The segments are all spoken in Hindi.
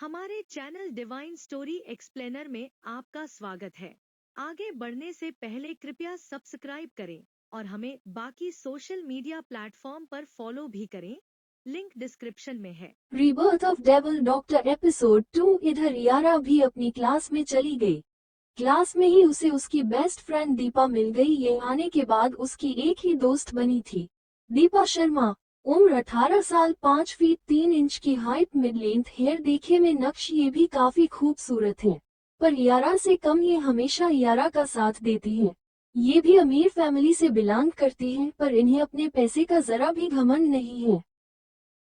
हमारे चैनल डिवाइन स्टोरी एक्सप्लेनर में आपका स्वागत है। आगे बढ़ने से पहले कृपया सब्सक्राइब करें और हमें बाकी सोशल मीडिया प्लेटफॉर्म पर फॉलो भी करें। लिंक डिस्क्रिप्शन में है। Rebirth of devil doctor episode 2। इधर यारा भी अपनी क्लास में चली गई। क्लास में ही उसे उसकी बेस्ट फ्रेंड दीपा मिल गई। ये आने के बाद उसकी एक ही दोस्त बनी थी, दीपा शर्मा। उम्र 18 साल, 5 फीट 3 इंच की हाइट, मिड लेंथ हेयर, देखे में नक्श ये भी काफी खूबसूरत है। पर यारा से कम ये हमेशा यारा का साथ देती है। ये भी अमीर फैमिली से बिलोंग करती है, पर इन्हें अपने पैसे का जरा भी घमंड नहीं है।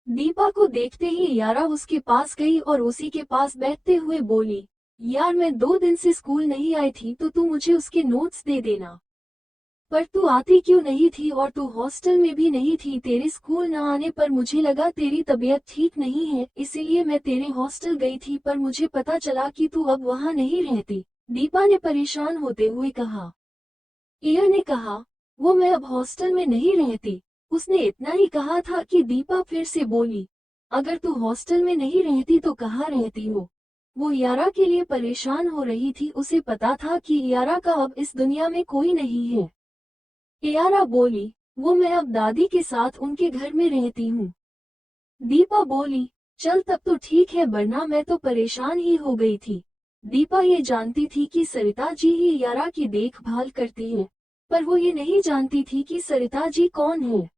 दीपा को देखते ही यारा उसके पास गई और उसी के पास बैठते हुए बोली, यार मैं 2 दिन से स्कूल नहीं आई थी तो तू मुझे उसके नोट्स दे देना। पर तू आती क्यों नहीं थी, और तू हॉस्टल में भी नहीं थी। तेरे स्कूल न आने पर मुझे लगा तेरी तबीयत ठीक नहीं है, इसीलिए मैं तेरे हॉस्टल गई थी, पर मुझे पता चला कि तू अब वहाँ नहीं रहती। दीपा ने परेशान होते हुए कहा। ईयर ने कहा, वो मैं अब हॉस्टल में नहीं रहती। उसने इतना ही कहा था कि दीपा फिर से बोली, अगर तू हॉस्टल में नहीं रहती तो कहाँ रहती हो। वो यारा के लिए परेशान हो रही थी। उसे पता था कि यारा का अब इस दुनिया में कोई नहीं है। यारा बोली, वो मैं अब दादी के साथ उनके घर में रहती हूँ। दीपा बोली, चल तब तो ठीक है, वरना मैं तो परेशान ही हो गई थी। दीपा ये जानती थी कि सरिता जी ही यारा की देखभाल करती है, पर वो ये नहीं जानती थी कि सरिता जी कौन है।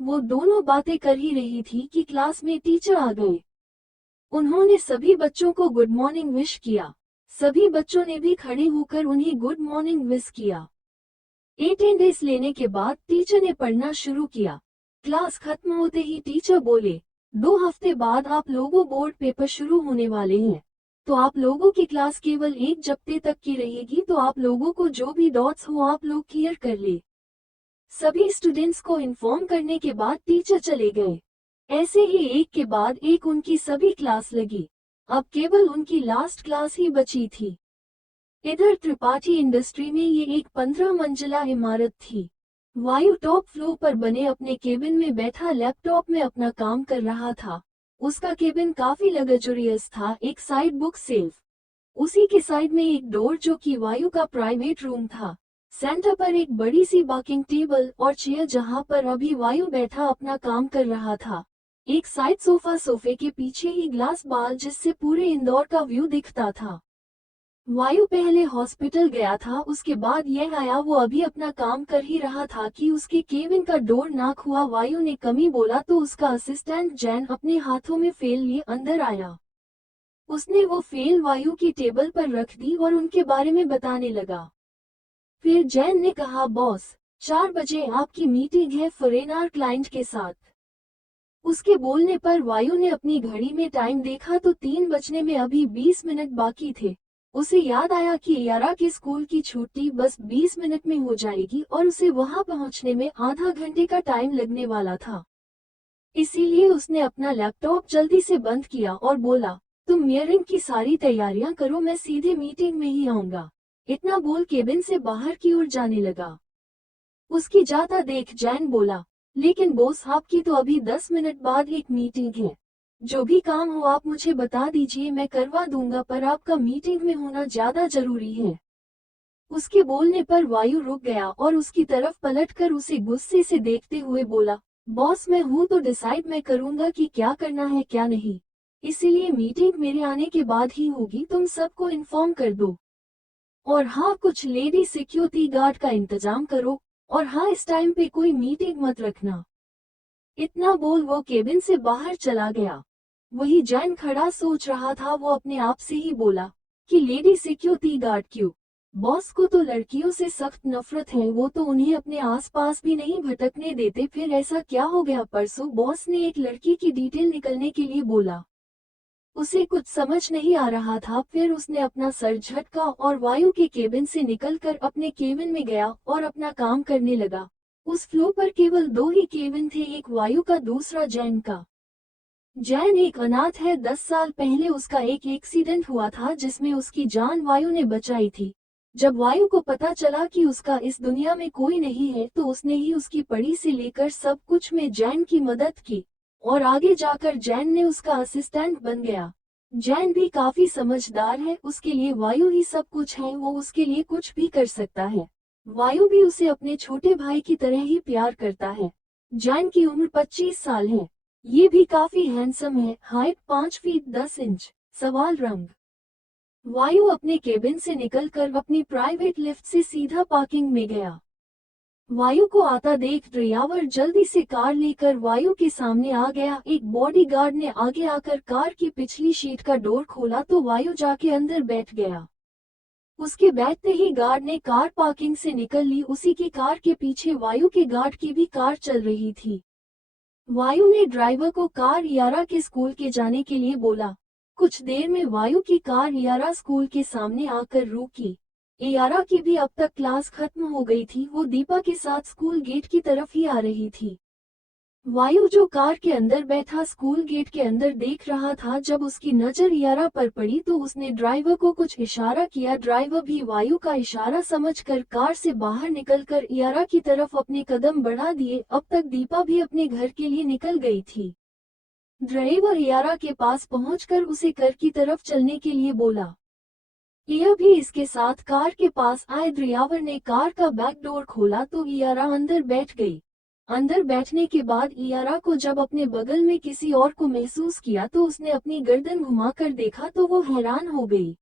वो दोनों बातें कर ही रही थी कि क्लास में टीचर आ गए। उन्होंने सभी बच्चों को गुड मॉर्निंग विश किया। सभी बच्चों ने भी खड़े होकर उन्हें गुड मॉर्निंग विश किया। अटेंडेंस लेने के बाद टीचर ने पढ़ना शुरू किया। क्लास खत्म होते ही टीचर बोले, 2 हफ्ते बाद आप लोगों बोर्ड पेपर शुरू होने वाले हैं, तो आप लोगों की क्लास केवल 1 हफ्ते तक की रहेगी, तो आप लोगों को जो भी डॉट्स हो आप लोग क्लियर कर ले। सभी स्टूडेंट्स को इन्फॉर्म करने के बाद टीचर चले गए। ऐसे ही एक के बाद एक उनकी सभी क्लास लगी। अब केवल उनकी लास्ट क्लास ही बची थी। इधर त्रिपाठी इंडस्ट्री में ये एक 15 मंजिला इमारत थी। वायु टॉप फ्लोर पर बने अपने केबिन में बैठा लैपटॉप में अपना काम कर रहा था। उसका केबिन काफी लग्जरियस था। एक साइड बुक सेल्फ, उसी के साइड में एक डोर जो कि वायु का प्राइवेट रूम था। सेंटर पर एक बड़ी सी वर्किंग टेबल और चेयर जहां पर अभी वायु बैठा अपना काम कर रहा था। एक साइड सोफा, सोफे के पीछे ही ग्लास बाल जिससे पूरे इंदौर का व्यू दिखता था। वायु पहले हॉस्पिटल गया था, उसके बाद यह आया। वो अभी अपना काम कर ही रहा था कि उसके केबिन का डोर नॉक हुआ। वायु ने कमी बोला तो उसका असिस्टेंट जैन अपने हाथों में फेल लिए अंदर आया। उसने वो फेल वायु की टेबल पर रख दी और उनके बारे में बताने लगा। फिर जैन ने कहा, बॉस 4 बजे आपकी मीटिंग है फॉरेनर क्लाइंट के साथ। उसके बोलने पर वायु ने अपनी घड़ी में टाइम देखा तो 3 बजने में अभी 20 मिनट बाकी थे। उसे याद आया कि यारा के स्कूल की छुट्टी बस 20 मिनट में हो जाएगी और उसे वहां पहुंचने में आधा घंटे का टाइम लगने वाला था। इसीलिए उसने अपना लैपटॉप जल्दी से बंद किया और बोला, तुम मीटिंग की सारी तैयारियां करो, मैं सीधे मीटिंग में ही आऊंगा। इतना बोल केबिन से बाहर की ओर जाने लगा। उसकी जाता देख जैन बोला, लेकिन बॉस आपकी तो अभी 10 मिनट बाद एक मीटिंग है। जो भी काम हो आप मुझे बता दीजिए, मैं करवा दूंगा, पर आपका मीटिंग में होना ज्यादा जरूरी है। उसके बोलने पर वायु रुक गया और उसकी तरफ पलटकर उसे गुस्से से देखते हुए बोला, बॉस मैं हूं तो डिसाइड मैं करूंगा कि क्या करना है क्या नहीं। इसीलिए मीटिंग मेरे आने के बाद ही होगी, तुम सबको इन्फॉर्म कर दो। और हाँ, कुछ लेडी सिक्योरिटी गार्ड का इंतजाम करो। और हाँ, इस टाइम पे कोई मीटिंग मत रखना। इतना बोल वो केबिन से बाहर चला गया। वही जैन खड़ा सोच रहा था। वो अपने आप से ही बोला कि लेडी सिक्योरिटी गार्ड क्यों? बॉस को तो लड़कियों से सख्त नफरत है, वो तो उन्हें अपने आसपास भी नहीं भटकने देते। फिर ऐसा क्या हो गया? परसों बॉस ने एक लड़की की डिटेल निकलने के लिए बोला। उसे कुछ समझ नहीं आ रहा था। फिर उसने अपना सर झटका और वायु के केबिन से निकलकर अपने केबिन में गया और अपना काम करने लगा। उस फ्लोर पर केवल 2 ही केबिन थे, एक वायु का, दूसरा जैन का। जैन एक अनाथ है। 10 साल पहले उसका एक एक्सीडेंट हुआ था जिसमें उसकी जान वायु ने बचाई थी। जब वायु को पता चला कि उसका इस दुनिया में कोई नहीं है तो उसने ही उसकी पढ़ी से लेकर सब कुछ में जैन की मदद की और आगे जाकर जैन ने उसका असिस्टेंट बन गया। जैन भी काफी समझदार है, उसके लिए वायु ही सब कुछ है, वो उसके लिए कुछ भी कर सकता है। वायु भी उसे अपने छोटे भाई की तरह ही प्यार करता है। जैन की उम्र 25 साल है। ये भी काफी हैंडसम है, हाइट 5 फीट 10 इंच। सवाल रंग। वायु अपने केबिन से निकलकर अपनी प्राइवेट लिफ्ट से सीधा पार्किंग में गया। वायु को आता देख ड्राइवर जल्दी से कार लेकर वायु के सामने आ गया। एक बॉडीगार्ड ने आगे आकर कार की पिछली सीट का डोर खोला तो वायु जाके अंदर बैठ गया। उसके बैठते ही गार्ड ने कार पार्किंग से निकल ली। उसी की कार के पीछे वायु के गार्ड की भी कार चल रही थी। वायु ने ड्राइवर को कार यारा के स्कूल के जाने के लिए बोला। कुछ देर में वायु की कार यारा स्कूल के सामने आकर रुकी। यारा की भी अब तक क्लास खत्म हो गई थी, वो दीपा के साथ स्कूल गेट की तरफ ही आ रही थी। वायु जो कार के अंदर बैठा स्कूल गेट के अंदर देख रहा था, जब उसकी नजर यारा पर पड़ी तो उसने ड्राइवर को कुछ इशारा किया। ड्राइवर भी वायु का इशारा समझकर कार से बाहर निकलकर यारा की तरफ अपने कदम बढ़ा दिए। अब तक दीपा भी अपने घर के लिए निकल गई थी। ड्राइवर यारा के पास पहुंचकर उसे घर की तरफ चलने के लिए बोला। यह भी इसके साथ कार के पास आए। ड्राइवर ने कार का बैक डोर खोला तो यारा अंदर बैठ गई। अंदर बैठने के बाद यारा को जब अपने बगल में किसी और को महसूस किया तो उसने अपनी गर्दन घुमाकर देखा तो वो हैरान हो गई।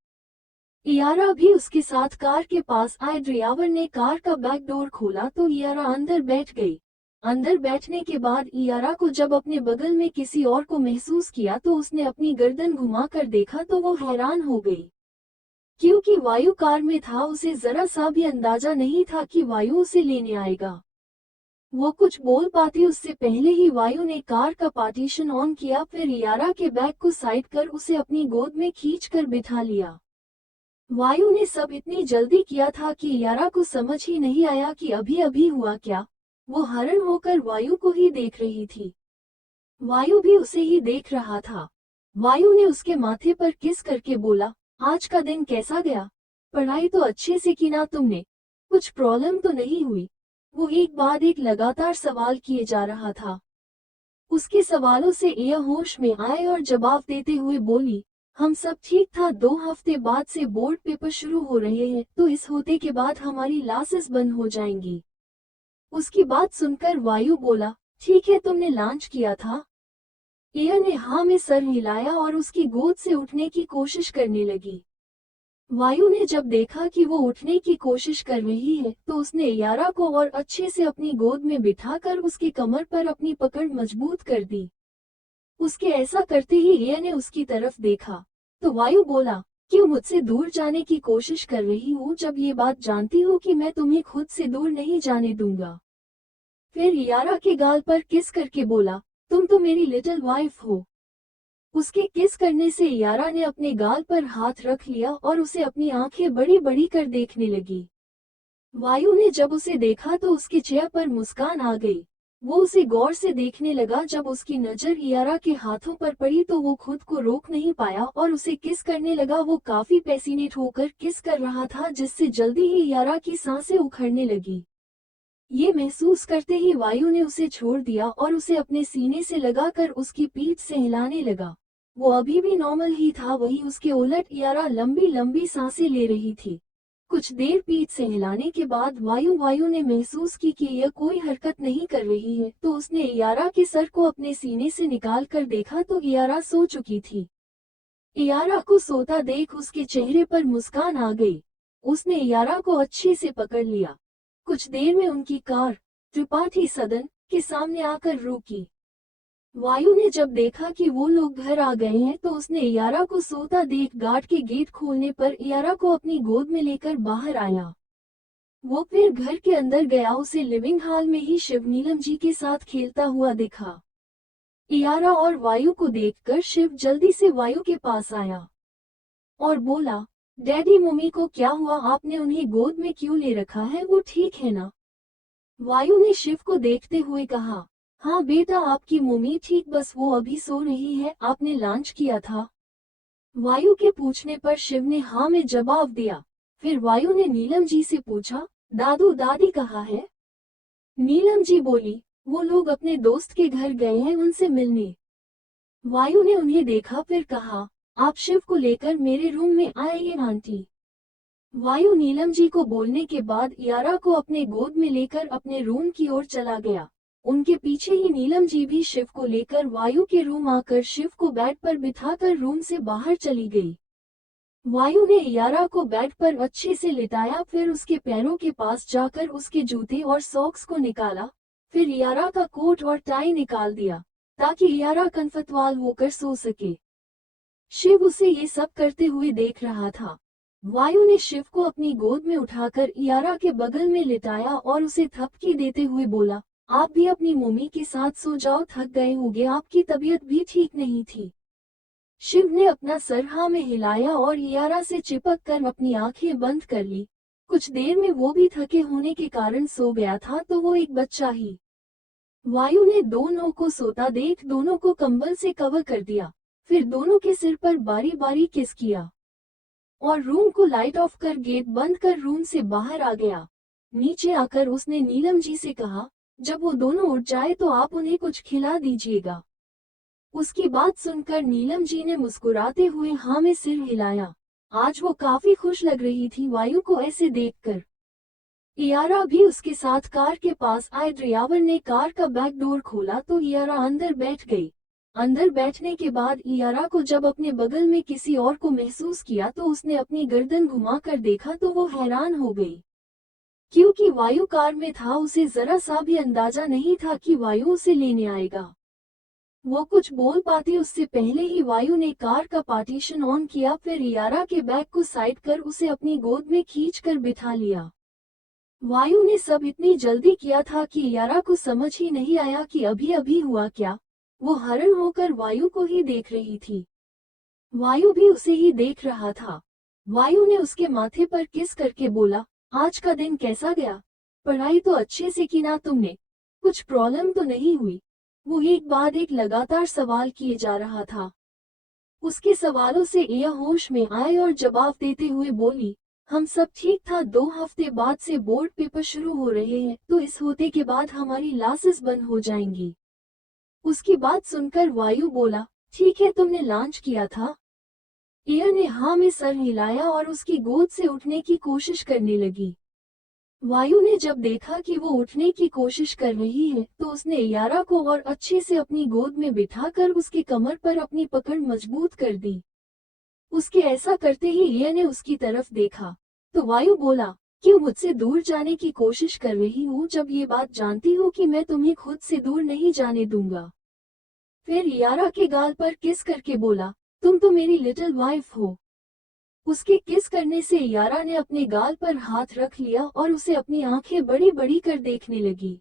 यारा भी उसके साथ कार के पास आए। ड्राइवर ने कार का बैक डोर खोला तो यारा अंदर बैठ गई। अंदर बैठने के बाद यारा को जब अपने बगल में किसी और को महसूस किया तो उसने अपनी गर्दन घुमाकर देखा तो वो हैरान हो गई। क्योंकि वायु कार में था, उसे जरा सा भी अंदाजा नहीं था कि वायु उसे लेने आएगा। वो कुछ बोल पाती उससे पहले ही वायु ने कार का पार्टीशन ऑन किया, फिर यारा के बैग को साइड कर उसे अपनी गोद में खींचकर बिठा लिया। वायु ने सब इतनी जल्दी किया था कि यारा को समझ ही नहीं आया कि अभी अभी हुआ क्या। वो हैरान होकर वायु को ही देख रही थी। वायु भी उसे ही देख रहा था। वायु ने उसके माथे पर किस करके बोला, आज का दिन कैसा गया? पढ़ाई तो अच्छे से की ना तुमने? कुछ प्रॉब्लम तो नहीं हुई? वो एक बाद एक लगातार सवाल किए जा रहा था। उसके सवालों से यह होश में आए और जवाब देते हुए बोली, हम सब ठीक था। 2 हफ्ते बाद से बोर्ड पेपर शुरू हो रहे हैं, तो इस होते के बाद हमारी क्लासेस बंद हो जाएंगी। उसकी बात सुनकर वायु बोला, ठीक है, तुमने लॉन्च किया था? एयर ने हाँ में सर हिलाया और उसकी गोद से उठने की कोशिश करने लगी। वायु ने जब देखा कि वो उठने की कोशिश कर रही है तो उसने यारा को और अच्छे से अपनी गोद में बिठाकर उसकी कमर पर अपनी पकड़ मजबूत कर दी। उसके ऐसा करते ही एयर ने उसकी तरफ देखा तो वायु बोला, क्यों मुझसे दूर जाने की कोशिश कर रही हूँ, जब ये बात जानती हो कि मैं तुम्हें खुद से दूर नहीं जाने दूंगा। फिर यारा के गाल पर किस करके बोला, तुम तो मेरी लिटिल वाइफ हो। उसके किस करने से यारा ने अपने गाल पर हाथ रख लिया और उसे अपनी आंखें बड़ी बड़ी कर देखने लगी। वायु ने जब उसे देखा तो उसके चेहरे पर मुस्कान आ गई। वो उसे गौर से देखने लगा। जब उसकी नजर यारा के हाथों पर पड़ी तो वो खुद को रोक नहीं पाया और उसे किस करने लगा। वो काफी पैसिनेट होकर किस कर रहा था, जिससे जल्दी ही यारा की सांसें उखड़ने लगी। ये महसूस करते ही वायु ने उसे छोड़ दिया और उसे अपने सीने से लगाकर उसकी पीठ से हिलाने लगा। वो अभी भी नॉर्मल ही था, वही उसके उलट यारा लंबी लंबी सांसें ले रही थी। कुछ देर पीठ से हिलाने के बाद वायु ने महसूस की कि यह कोई हरकत नहीं कर रही है, तो उसने यारा के सर को अपने सीने से निकाल कर देखा तो यारा सो चुकी थी। यारा को सोता देख उसके चेहरे पर मुस्कान आ गई। उसने यारा को अच्छे से पकड़ लिया। कुछ देर में उनकी कार त्रिपाठी सदन के सामने आकर रुकी। वायु ने जब देखा कि वो लोग घर आ गए हैं तो उसने यारा को सोता देख गार्ड के गेट खोलने पर यारा को अपनी गोद में लेकर बाहर आया। वो फिर घर के अंदर गया। उसे लिविंग हॉल में ही शिव नीलम जी के साथ खेलता हुआ दिखा। यारा और वायु को देखकर शिव जल्दी से वायु के पास आया और बोला, डैडी मम्मी को क्या हुआ? आपने उन्हें गोद में क्यों ले रखा है? वो ठीक है ना? वायु ने शिव को देखते हुए कहा, हाँ बेटा, आपकी मम्मी ठीक, बस वो अभी सो रही है। आपने लॉन्च किया था? वायु के पूछने पर शिव ने हाँ में जवाब दिया। फिर वायु ने नीलम जी से पूछा, दादू दादी कहाँ है? नीलम जी बोली, वो लोग अपने दोस्त के घर गए हैं उनसे मिलने। वायु ने उन्हें देखा फिर कहा, आप शिव को लेकर मेरे रूम में आइए आंटी। वायु नीलम जी को बोलने के बाद यारा को अपने गोद में लेकर अपने रूम की ओर चला गया। उनके पीछे ही नीलम जी भी शिव को लेकर वायु के रूम आकर शिव को बेड पर बिठाकर रूम से बाहर चली गई। वायु ने यारा को बेड पर अच्छे से लिटाया, फिर उसके पैरों के पास जाकर उसके जूते और सॉक्स को निकाला, फिर यारा का कोट और टाई निकाल दिया ताकि यारा कंफर्टेबल होकर सो सके। शिव उसे ये सब करते हुए देख रहा था। वायु ने शिव को अपनी गोद में उठाकर यारा के बगल में लिटाया और उसे थपकी देते हुए बोला, आप भी अपनी मम्मी के साथ सो जाओ, थक गए होंगे, आपकी तबीयत भी ठीक नहीं थी। शिव ने अपना सर हाँ में हिलाया और यारा से चिपक कर अपनी आंखें बंद कर ली। कुछ देर में वो भी थके होने के कारण सो गया था, तो वो एक बच्चा ही। वायु ने दोनों को सोता देख दोनों को कंबल से कवर कर दिया, फिर दोनों के सिर पर बारी बारी किस किया और रूम को लाइट ऑफ कर गेट बंद कर रूम से बाहर आ गया। नीचे आकर उसने नीलम जी से कहा, जब वो दोनों उठ जाए तो आप उन्हें कुछ खिला दीजिएगा। उसकी बात सुनकर नीलम जी ने मुस्कुराते हुए हाँ में सिर हिलाया। आज वो काफी खुश लग रही थी वायु को ऐसे देखकर। यारा भी उसके साथ कार के पास आए। ड्राइवर ने कार का बैक डोर खोला तो यारा अंदर बैठ गई। अंदर बैठने के बाद यारा को जब अपने बगल में किसी और को महसूस किया तो उसने अपनी गर्दन घुमाकर देखा तो वो हैरान हो गई, क्योंकि वायु कार में था। उसे जरा सा भी अंदाजा नहीं था कि वायु उसे लेने आएगा। वो कुछ बोल पाती उससे पहले ही वायु ने कार का पार्टीशन ऑन किया, फिर यारा के बैग को साइड कर उसे अपनी गोद में खींचकर बिठा लिया। वायु ने सब इतनी जल्दी किया था कि यारा को समझ ही नहीं आया कि अभी अभी हुआ क्या। वो हैरान होकर वायु को ही देख रही थी। वायु भी उसे ही देख रहा था। वायु ने उसके माथे पर किस करके बोला, आज का दिन कैसा गया? पढ़ाई तो अच्छे से की ना तुमने? कुछ प्रॉब्लम तो नहीं हुई? वो एक बाद एक लगातार सवाल किए जा रहा था। उसके सवालों से यह होश में आए और जवाब देते हुए बोली, हम सब ठीक था, 2 हफ्ते बाद से बोर्ड पेपर शुरू हो रहे हैं, तो इस होते के बाद हमारी क्लासेस बंद हो जाएंगी। उसकी बात सुनकर वायु बोला, ठीक है, तुमने लॉन्च किया था? एयर ने हाँ में सर हिलाया और उसकी गोद से उठने की कोशिश करने लगी। वायु ने जब देखा कि वो उठने की कोशिश कर रही है तो उसने यारा को और अच्छे से अपनी गोद में बिठाकर उसके कमर पर अपनी पकड़ मजबूत कर दी। उसके ऐसा करते ही एयर ने उसकी तरफ देखा तो वायु बोला, क्यों मुझसे दूर जाने की कोशिश कर रही हो, जब ये बात जानती हो कि मैं तुम्हें खुद से दूर नहीं जाने दूंगा। फिर यारा के गाल पर किस करके बोला, तुम तो मेरी लिटिल वाइफ हो। उसके किस करने से यारा ने अपने गाल पर हाथ रख लिया और उसे अपनी आंखें बड़ी बड़ी कर देखने लगी।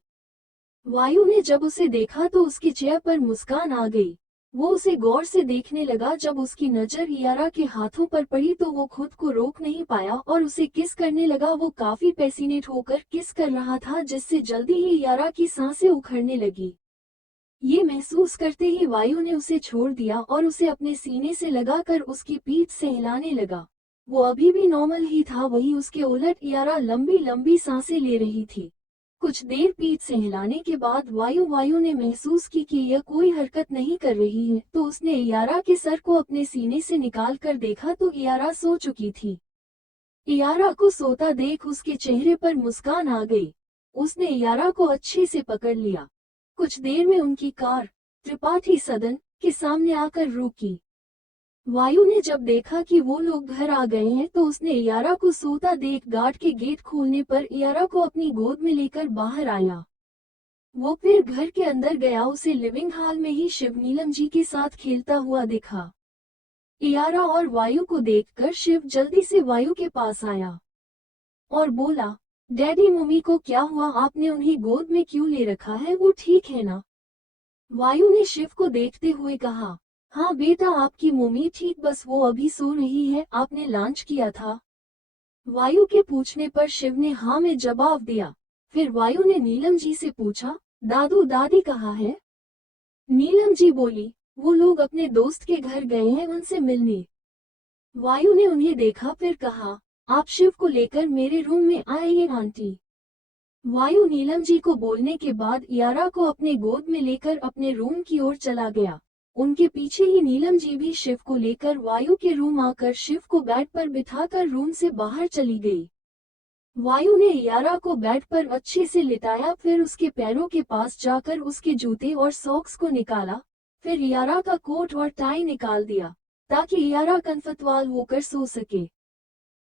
वायु ने जब उसे देखा तो उसके चेहरे पर मुस्कान आ गई। वो उसे गौर से देखने लगा। जब उसकी नजर यारा के हाथों पर पड़ी तो वो खुद को रोक नहीं पाया और उसे किस करने लगा। वो काफी पैसिनेट होकर किस कर रहा था, जिससे जल्दी ही यारा की सांसें उखड़ने लगी। ये महसूस करते ही वायु ने उसे छोड़ दिया और उसे अपने सीने से लगाकर उसकी पीठ से हिलाने लगा। वो अभी भी नॉर्मल ही था, वहीं उसके उलट यारा लंबी लंबी सांसें ले रही थी। कुछ देर पीठ से हिलाने के बाद वायु ने महसूस की कि यह कोई हरकत नहीं कर रही है, तो उसने यारा के सर को अपने सीने से निकाल कर देखा तो यारा सो चुकी थी। यारा को सोता देख उसके चेहरे पर मुस्कान आ गई। उसने यारा को अच्छे से पकड़ लिया। कुछ देर में उनकी कार त्रिपाठी सदन के सामने आकर रुकी। वायु ने जब देखा कि वो लोग घर आ गए हैं तो उसने यारा को सोता देख गार्ड के गेट खोलने पर यारा को अपनी गोद में लेकर बाहर आया। वो फिर घर के अंदर गया। उसे लिविंग हॉल में ही शिव नीलम जी के साथ खेलता हुआ दिखा। यारा और वायु को देखकर शिव जल्दी से वायु के पास आया और बोला, डैडी मम्मी को क्या हुआ? आपने उन्हें गोद में क्यों ले रखा है? वो ठीक है ना? वायु ने शिव को देखते हुए कहा, हाँ बेटा, आपकी मम्मी ठीक, बस वो अभी सो रही है। आपने लॉन्च किया था? वायु के पूछने पर शिव ने हाँ में जवाब दिया। फिर वायु ने नीलम जी से पूछा, दादू दादी कहाँ है? नीलम जी बोली, वो लोग अपने दोस्त के घर गए हैं उनसे मिलने। वायु ने उन्हें देखा, फिर कहा, आप शिव को लेकर मेरे रूम में आइए आंटी। वायु नीलम जी को बोलने के बाद यारा को अपने गोद में लेकर अपने रूम की ओर चला गया। उनके पीछे ही नीलम जी भी शिव को लेकर वायु के रूम आकर शिव को बेड पर बिठाकर रूम से बाहर चली गई। वायु ने यारा को बेड पर अच्छे से लिटाया, फिर उसके पैरों के पास जाकर उसके जूते और सॉक्स को निकाला, फिर यारा का कोट और टाई निकाल दिया ताकि यारा कंफर्टेबल होकर सो सके।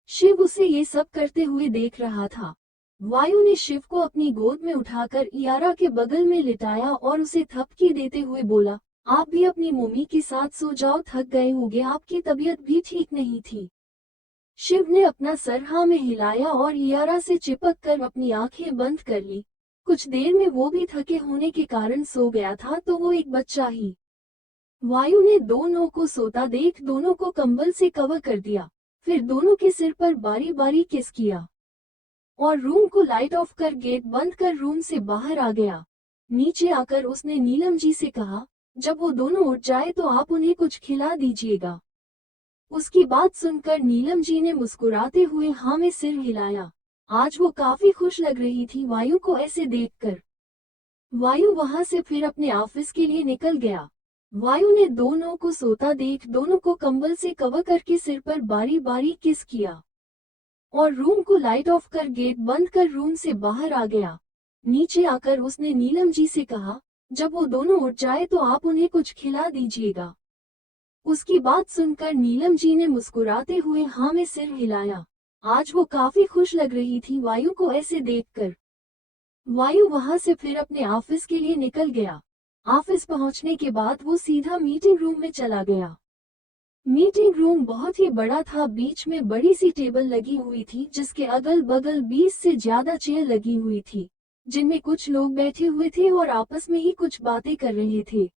शिव उसे ये सब करते हुए देख रहा था। वायु ने शिव को अपनी गोद में उठाकर यारा के बगल में लिटाया और उसे थपकी देते हुए बोला, आप भी अपनी मम्मी के साथ सो जाओ, थक गए होंगे, आपकी तबीयत भी ठीक नहीं थी। शिव ने अपना सर हाँ में हिलाया और यारा से चिपक कर अपनी आंखें बंद कर ली। कुछ देर में वो भी थके होने के कारण सो गया था, तो वो एक बच्चा ही। वायु ने दोनों को सोता देख दोनों को कंबल से कवर कर दिया, फिर दोनों के सिर पर बारी बारी किस किया और रूम को लाइट ऑफ कर गेट बंद कर रूम से बाहर आ गया। नीचे आकर उसने नीलम जी से कहा, जब वो दोनों उठ जाए तो आप उन्हें कुछ खिला दीजिएगा। उसकी बात सुनकर नीलम जी ने मुस्कुराते हुए हाँ में सिर हिलाया। आज वो काफी खुश लग रही थी वायु को ऐसे देखकर। वायु वहां से फिर अपने ऑफिस के लिए निकल गया। वायु ने दोनों को सोता देख दोनों को कंबल से कवर करके सिर पर बारी बारी किस किया और रूम को लाइट ऑफ कर गेट बंद कर रूम से बाहर आ गया। नीचे आकर उसने नीलम जी से कहा, जब वो दोनों उठ जाए तो आप उन्हें कुछ खिला दीजिएगा। उसकी बात सुनकर नीलम जी ने मुस्कुराते हुए हाँ में सिर हिलाया। आज वो काफी खुश लग रही थी वायु को ऐसे देखकर। वायु वहां से फिर अपने ऑफिस के लिए निकल गया। ऑफिस पहुंचने के बाद वो सीधा मीटिंग रूम में चला गया। मीटिंग रूम बहुत ही बड़ा था, बीच में बड़ी सी टेबल लगी हुई थी जिसके अगल बगल 20 से ज्यादा चेयर लगी हुई थी, जिनमें कुछ लोग बैठे हुए थे और आपस में ही कुछ बातें कर रहे थे।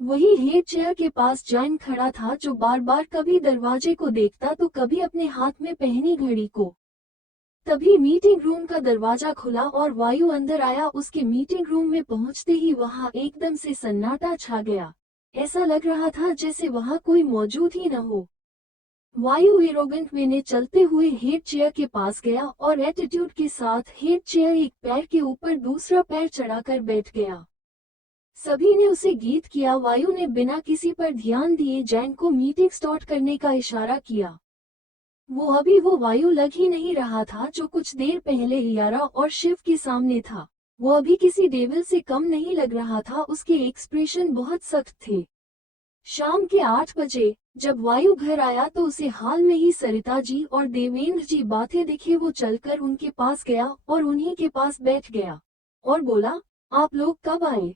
वही हेड चेयर के पास जैन खड़ा था जो बार बार कभी दरवाजे को देखता तो कभी अपने हाथ में पहनी घड़ी को। तभी मीटिंग रूम का दरवाजा खुला और वायु अंदर आया। उसके मीटिंग रूम में पहुंचते ही वहां एकदम से सन्नाटा छा गया। ऐसा लग रहा था जैसे वहां कोई मौजूद ही न हो। वायु एरोगेंट वे ने चलते हुए हेड चेयर के पास गया और एटीट्यूड के साथ हेड चेयर एक पैर के ऊपर दूसरा पैर चढ़ाकर बैठ गया। सभी ने उसे गीत किया। वायु ने बिना किसी पर ध्यान दिए जैन को मीटिंग स्टार्ट करने का इशारा किया। वो वायु लग ही नहीं रहा था जो कुछ देर पहले यारा और शिव के सामने था। वो अभी किसी डेविल से कम नहीं लग रहा था, उसके एक्सप्रेशन बहुत सख्त थे। शाम के 8 बजे जब वायु घर आया तो उसे हाल में ही सरिता जी और देवेंद्र जी बातें दिखे। वो चलकर उनके पास गया और उन्हीं के पास बैठ गया और बोला, आप लोग कब आए?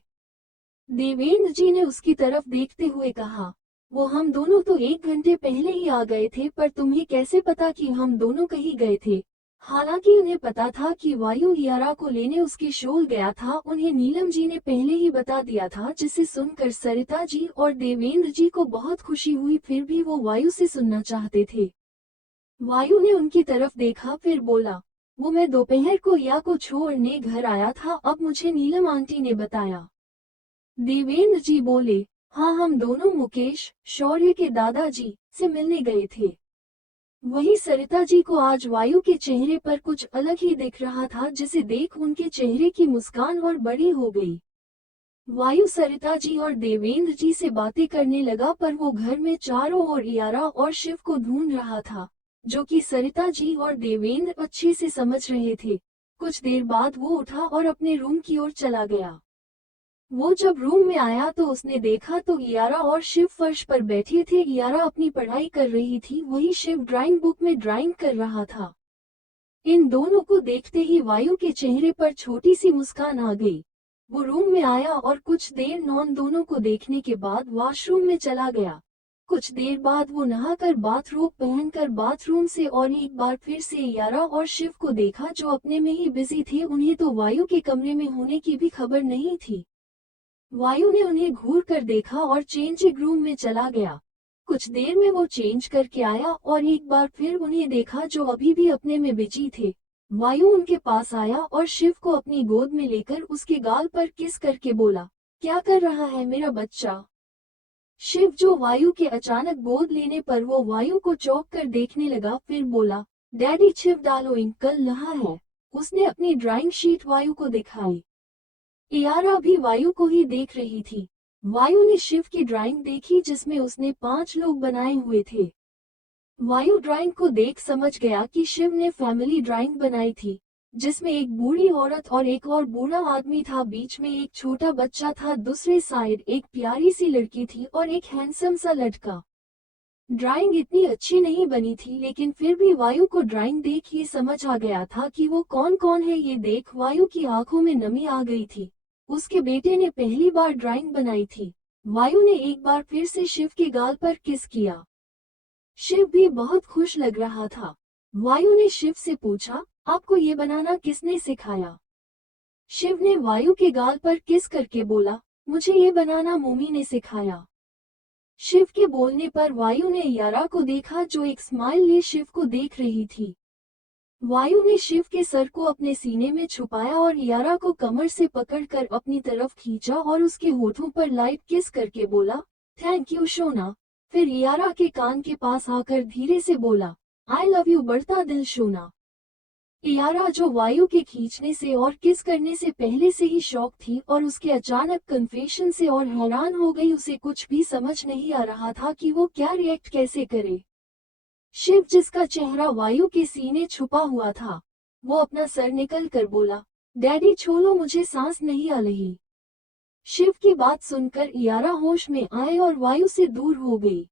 देवेंद्र जी ने उसकी तरफ देखते हुए कहा, वो हम दोनों तो 1 घंटे पहले ही आ गए थे, पर तुम्हें कैसे पता कि हम दोनों कहीं गए थे? हालांकि उन्हें पता था कि वायु यारा को लेने उसके शोल गया था, उन्हें नीलम जी ने पहले ही बता दिया था, जिसे सुनकर सरिता जी और देवेंद्र जी को बहुत खुशी हुई। फिर भी वो वायु से सुनना चाहते थे। वायु ने उनकी तरफ देखा फिर बोला, वो मैं दोपहर को या को छोड़ने घर आया था, अब मुझे नीलम आंटी ने बताया। देवेंद्र जी बोले, हाँ हम दोनों मुकेश शौर्य के दादाजी से मिलने गए थे। वही सरिता जी को आज वायु के चेहरे पर कुछ अलग ही दिख रहा था, जिसे देख उनके चेहरे की मुस्कान और बड़ी हो गई। वायु सरिता जी और देवेंद्र जी से बातें करने लगा, पर वो घर में चारों ओर यारा और शिव को ढूंढ रहा था, जो कि सरिता जी और देवेंद्र अच्छे से समझ रहे थे। कुछ देर बाद वो उठा और अपने रूम की ओर चला गया। वो जब रूम में आया तो उसने देखा तो यारा और शिव फर्श पर बैठे थे। यारा अपनी पढ़ाई कर रही थी, वही शिव ड्राइंग बुक में ड्राइंग कर रहा था। इन दोनों को देखते ही वायु के चेहरे पर छोटी सी मुस्कान आ गई। वो रूम में आया और कुछ देर नॉन दोनों को देखने के बाद वॉशरूम में चला गया। कुछ देर बाद वो नहाकर बाथरोब पहनकर बाथरूम से और एक बार फिर से यारा और शिव को देखा, जो अपने में ही बिजी थे। उन्हें तो वायु के कमरे में होने की भी खबर नहीं थी। वायु ने उन्हें घूर कर देखा और चेंजिंग रूम में चला गया। कुछ देर में वो चेंज करके आया और एक बार फिर उन्हें देखा, जो अभी भी अपने में बिजी थे। वायु उनके पास आया और शिव को अपनी गोद में लेकर उसके गाल पर किस करके बोला, क्या कर रहा है मेरा बच्चा? शिव जो वायु के अचानक गोद लेने पर वो वायु को चौंक कर देखने लगा, फिर बोला, डैडी शिव डालो, कल नहा है। उसने अपनी ड्राइंग शीट वायु को दिखाई। यारा भी वायु को ही देख रही थी। वायु ने शिव की ड्राइंग देखी जिसमें उसने 5 लोग बनाए हुए थे। वायु ड्राइंग को देख समझ गया कि शिव ने फैमिली ड्राइंग बनाई थी, जिसमें एक बूढ़ी औरत और एक और बूढ़ा आदमी था। बीच में एक छोटा बच्चा था, दूसरे साइड एक प्यारी सी लड़की थी और एक हैंडसम सा लड़का। ड्राइंग इतनी अच्छी नहीं बनी थी, लेकिन फिर भी वायु को ड्राइंग देख ये समझ आ गया था कि वो कौन कौन है। ये देख वायु की आंखों में नमी आ गई थी। उसके बेटे ने पहली बार ड्राइंग बनाई थी। वायु ने एक बार फिर से शिव के गाल पर किस किया। शिव भी बहुत खुश लग रहा था। वायु ने शिव से पूछा, आपको ये बनाना किसने सिखाया? शिव ने वायु के गाल पर किस करके बोला, मुझे ये बनाना मम्मी ने सिखाया। शिव के बोलने पर वायु ने यारा को देखा जो एक स्माइल लिए शिव को देख रही थी। वायु ने शिव के सर को अपने सीने में छुपाया और यारा को कमर से पकड़कर अपनी तरफ खींचा और उसके होठों पर लाइट किस करके बोला, थैंक यू शोना। फिर यारा के कान के पास आकर धीरे से बोला, आई लव यू बढ़ता दिल शोना। यारा जो वायु के खींचने से और किस करने से पहले से ही शॉक थी और उसके अचानक कन्फेशन से और हैरान हो गई। उसे कुछ भी समझ नहीं आ रहा था कि वो क्या रिएक्ट कैसे करे। शिव जिसका चेहरा वायु के सीने छुपा हुआ था, वो अपना सर निकल कर बोला, डैडी छोड़ो, मुझे सांस नहीं आ रही। शिव की बात सुनकर यारा होश में आए और वायु से दूर हो गई।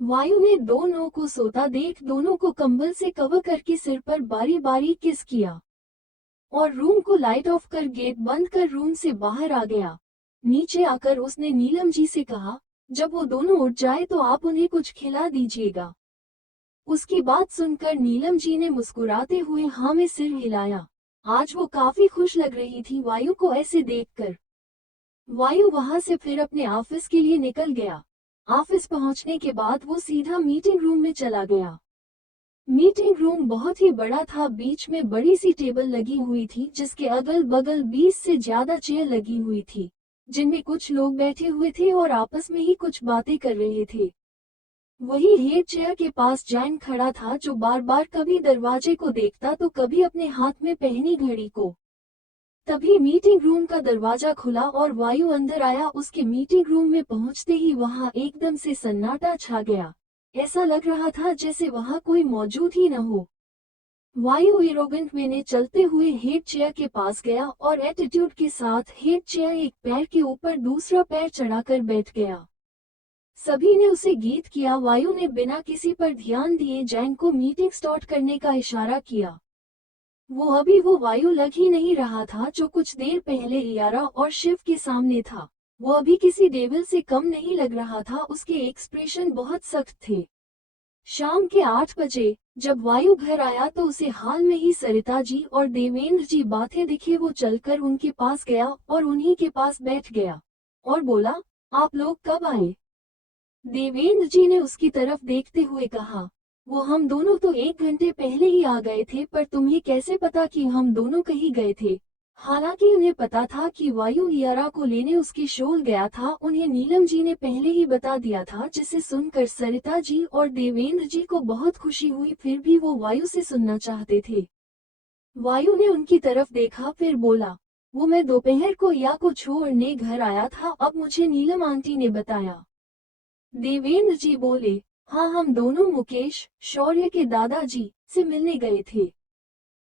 वायु ने दोनों को सोता देख दोनों को कंबल से कवर करके सिर पर बारी बारी किस किया और रूम को लाइट ऑफ कर गेट बंद कर रूम से बाहर आ गया। नीचे आकर उसने नीलम जी से कहा, जब वो दोनों उठ जाए तो आप उन्हें कुछ खिला दीजिएगा। उसकी बात सुनकर नीलम जी ने मुस्कुराते हुए हाँ में सिर हिलाया। आज वो काफी खुश लग रही थी वायु को ऐसे देखकर। वायु वहां से फिर अपने ऑफिस के लिए निकल गया। ऑफिस पहुंचने के बाद वो सीधा मीटिंग रूम में चला गया। मीटिंग रूम बहुत ही बड़ा था। बीच में बड़ी सी टेबल लगी हुई थी जिसके अगल बगल 20 से ज्यादा चेयर लगी हुई थी, जिनमें कुछ लोग बैठे हुए थे और आपस में ही कुछ बातें कर रहे थे। वही हेड चेयर के पास जैन खड़ा था जो बार बार कभी दरवाजे को देखता तो कभी अपने हाथ में पहनी घड़ी को। तभी मीटिंग रूम का दरवाजा खुला और वायु अंदर आया। उसके मीटिंग रूम में पहुंचते ही वहां एकदम से सन्नाटा छा गया। ऐसा लग रहा था जैसे वहां कोई मौजूद ही न हो। वायु एरोगेंट में चलते हुए हेड चेयर के पास गया और एटीट्यूड के साथ हेड चेयर एक पैर के ऊपर दूसरा पैर चढ़ाकर बैठ गया। सभी ने उसे गीत किया। वायु ने बिना किसी पर ध्यान दिए जैन को मीटिंग स्टार्ट करने का इशारा किया। वो वायु लग ही नहीं रहा था जो कुछ देर पहले यारा और शिव के सामने था। वो अभी किसी डेविल से कम नहीं लग रहा था। उसके एक्सप्रेशन बहुत सख्त थे। शाम के 8 बजे जब वायु घर आया तो उसे हाल में ही सरिता जी और देवेंद्र जी बातें दिखे। वो चलकर उनके पास गया और उन्हीं के पास बैठ गया और बोला, आप लोग कब आए? देवेंद्र जी ने उसकी तरफ देखते हुए कहा, वो हम दोनों तो 1 घंटे पहले ही आ गए थे, पर तुम्हें कैसे पता कि हम दोनों कहीं गए थे? हालांकि उन्हें पता था कि वायु यारा को लेने उसके शोल गया था। उन्हें नीलम जी ने पहले ही बता दिया था, जिसे सुनकर सरिता जी और देवेंद्र जी को बहुत खुशी हुई। फिर भी वो वायु से सुनना चाहते थे। वायु ने उनकी तरफ देखा फिर बोला, वो मैं दोपहर को या को छोड़ने घर आया था, अब मुझे नीलम आंटी ने बताया। देवेंद्र जी बोले, हाँ हम दोनों मुकेश शौर्य के दादाजी से मिलने गए थे।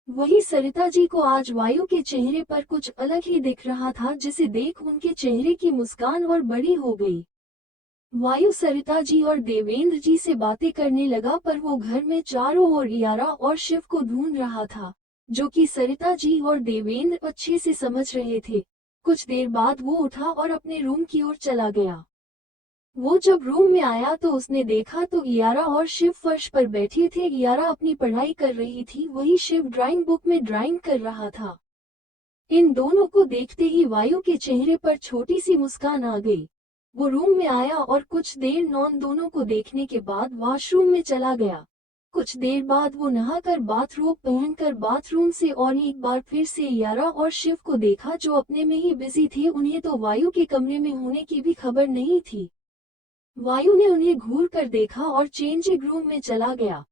वही सरिता जी को आज वायु के चेहरे पर कुछ अलग ही दिख रहा था, जिसे देख उनके चेहरे की मुस्कान और बड़ी हो गई। वायु सरिता जी और देवेंद्र जी से बातें करने लगा, पर वो घर में चारों ओर यारा और शिव को ढूंढ रहा था, जो कि सरिता जी और देवेंद्र अच्छे से समझ रहे थे। कुछ देर बाद वो उठा और अपने रूम की ओर चला गया। वो जब रूम में आया तो उसने देखा तो यारा और शिव फर्श पर बैठे थे। यारा अपनी पढ़ाई कर रही थी, वही शिव ड्राइंग बुक में ड्राइंग कर रहा था। इन दोनों को देखते ही वायु के चेहरे पर छोटी सी मुस्कान आ गई। वो रूम में आया और कुछ देर दोनों को देखने के बाद वॉशरूम में चला गया। कुछ देर बाद वो नहाकर बाथरोब पहनकर बाथरूम से और एक बार फिर से यारा और शिव को देखा, जो अपने में ही बिजी थे। उन्हें तो वायु के कमरे में होने की भी खबर नहीं थी। वायु ने उन्हें घूर कर देखा और चेंजिंग रूम में चला गया।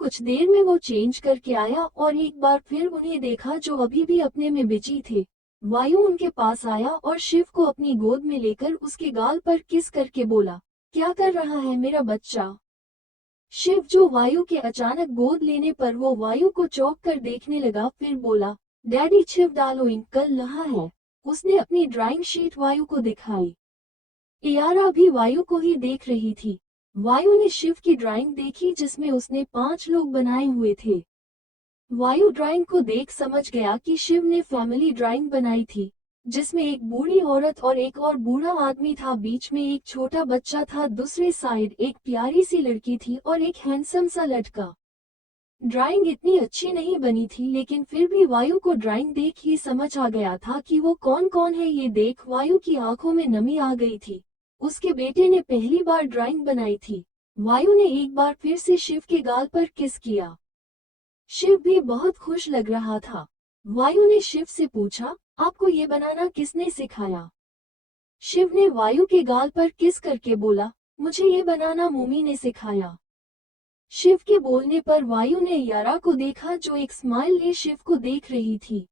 कुछ देर में वो चेंज करके आया और एक बार फिर उन्हें देखा, जो अभी भी अपने में बिजी थे। वायु उनके पास आया और शिव को अपनी गोद में लेकर उसके गाल पर किस करके बोला, क्या कर रहा है मेरा बच्चा? शिव जो वायु के अचानक गोद लेने पर वो वायु को चौंक कर देखने लगा, फिर बोला, डैडी शिव डार्लिंग कल रहा है। उसने अपनी ड्राइंग शीट वायु को दिखाई। इयारा भी वायु को ही देख रही थी। वायु ने शिव की ड्राइंग देखी जिसमें उसने 5 लोग बनाए हुए थे। वायु ड्राइंग को देख समझ गया कि शिव ने फैमिली ड्राइंग बनाई थी, जिसमें एक बूढ़ी औरत और एक और बूढ़ा आदमी था, बीच में एक छोटा बच्चा था, दूसरे साइड एक प्यारी सी लड़की थी और एक हैंडसम सा लड़का। ड्राइंग इतनी अच्छी नहीं बनी थी, लेकिन फिर भी वायु को ड्राइंग देख ही समझ आ गया था कि वो कौन कौन है। ये देख वायु की आंखों में नमी आ गई थी। उसके बेटे ने पहली बार ड्राइंग बनाई थी। वायु ने एक बार फिर से शिव के गाल पर किस किया। शिव भी बहुत खुश लग रहा था। वायु ने शिव से पूछा, आपको ये बनाना किसने सिखाया? शिव ने वायु के गाल पर किस करके बोला, मुझे ये बनाना मम्मी ने सिखाया। शिव के बोलने पर वायु ने यारा को देखा जो एक स्माइल लिए शिव को देख रही थी।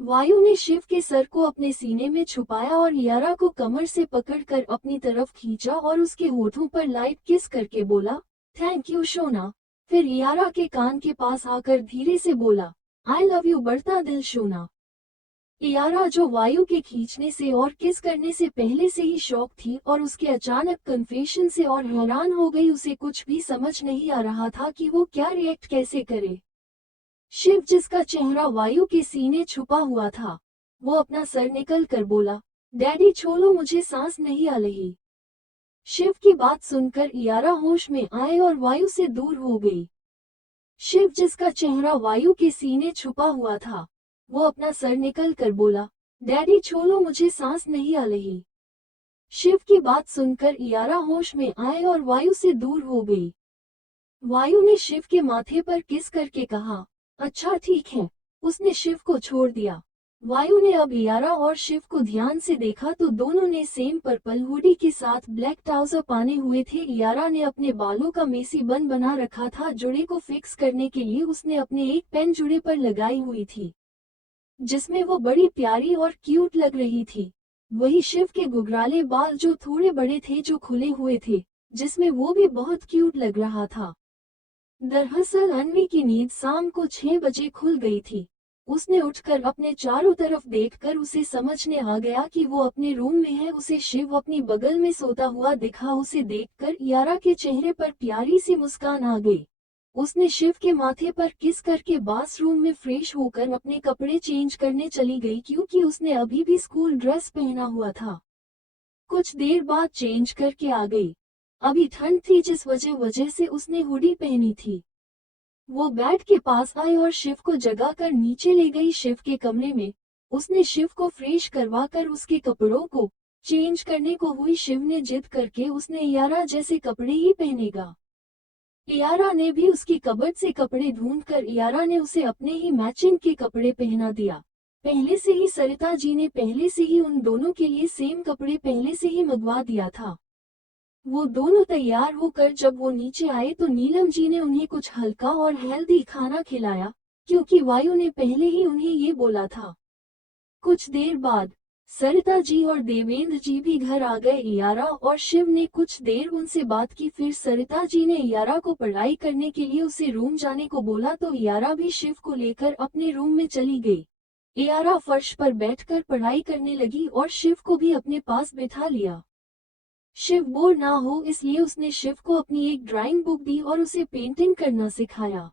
वायु ने शिव के सर को अपने सीने में छुपाया और यारा को कमर से पकड़कर अपनी तरफ खींचा और उसके होठों पर लाइट किस करके बोला, थैंक यू शोना। फिर यारा के कान के पास आकर धीरे से बोला, आई लव यू बढ़ता दिल शोना। यारा जो वायु के खींचने से और किस करने से पहले से ही शौक थी और उसके अचानक कन्फेशन से और हैरान हो गई। उसे कुछ भी समझ नहीं आ रहा था कि वो क्या रिएक्ट कैसे करे। शिव जिसका चेहरा वायु के सीने छुपा हुआ था, वो अपना सर निकल कर बोला, डैडी छोड़ो मुझे सांस नहीं आ रही। शिव की बात सुनकर यारा होश में आए और वायु से दूर हो गई। शिव जिसका चेहरा वायु के सीने छुपा हुआ था, वो अपना सर निकल कर बोला, डैडी छोड़ो मुझे सांस नहीं आ रही। शिव की बात सुनकर यारा होश में आए और वायु से दूर हो गई। वायु ने शिव के माथे पर किस करके कहा, अच्छा ठीक है। उसने शिव को छोड़ दिया। वायु ने अब यारा और शिव को ध्यान से देखा तो दोनों ने सेम पर्पल हुडी के साथ ब्लैक ट्राउजर पहने हुए थे। यारा ने अपने बालों का मेसी बन बना रखा था। जुड़े को फिक्स करने के लिए उसने अपने एक पेन जुड़े पर लगाई हुई थी, जिसमें वो बड़ी प्यारी और क्यूट लग रही थी। वही शिव के गुगराले बाल जो थोड़े बड़े थे, जो खुले हुए थे, जिसमें वो भी बहुत क्यूट लग रहा था। दरअसल अन्वी की नींद शाम को 6 बजे खुल गई थी। उसने उठकर अपने चारों तरफ देखकर उसे समझने आ गया कि वो अपने रूम में है। उसे शिव अपनी बगल में सोता हुआ दिखा। उसे देखकर यारा के चेहरे पर प्यारी सी मुस्कान आ गई। उसने शिव के माथे पर किस करके बाथरूम में फ्रेश होकर अपने कपड़े चेंज करने चली गई, क्योंकि उसने अभी भी स्कूल ड्रेस पहना हुआ था। कुछ देर बाद चेंज करके आ गई। अभी ठंड थी, जिस वजह से उसने हुडी पहनी थी। वो बेड के पास आई और शिव को जगाकर नीचे ले गई शिव के कमरे में। उसने शिव को फ्रेश करवाकर उसके कपड़ों को चेंज करने को हुई। शिव ने जिद करके उसने यारा जैसे कपड़े ही पहनेगा। यारा ने भी उसकी कबर्ड से कपड़े ढूंढकर यारा ने उसे अपने ही मैचिंग के कपड़े पहना दिया। पहले से ही सरिता जी ने पहले से ही उन दोनों के लिए सेम कपड़े पहले से ही मंगवा दिया था। वो दोनों तैयार होकर जब वो नीचे आए तो नीलम जी ने उन्हें कुछ हल्का और हेल्दी खाना खिलाया, क्योंकि वायु ने पहले ही उन्हें ये बोला था। कुछ देर बाद सरिता जी और देवेंद्र जी भी घर आ गए। यारा और शिव ने कुछ देर उनसे बात की। फिर सरिता जी ने यारा को पढ़ाई करने के लिए उसे रूम जाने को बोला तो यारा भी शिव को लेकर अपने रूम में चली गई। यारा फर्श पर बैठकर पढ़ाई करने लगी और शिव को भी अपने पास बिठा लिया। शिव बोर ना हो इसलिए उसने शिव को अपनी एक ड्राइंग बुक दी और उसे पेंटिंग करना सिखाया।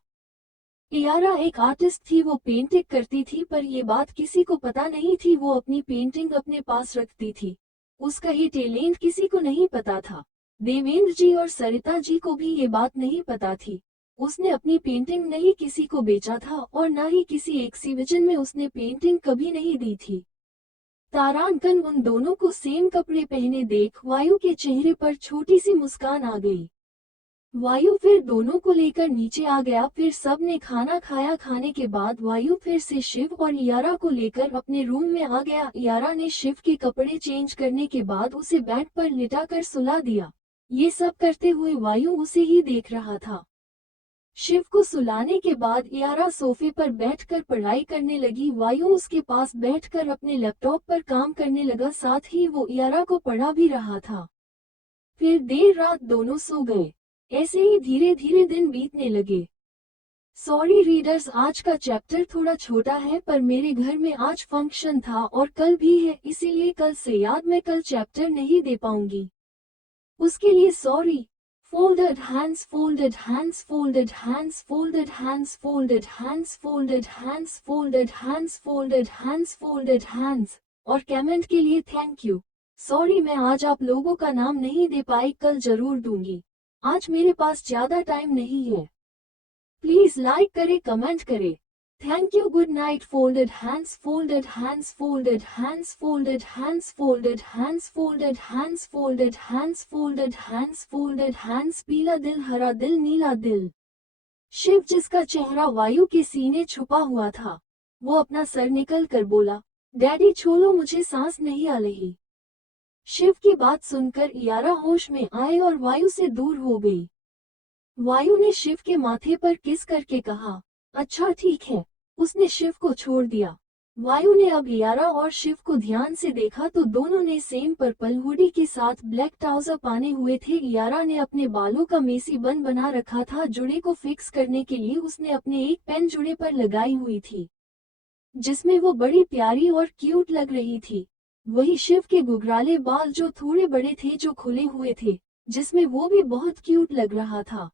यारा एक आर्टिस्ट थी, वो पेंटिंग करती थी, पर ये बात किसी को पता नहीं थी। वो अपनी पेंटिंग अपने पास रखती थी। उसका ये टैलेंट किसी को नहीं पता था। देवेंद्र जी और सरिता जी को भी ये बात नहीं पता थी। उसने अपनी पेंटिंग नहीं किसी को बेचा था और न ही किसी एग्जीबिशन में उसने पेंटिंग कभी नहीं दी थी। तारांकन उन दोनों को सेम कपड़े पहने देख वायु के चेहरे पर छोटी सी मुस्कान आ गई। वायु फिर दोनों को लेकर नीचे आ गया। फिर सब ने खाना खाया। खाने के बाद वायु फिर से शिव और यारा को लेकर अपने रूम में आ गया। यारा ने शिव के कपड़े चेंज करने के बाद उसे बेड पर लिटाकर सुला दिया। ये सब करते हुए वायु उसे ही देख रहा था। शिव को सुलाने के बाद यारा सोफे पर बैठकर पढ़ाई करने लगी। वायु उसके पास बैठकर अपने लैपटॉप पर काम करने लगा, साथ ही वो यारा को पढ़ा भी रहा था। फिर देर रात दोनों सो गए। ऐसे ही धीरे धीरे दिन बीतने लगे। सॉरी रीडर्स, आज का चैप्टर थोड़ा छोटा है, पर मेरे घर में आज फंक्शन था और कल भी है, इसीलिए कल से याद मैं कल चैप्टर नहीं दे पाऊंगी। उसके लिए sorry. Folded hands, folded hands, folded hands, folded hands, folded hands, folded hands, folded hands, folded hands, folded hands। और कमेंट के लिए थैंक यू। सॉरी मैं आज आप लोगों का नाम नहीं दे पाई, कल जरूर दूंगी। आज मेरे पास ज्यादा टाइम नहीं है। प्लीज लाइक करें, कमेंट करें। Thank you, good night. Folded hands, folded hands, folded hands, folded hands, folded hands, folded hands, folded hands, folded hands, folded hands. पीला दिल, हरा दिल, नीला दिल। शिव, जिसका चेहरा वायु के सीने छुपा हुआ था, वो अपना सर निकल कर बोला, डैडी छोड़ो, मुझे सांस नहीं आ रही। शिव की बात सुनकर यारा होश में आए और वायु से दूर हो गई। वायु ने शिव के माथे पर किस करके कहा, अच्छा ठीक है। उसने शिव को छोड़ दिया। वायु ने अब यारा और शिव को ध्यान से देखा तो दोनों ने सेम पर्पल हुडी के साथ ब्लैक ट्राउजर पहने हुए थे। यारा ने अपने बालों का मेसी बन बना रखा था। जुड़े को फिक्स करने के लिए उसने अपने एक पेन जुड़े पर लगाई हुई थी, जिसमें वो बड़ी प्यारी और क्यूट लग रही थी। वही शिव के गुगराले बाल जो थोड़े बड़े थे, जो खुले हुए थे, जिसमें वो भी बहुत क्यूट लग रहा था।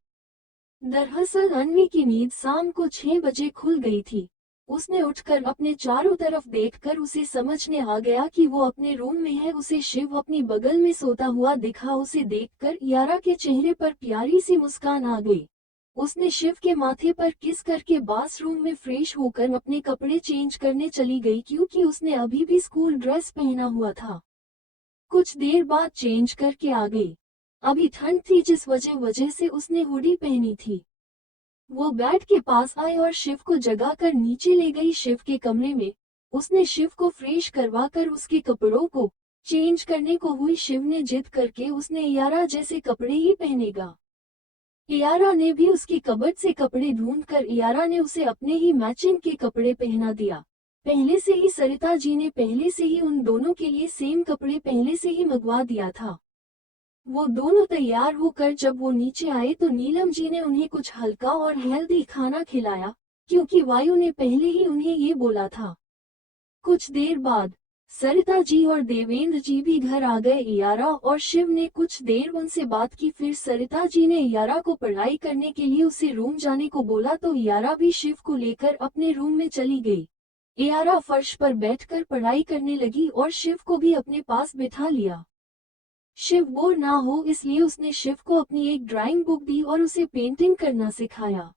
दरअसल अन्वी की नींद शाम को 6 बजे खुल गई थी। उसने उठकर अपने चारों तरफ देखकर उसे समझने आ गया कि वो अपने रूम में है। उसे शिव अपनी बगल में सोता हुआ दिखा। उसे देखकर यारा के चेहरे पर प्यारी सी मुस्कान आ गई। उसने शिव के माथे पर किस करके बाथरूम में फ्रेश होकर अपने कपड़े चेंज करने चली गई, क्योंकि उसने अभी भी स्कूल ड्रेस पहना हुआ था। कुछ देर बाद चेंज करके आ गई। अभी ठंड थी, जिस वजह से उसने हुडी पहनी थी। वो बेड के पास आई और शिव को जगाकर नीचे ले गई। शिव के कमरे में उसने शिव को फ्रेश करवाकर उसके कपड़ों को चेंज करने को हुई। शिव ने जिद करके उसने यारा जैसे कपड़े ही पहनेगा। यारा ने भी उसकी कबर्ड से कपड़े ढूंढकर यारा ने उसे अपने ही मैचिंग के कपड़े पहना दिया। पहले से ही सरिता जी ने पहले से ही उन दोनों के लिए सेम कपड़े पहले से ही मंगवा दिया था। वो दोनों तैयार होकर जब वो नीचे आए तो नीलम जी ने उन्हें कुछ हल्का और हेल्दी खाना खिलाया, क्योंकि वायु ने पहले ही उन्हें ये बोला था। कुछ देर बाद सरिता जी और देवेंद्र जी भी घर आ गए। यारा और शिव ने कुछ देर उनसे बात की। फिर सरिता जी ने यारा को पढ़ाई करने के लिए उसे रूम जाने को बोला तो यारा भी शिव को लेकर अपने रूम में चली गई। यारा फर्श पर बैठकर पढ़ाई करने लगी और शिव को भी अपने पास बिठा लिया। शिव बोर ना हो इसलिए उसने शिव को अपनी एक ड्राइंग बुक दी और उसे पेंटिंग करना सिखाया।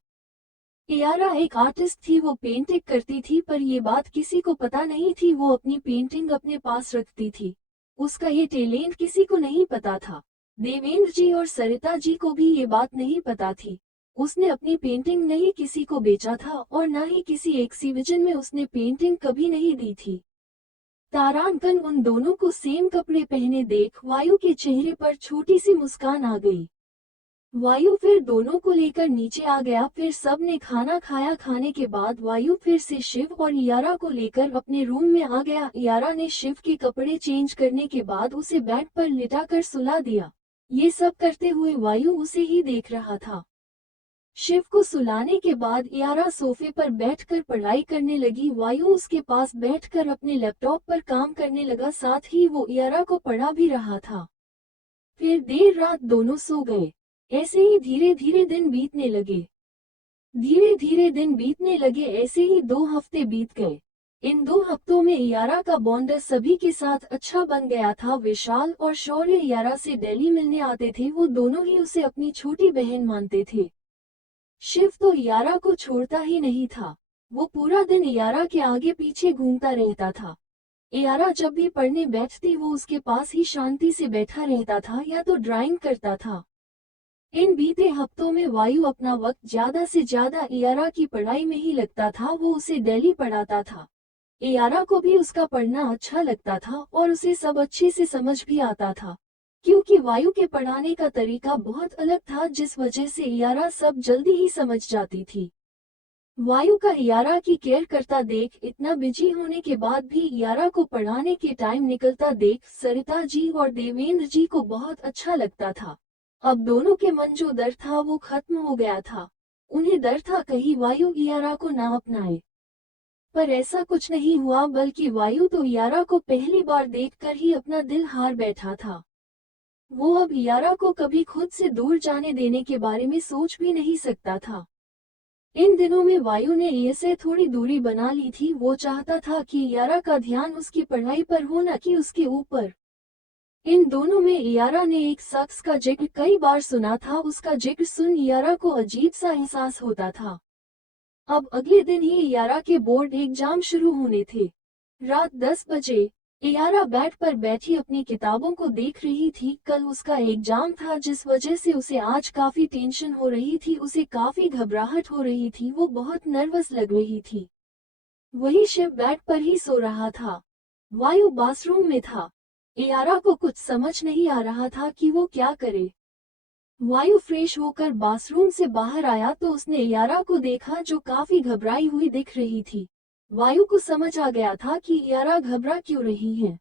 यारा एक आर्टिस्ट थी, वो पेंटिंग करती थी, पर ये बात किसी को पता नहीं थी। वो अपनी पेंटिंग अपने पास रखती थी। उसका ये टैलेंट किसी को नहीं पता था। देवेंद्र जी और सरिता जी को भी ये बात नहीं पता थी। उसने अपनी पेंटिंग नहीं किसी को बेचा था और न ही किसी एग्जीबिशन में उसने पेंटिंग कभी नहीं दी थी। तारांकन उन दोनों को सेम कपड़े पहने देख वायु के चेहरे पर छोटी सी मुस्कान आ गई। वायु फिर दोनों को लेकर नीचे आ गया। फिर सब ने खाना खाया। खाने के बाद वायु फिर से शिव और यारा को लेकर अपने रूम में आ गया। यारा ने शिव के कपड़े चेंज करने के बाद उसे बेड पर लिटाकर सुला दिया। ये सब करते हुए वायु उसे ही देख रहा था। शिव को सुलाने के बाद यारा सोफे पर बैठकर पढ़ाई करने लगी। वायु उसके पास बैठकर अपने लैपटॉप पर काम करने लगा, साथ ही वो यारा को पढ़ा भी रहा था। फिर देर रात दोनों सो गए। ऐसे ही धीरे धीरे दिन बीतने लगे। ऐसे ही 2 हफ्ते बीत गए। इन 2 हफ्तों में यारा का बॉन्ड सभी के साथ अच्छा बन गया था। विशाल और शौर्य यारा से दिल्ली मिलने आते थे। वो दोनों ही उसे अपनी छोटी बहन मानते थे। शिव तो यारा को छोड़ता ही नहीं था। वो पूरा दिन यारा के आगे पीछे घूमता रहता था। यारा जब भी पढ़ने बैठती वो उसके पास ही शांति से बैठा रहता था या तो ड्राइंग करता था। इन बीते हफ्तों में वायु अपना वक्त ज्यादा से ज्यादा यारा की पढ़ाई में ही लगता था। वो उसे डेली पढ़ाता था। यारा को भी उसका पढ़ना अच्छा लगता था और उसे सब अच्छे से समझ भी आता था। क्योंकि वायु के पढ़ाने का तरीका बहुत अलग था, जिस वजह से इयारा सब जल्दी ही समझ जाती थी। वायु का इयारा की केयर करता देख, इतना बिजी होने के बाद भी इयारा को पढ़ाने के टाइम निकलता देख सरिता जी और देवेंद्र जी को बहुत अच्छा लगता था। अब दोनों के मन जो डर था वो खत्म हो गया था। उन्हें डर था कहीं वायु इयारा को ना अपनाए, पर ऐसा कुछ नहीं हुआ, बल्कि वायु तो इयारा को पहली बार देखकर ही अपना दिल हार बैठा था। वो अब इयारा को कभी खुद से दूर जाने देने के बारे में सोच भी नहीं सकता था। इन दिनों में वायु ने ये से थोड़ी दूरी बना ली थी। वो चाहता था कि इयारा का ध्यान उसकी पढ़ाई पर हो, न कि उसके ऊपर। इन दोनों में इयारा ने एक शख्स का जिक्र कई बार सुना था। उसका जिक्र सुन इयारा को अजीब सा एहसास होता था। अब अगले दिन ही इयारा के बोर्ड एग्जाम शुरू होने थे। रात 10 बजे इयारा बेड पर बैठी अपनी किताबों को देख रही थी। कल उसका एग्जाम था, जिस वजह से उसे आज काफी टेंशन हो रही थी। उसे काफी घबराहट हो रही थी, वो बहुत नर्वस लग रही थी। वही शिव बेड पर ही सो रहा था। वायु बाथरूम में था। इयारा को कुछ समझ नहीं आ रहा था कि वो क्या करे। वायु फ्रेश होकर बाथरूम से बाहर आया तो उसने इयारा को देखा, जो काफी घबराई हुई दिख रही थी। वायु को समझ आ गया था कि इयारा घबरा क्यों रही है।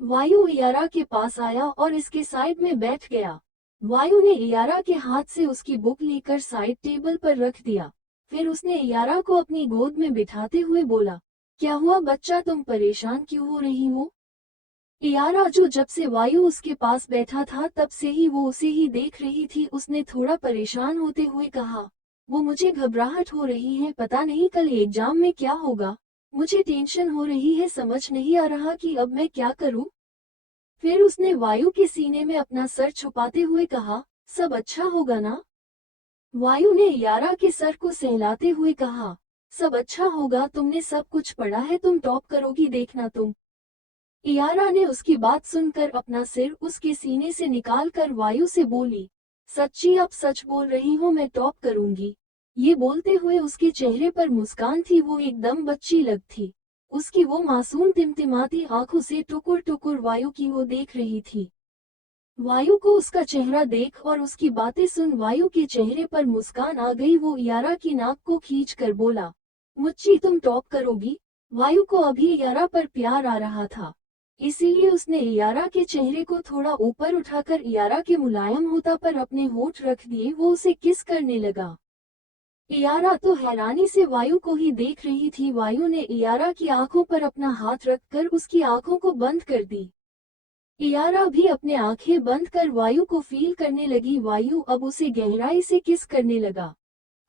वायु इयारा के पास आया और इसके साइड में बैठ गया। वायु ने इयारा के हाथ से उसकी बुक लेकर साइड टेबल पर रख दिया। फिर उसने इयारा को अपनी गोद में बिठाते हुए बोला, क्या हुआ बच्चा, तुम परेशान क्यों हो रही हो? इयारा, जो जब से वायु उसके पास बैठा था तब से ही वो उसे ही देख रही थी, उसने थोड़ा परेशान होते हुए कहा, वो मुझे घबराहट हो रही है, पता नहीं कल एग्जाम में क्या होगा। मुझे टेंशन हो रही है, समझ नहीं आ रहा कि अब मैं क्या करूं। फिर उसने वायु के सीने में अपना सर छुपाते हुए कहा, सब अच्छा होगा ना? वायु ने इयारा के सर को सहलाते हुए कहा, सब अच्छा होगा, तुमने सब कुछ पढ़ा है, तुम टॉप करोगी, देखना तुम। इयारा ने उसकी बात सुनकर अपना सिर उसके सीने से निकालकर वायु से बोली, सच्ची आप सच बोल रही हो, मैं टॉप करूंगी। ये बोलते हुए उसके चेहरे पर मुस्कान थी, वो एकदम बच्ची लग थी। उसकी वो मासूम टिमटिमाती आंखों से टुकुर टुकुर वायु की वो देख रही थी। वायु को उसका चेहरा देख और उसकी बातें सुन वायु के चेहरे पर मुस्कान आ गई। वो इयारा की नाक को खींच कर बोला, मुच्ची तुम टॉप करोगी। वायु को अभी इयारा पर प्यार आ रहा था, इसीलिए उसने इयारा के चेहरे को थोड़ा ऊपर उठाकर इयारा के मुलायम होठों पर अपने होठ रख दिए। वो उसे किस करने लगा। इयारा तो हैरानी से वायु को ही देख रही थी। वायु ने इयारा की आंखों पर अपना हाथ रखकर उसकी आंखों को बंद कर दी। इयारा भी अपने आंखें बंद कर वायु को फील करने लगी। वायु अब उसे गहराई से किस करने लगा।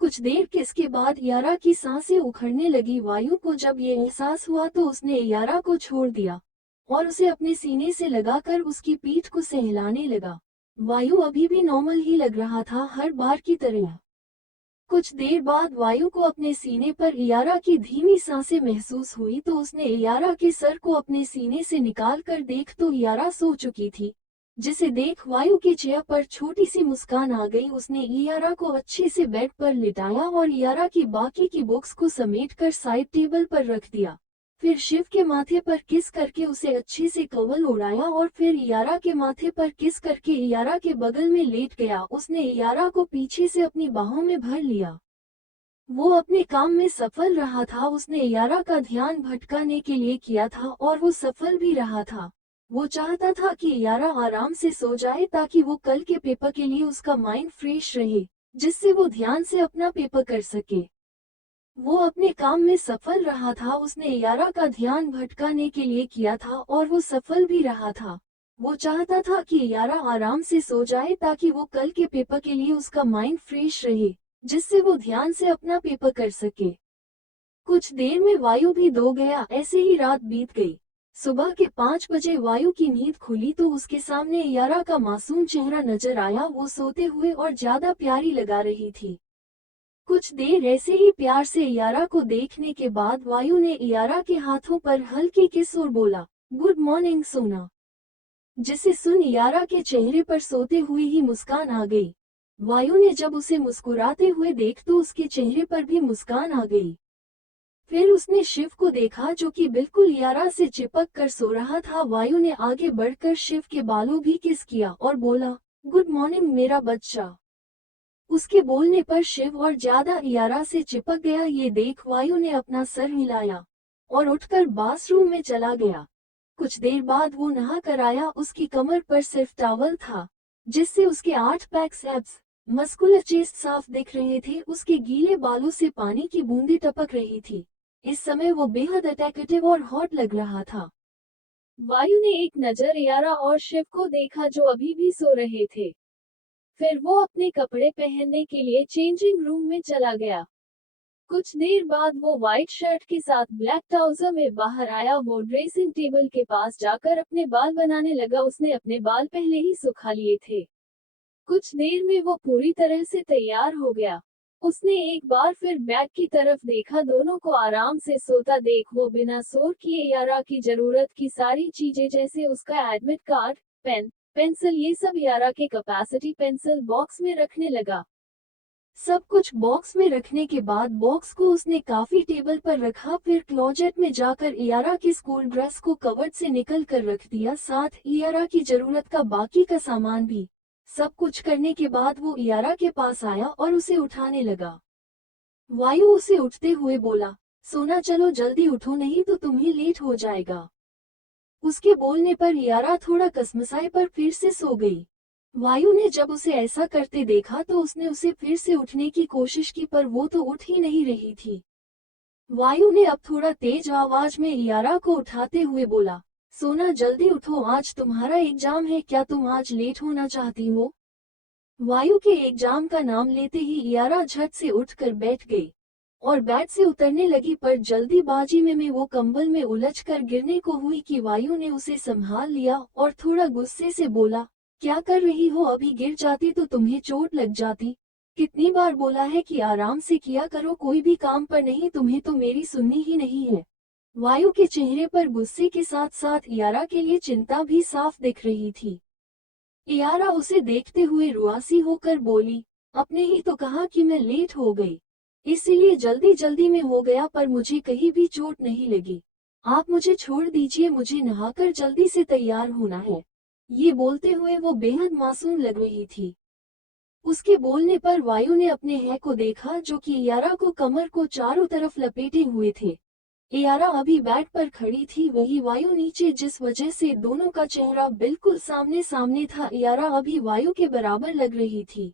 कुछ देर किस के बाद इयारा की सांसें उखड़ने लगी। वायु को जब ये एहसास हुआ तो उसने इयारा को छोड़ दिया और उसे अपने सीने से लगाकर उसकी पीठ को सहलाने लगा। वायु अभी भी नॉर्मल ही लग रहा था, हर बार की तरह। कुछ देर बाद वायु को अपने सीने पर इयारा की धीमी सांसें महसूस हुई तो उसने इयारा के सर को अपने सीने से निकाल कर देख तो इयारा सो चुकी थी, जिसे देख वायु के चेहरे पर छोटी सी मुस्कान आ गई। उसने इयारा को अच्छे से बेड पर लिटाया और इयारा की बाकी की बुक्स को समेटकर साइड टेबल पर रख दिया। फिर शिव के माथे पर किस करके उसे अच्छे से कवल उड़ाया और फिर इयारा के माथे पर किस करके इयारा के बगल में लेट गया। उसने इयारा को पीछे से अपनी बाहों में भर लिया। वो अपने काम में सफल रहा था। उसने इयारा का ध्यान भटकाने के लिए किया था और वो सफल भी रहा था। वो चाहता था कि इयारा आराम से सो जाए ताकि वो कल के पेपर के लिए उसका माइंड फ्रेश रहे, जिससे वो ध्यान से अपना पेपर कर सके। वो अपने काम में सफल रहा था। उसने इयारा का ध्यान भटकाने के लिए किया था और वो सफल भी रहा था। वो चाहता था कि इयारा आराम से सो जाए ताकि वो कल के पेपर के लिए उसका माइंड फ्रेश रहे, जिससे वो ध्यान से अपना पेपर कर सके। कुछ देर में वायु भी दो गया। ऐसे ही रात बीत गई। सुबह के 5 बजे वायु की नींद खुली तो उसके सामने इयारा का मासूम चेहरा नजर आया। वो सोते हुए और ज्यादा प्यारी लगा रही थी। कुछ देर ऐसे ही प्यार से इयारा को देखने के बाद वायु ने इयारा के हाथों पर हल्की किस और बोला, गुड मॉर्निंग सोना। जिसे सुन इयारा के चेहरे पर सोते हुए ही मुस्कान आ गई। वायु ने जब उसे मुस्कुराते हुए देख तो उसके चेहरे पर भी मुस्कान आ गई। फिर उसने शिव को देखा जो कि बिल्कुल यारा से चिपक कर सो रहा था। वायु ने आगे बढ़कर शिव के बालों भी किस किया और बोला, गुड मॉर्निंग मेरा बच्चा। उसके बोलने पर शिव और ज्यादा यारा से चिपक गया। ये देख वायु ने अपना सर हिलाया और उठकर बाथरूम में चला गया। कुछ देर बाद वो नहा कर आया। उसकी कमर पर सिर्फ टॉवल था जिससे उसके 8 पैक्स एब्स मस्कुलर चेस्ट साफ दिख रहे थे। उसके गीले बालों से पानी की बूंदें टपक रही थी। इस समय वो बेहद अट्रैक्टिव और हॉट लग रहा था। वायु ने एक नजर यारा और शिव को देखा जो अभी भी सो रहे थे। फिर वो अपने कपड़े पहनने के लिए चेंजिंग रूम में चला गया। कुछ देर बाद वो व्हाइट शर्ट के साथ ब्लैक ट्राउजर में बाहर आया। वो ड्रेसिंग टेबल के पास जाकर अपने बाल बनाने लगा। उसने अपने बाल पहले ही सुखा लिए थे। कुछ देर में वो पूरी तरह से तैयार हो गया। उसने एक बार फिर बैग की तरफ देखा। दोनों को आराम से सोता देख वो बिना शोर किए यारा की जरूरत की सारी चीजें जैसे उसका एडमिट कार्ड, पेन, पेंसिल ये सब यारा के कैपेसिटी पेंसिल बॉक्स में रखने लगा। सब कुछ बॉक्स में रखने के बाद बॉक्स को उसने काफी टेबल पर रखा। फिर क्लोजेट में जाकर इयारा की स्कूल ड्रेस को कवर्ड से निकल कर रख दिया, साथ इयारा की जरूरत का बाकी का सामान भी। सब कुछ करने के बाद वो इयारा के पास आया और उसे उठाने लगा। वायु उसे उठते हुए बोला, सोना चलो जल्दी उठो नहीं तो तुम्हें लेट हो जाएगा। उसके बोलने पर इयारा थोड़ा कसमसाए पर फिर से सो गई। वायु ने जब उसे ऐसा करते देखा तो उसने उसे फिर से उठने की कोशिश की पर वो तो उठ ही नहीं रही थी। वायु ने अब थोड़ा तेज आवाज में इयारा को उठाते हुए बोला, सोना जल्दी उठो आज तुम्हारा एग्जाम है, क्या तुम आज लेट होना चाहती हो? वायु के एग्जाम का नाम लेते ही इयारा झट से उठकर बैठ गई और बेड से उतरने लगी पर जल्दीबाजी में वो कंबल में उलझकर गिरने को हुई कि वायु ने उसे संभाल लिया और थोड़ा गुस्से से बोला, क्या कर रही हो? अभी गिर जाती तो तुम्हें चोट लग जाती। कितनी बार बोला है कि आराम से किया करो, कोई भी काम पर नहीं, तुम्हें तो मेरी सुननी ही नहीं है। वायु के चेहरे पर गुस्से के साथ साथ इयारा के लिए चिंता भी साफ दिख रही थी। इयारा उसे देखते हुए रुआसी होकर बोली, अपने ही तो कहा कि मैं लेट हो गई, इसीलिए जल्दी जल्दी में हो गया, पर मुझे कहीं भी चोट नहीं लगी। आप मुझे छोड़ दीजिए, मुझे नहाकर जल्दी से तैयार होना है। ये बोलते हुए वो बेहद मासूम लग रही थी। उसके बोलने पर वायु ने अपने है को देखा जो कि इयारा को कमर को चारों तरफ लपेटे हुए थे। इयारा अभी बेड पर खड़ी थी, वही वायु नीचे, जिस वजह से दोनों का चेहरा बिल्कुल सामने सामने था। इयारा अभी वायु के बराबर लग रही थी।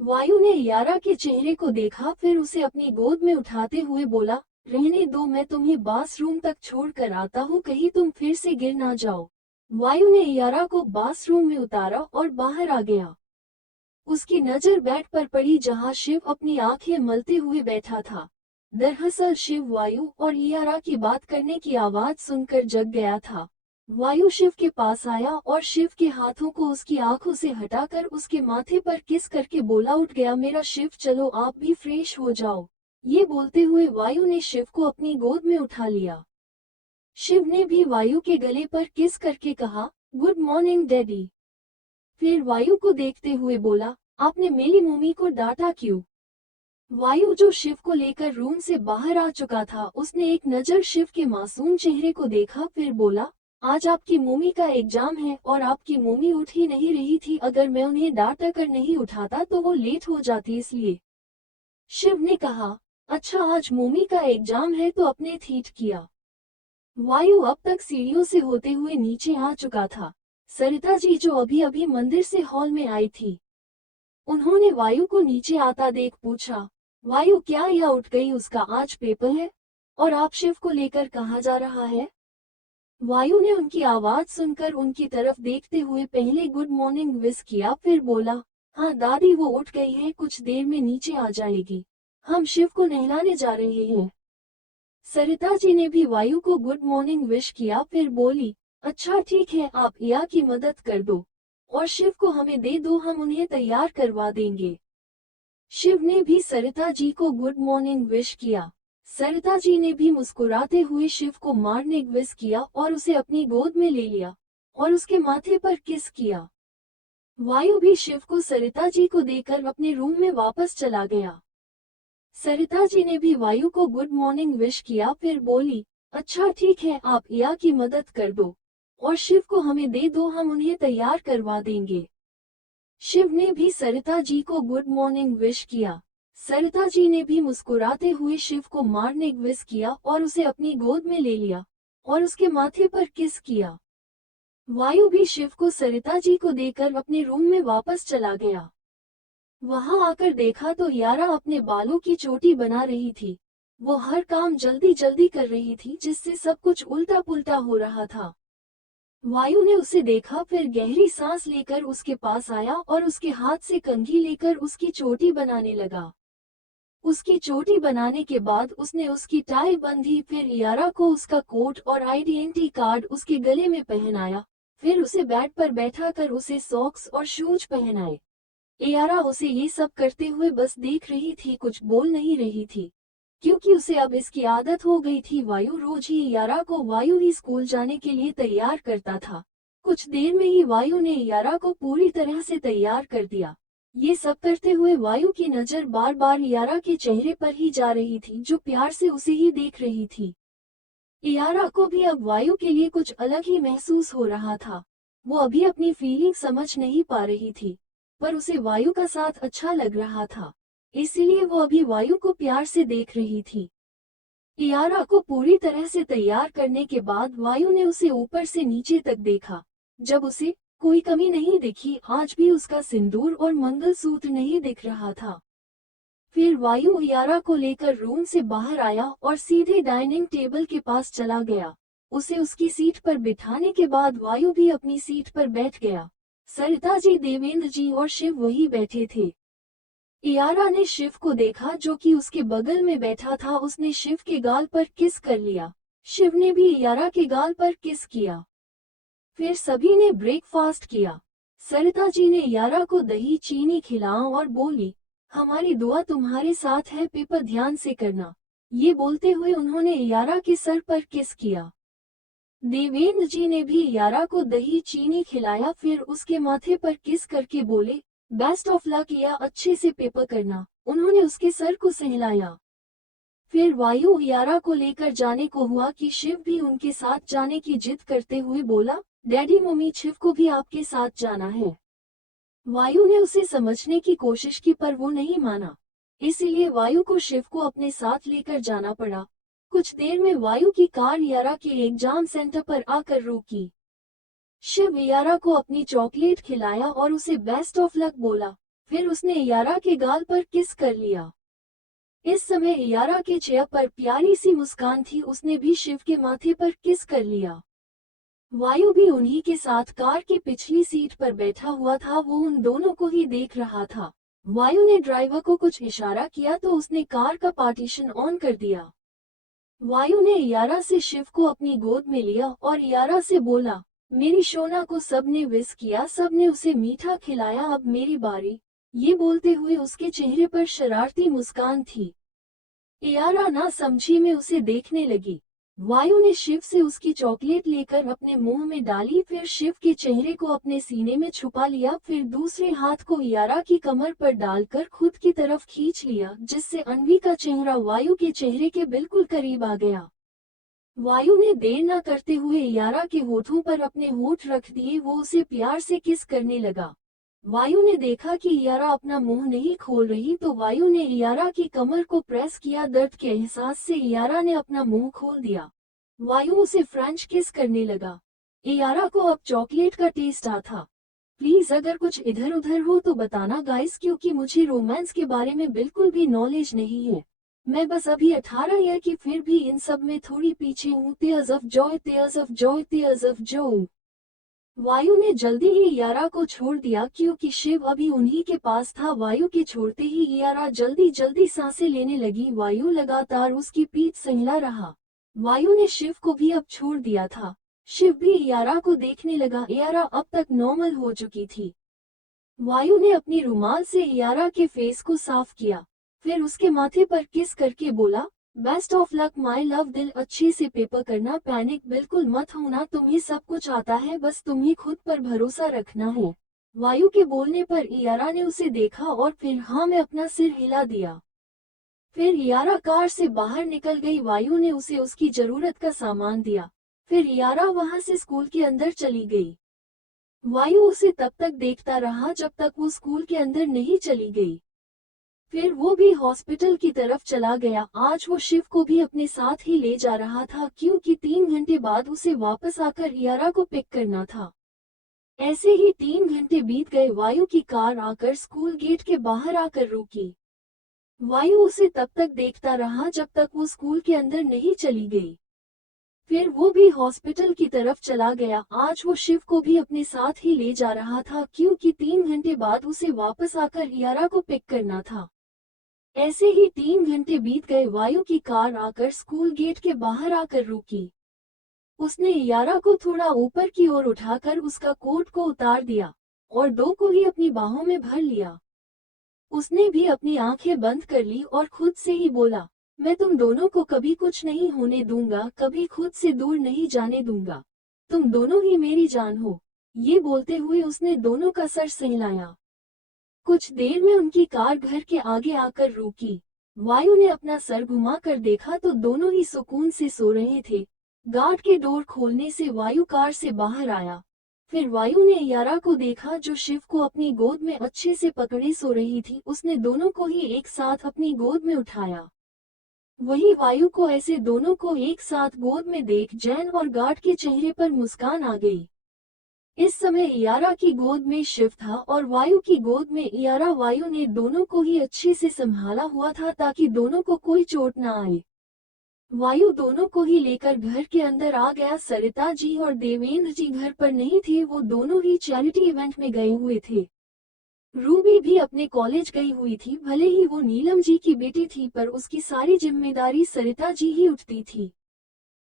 वायु ने इयारा के चेहरे को देखा, फिर उसे अपनी गोद में उठाते हुए बोला, रहने दो, मैं तुम्हें बाथरूम तक छोड़ कर आता हूँ, कहीं तुम फिर से गिर ना जाओ। वायु ने इयारा को बाथरूम में उतारा और बाहर आ गया। उसकी नजर बेड पर पड़ी जहां शिव अपनी आंखें मलते हुए बैठा था। दरअसल शिव वायु और इयारा की बात करने की आवाज सुनकर जग गया था। वायु शिव के पास आया और शिव के हाथों को उसकी आंखों से हटाकर उसके माथे पर किस करके बोला, उठ गया मेरा शिव, चलो आप भी फ्रेश हो जाओ। ये बोलते हुए वायु ने शिव को अपनी गोद में उठा लिया। शिव ने भी वायु के गले पर किस करके कहा, गुड मॉर्निंग डैडी। फिर वायु को देखते हुए बोला, आपने मेरी मम्मी को डांटा क्यों? वायु जो शिव को लेकर रूम से बाहर आ चुका था, उसने एक नजर शिव के मासूम चेहरे को देखा, फिर बोला, आज आपकी मम्मी का एग्जाम है और आपकी मम्मी उठ ही नहीं रही थी, अगर मैं उन्हें डांट कर नहीं उठाता तो वो लेट हो जाती, इसलिए। शिव ने कहा, अच्छा आज मम्मी का एग्जाम है तो अपने ठीक किया। वायु अब तक सीढ़ियों से होते हुए नीचे आ चुका था। सरिता जी जो अभी अभी मंदिर से हॉल में आई थी, उन्होंने वायु को नीचे आता देख पूछा, वायु क्या यह उठ गई, उसका आज पेपर है और आप शिव को लेकर कहाँ जा रहा है? वायु ने उनकी आवाज सुनकर उनकी तरफ देखते हुए पहले गुड मॉर्निंग विश किया, फिर बोला, हाँ दादी वो उठ गई है, कुछ देर में नीचे आ जाएगी, हम शिव को नहलाने जा रहे हैं। सरिता जी ने भी वायु को गुड मॉर्निंग विश किया, फिर बोली, अच्छा ठीक है, आप इया की मदद कर दो और शिव को हमें दे दो, हम उन्हें तैयार करवा देंगे। शिव ने भी सरिता जी को गुड मॉर्निंग विश किया। सरिता जी ने भी मुस्कुराते हुए शिव को मॉर्निंग विश किया और उसे अपनी गोद में ले लिया और उसके माथे पर किस किया। वायु भी शिव को सरिता जी को देकर अपने रूम में वापस चला गया। सरिता जी ने भी वायु को गुड मॉर्निंग विश किया, फिर बोली, अच्छा ठीक है, आप या की मदद कर दो और शिव को हमें दे दो, हम उन्हें तैयार करवा देंगे। शिव ने भी सरिता जी को गुड मॉर्निंग विश किया। सरिता जी ने भी मुस्कुराते हुए शिव को मॉर्निंग विश किया और उसे अपनी गोद में ले लिया और उसके माथे पर किस किया। वायु भी शिव को सरिता जी को देकर अपने रूम में वापस चला गया। वहां आकर देखा तो यारा अपने बालों की चोटी बना रही थी। वो हर काम जल्दी जल्दी कर रही थी, जिससे सब कुछ उल्टा पुल्टा हो रहा था। वायु ने उसे देखा, फिर गहरी सांस लेकर उसके पास आया और उसके हाथ से कंघी लेकर उसकी चोटी बनाने लगा। उसकी चोटी बनाने के बाद उसने उसकी टाई बंधी, फिर यारा को उसका कोट और आइडेंटिटी कार्ड उसके गले में पहनाया। फिर उसे बेड पर बैठाकर उसे सॉक्स और शूज पहनाए। यारा उसे ये सब करते हुए बस देख रही थी, कुछ बोल नहीं रही थी, क्योंकि उसे अब इसकी आदत हो गई थी। वायु रोज ही यारा को वायु ही स्कूल जाने के लिए तैयार करता था। कुछ देर में ही वायु ने यारा को पूरी तरह से तैयार कर दिया। ये सब करते हुए वायु की नजर बार बार यारा के चेहरे पर ही जा रही थी, जो प्यार से उसे ही देख रही थी। यारा को भी अब वायु के लिए कुछ अलग ही महसूस हो रहा था। वो अभी अपनी फीलिंग समझ नहीं पा रही थी, पर उसे वायु का साथ अच्छा लग रहा था, इसीलिए वो अभी वायु को प्यार से देख रही थी। यारा को पूरी तरह से तैयार करने के बाद वायु ने उसे ऊपर से नीचे तक देखा। जब उसे कोई कमी नहीं दिखी, आज भी उसका सिंदूर और मंगलसूत्र नहीं दिख रहा था। फिर वायु यारा को लेकर रूम से बाहर आया और सीधे डाइनिंग टेबल के पास चला गया। उसे उसकी सीट पर बिठाने के बाद वायु भी अपनी सीट पर बैठ गया। सरिता जी, देवेंद्र जी और शिव वही बैठे थे। यारा ने शिव को देखा, जो कि उसके बगल में बैठा था। उसने शिव के गाल पर किस कर लिया। शिव ने भी यारा के गाल पर किस किया। फिर सभी ने ब्रेकफास्ट किया। सरिता जी ने यारा को दही चीनी खिलाया और बोली, हमारी दुआ तुम्हारे साथ है, पेपर ध्यान से करना। ये बोलते हुए उन्होंने यारा के सर पर किस किया। देवेंद्र जी ने भी यारा को दही चीनी खिलाया, फिर उसके माथे पर किस करके बोले, बेस्ट ऑफ लक या अच्छे से पेपर करना। उन्होंने उसके सर को सहलाया। फिर वायु यारा को लेकर जाने को हुआ कि शिव भी उनके साथ जाने की जिद करते हुए बोला, डैडी मम्मी, शिव को भी आपके साथ जाना है। वायु ने उसे समझने की कोशिश की, पर वो नहीं माना। इसीलिए वायु को शिव को अपने साथ लेकर जाना पड़ा। कुछ देर में वायु की कार यारा के एग्जाम सेंटर पर आकर रुकी। शिव यारा को अपनी चॉकलेट खिलाया और उसे बेस्ट ऑफ लक बोला। फिर उसने यारा के गाल पर किस कर लिया। इस समय यारा के चेहरे पर प्यारी सी मुस्कान थी। उसने भी शिव के माथे पर किस कर लिया। वायु भी उन्हीं के साथ कार की पिछली सीट पर बैठा हुआ था। वो उन दोनों को ही देख रहा था। वायु ने ड्राइवर को कुछ इशारा किया तो उसने कार का पार्टीशन ऑन कर दिया। वायु ने यारा से शिव को अपनी गोद में लिया और यारा से बोला, मेरी शोना को सबने विश किया, सबने उसे मीठा खिलाया, अब मेरी बारी। ये बोलते हुए उसके चेहरे पर शरारती मुस्कान थी। यारा ना समझी में उसे देखने लगी। वायु ने शिव से उसकी चॉकलेट लेकर अपने मुंह में डाली, फिर शिव के चेहरे को अपने सीने में छुपा लिया, फिर दूसरे हाथ को यारा की कमर पर डालकर खुद की तरफ खींच लिया, जिससे अन्वी का चेहरा वायु के चेहरे के बिल्कुल करीब आ गया। वायु ने देर न करते हुए यारा के होठों पर अपने होठ रख दिए। वो उसे प्यार से किस करने लगा। वायु ने देखा कि यारा अपना मुंह नहीं खोल रही, तो वायु ने यारा की कमर को प्रेस किया। दर्द के एहसास से यारा ने अपना मुंह खोल दिया। वायु उसे फ्रेंच किस करने लगा। यारा को अब चॉकलेट का टेस्ट आता। प्लीज अगर कुछ इधर उधर हो तो बताना गाइस, क्योंकि मुझे रोमांस के बारे में बिल्कुल भी नॉलेज नहीं है। मैं बस अभी 18 ईयर की, फिर भी इन सब में थोड़ी पीछे हूँ। Tears of Joy, tears of Joy, tears of Joy. वायु ने जल्दी ही यारा को छोड़ दिया, क्योंकि शिव अभी उन्हीं के पास था। वायु के छोड़ते ही यारा जल्दी जल्दी सांसें लेने लगी। वायु लगातार उसकी पीठ सहला रहा। वायु ने शिव को भी अब छोड़ दिया था। शिव भी यारा को देखने लगा। यारा अब तक नॉर्मल हो चुकी थी। वायु ने अपनी रुमाल से यारा के फेस को साफ किया, फिर उसके माथे पर किस करके बोला, best of luck my love, दिल अच्छे से पेपर करना, पैनिक बिल्कुल मत होना, तुम्हें सब कुछ आता है, बस तुम्हें खुद पर भरोसा रखना है। वायु के बोलने पर यारा ने उसे देखा और फिर हाँ में अपना सिर हिला दिया। फिर यारा कार से बाहर निकल गई। वायु ने उसे उसकी जरूरत का सामान दिया। फिर यारा वहां से स्कूल के अंदर चली गई। वायु उसे तब तक देखता रहा जब तक वो स्कूल के अंदर नहीं चली गई। फिर वो भी हॉस्पिटल की तरफ चला गया। आज वो शिव को भी अपने साथ ही ले जा रहा था क्योंकि 3 घंटे बाद उसे वापस आकर यारा को पिक करना था। ऐसे ही 3 घंटे बीत गए। वायु की कार आकर स्कूल गेट के बाहर आकर रुकी। वायु उसे तब तक देखता रहा जब तक वो स्कूल के अंदर नहीं चली गई। फिर वो भी हॉस्पिटल की तरफ चला गया। आज वो शिव को भी अपने साथ ही ले जा रहा था क्योंकि 3 घंटे बाद उसे वापस आकर यारा को पिक करना था। ऐसे ही 3 घंटे बीत गए। वायु की कार आकर स्कूल गेट के बाहर आकर रुकी। उसने यारा को थोड़ा ऊपर की ओर उठाकर उसका कोट को उतार दिया और दो को ही अपनी बाहों में भर लिया। उसने भी अपनी आंखें बंद कर ली और खुद से ही बोला, मैं तुम दोनों को कभी कुछ नहीं होने दूंगा, कभी खुद से दूर नहीं जाने दूंगा। तुम दोनों ही मेरी जान हो। ये बोलते हुए उसने दोनों का सर सहलाया। कुछ देर में उनकी कार घर के आगे आकर रुकी। वायु ने अपना सर घुमाकर देखा तो दोनों ही सुकून से सो रहे थे। गार्ड के डोर खोलने से वायु कार से बाहर आया। फिर वायु ने यारा को देखा जो शिव को अपनी गोद में अच्छे से पकड़े सो रही थी। उसने दोनों को ही एक साथ अपनी गोद में उठाया। वही वायु को ऐसे दोनों को एक साथ गोद में देख जैन और गार्ड के चेहरे पर मुस्कान आ गई। इस समय यारा की गोद में शिव था और वायु की गोद में यारा। वायु ने दोनों को ही अच्छे से संभाला हुआ था ताकि दोनों को कोई चोट न आए। वायु दोनों को ही लेकर घर के अंदर आ गया। सरिता जी और देवेंद्र जी घर पर नहीं थे, वो दोनों ही चैरिटी इवेंट में गए हुए थे। रूबी भी अपने कॉलेज गई हुई थी। भले ही वो नीलम जी की बेटी थी पर उसकी सारी जिम्मेदारी सरिता जी ही उठती थी।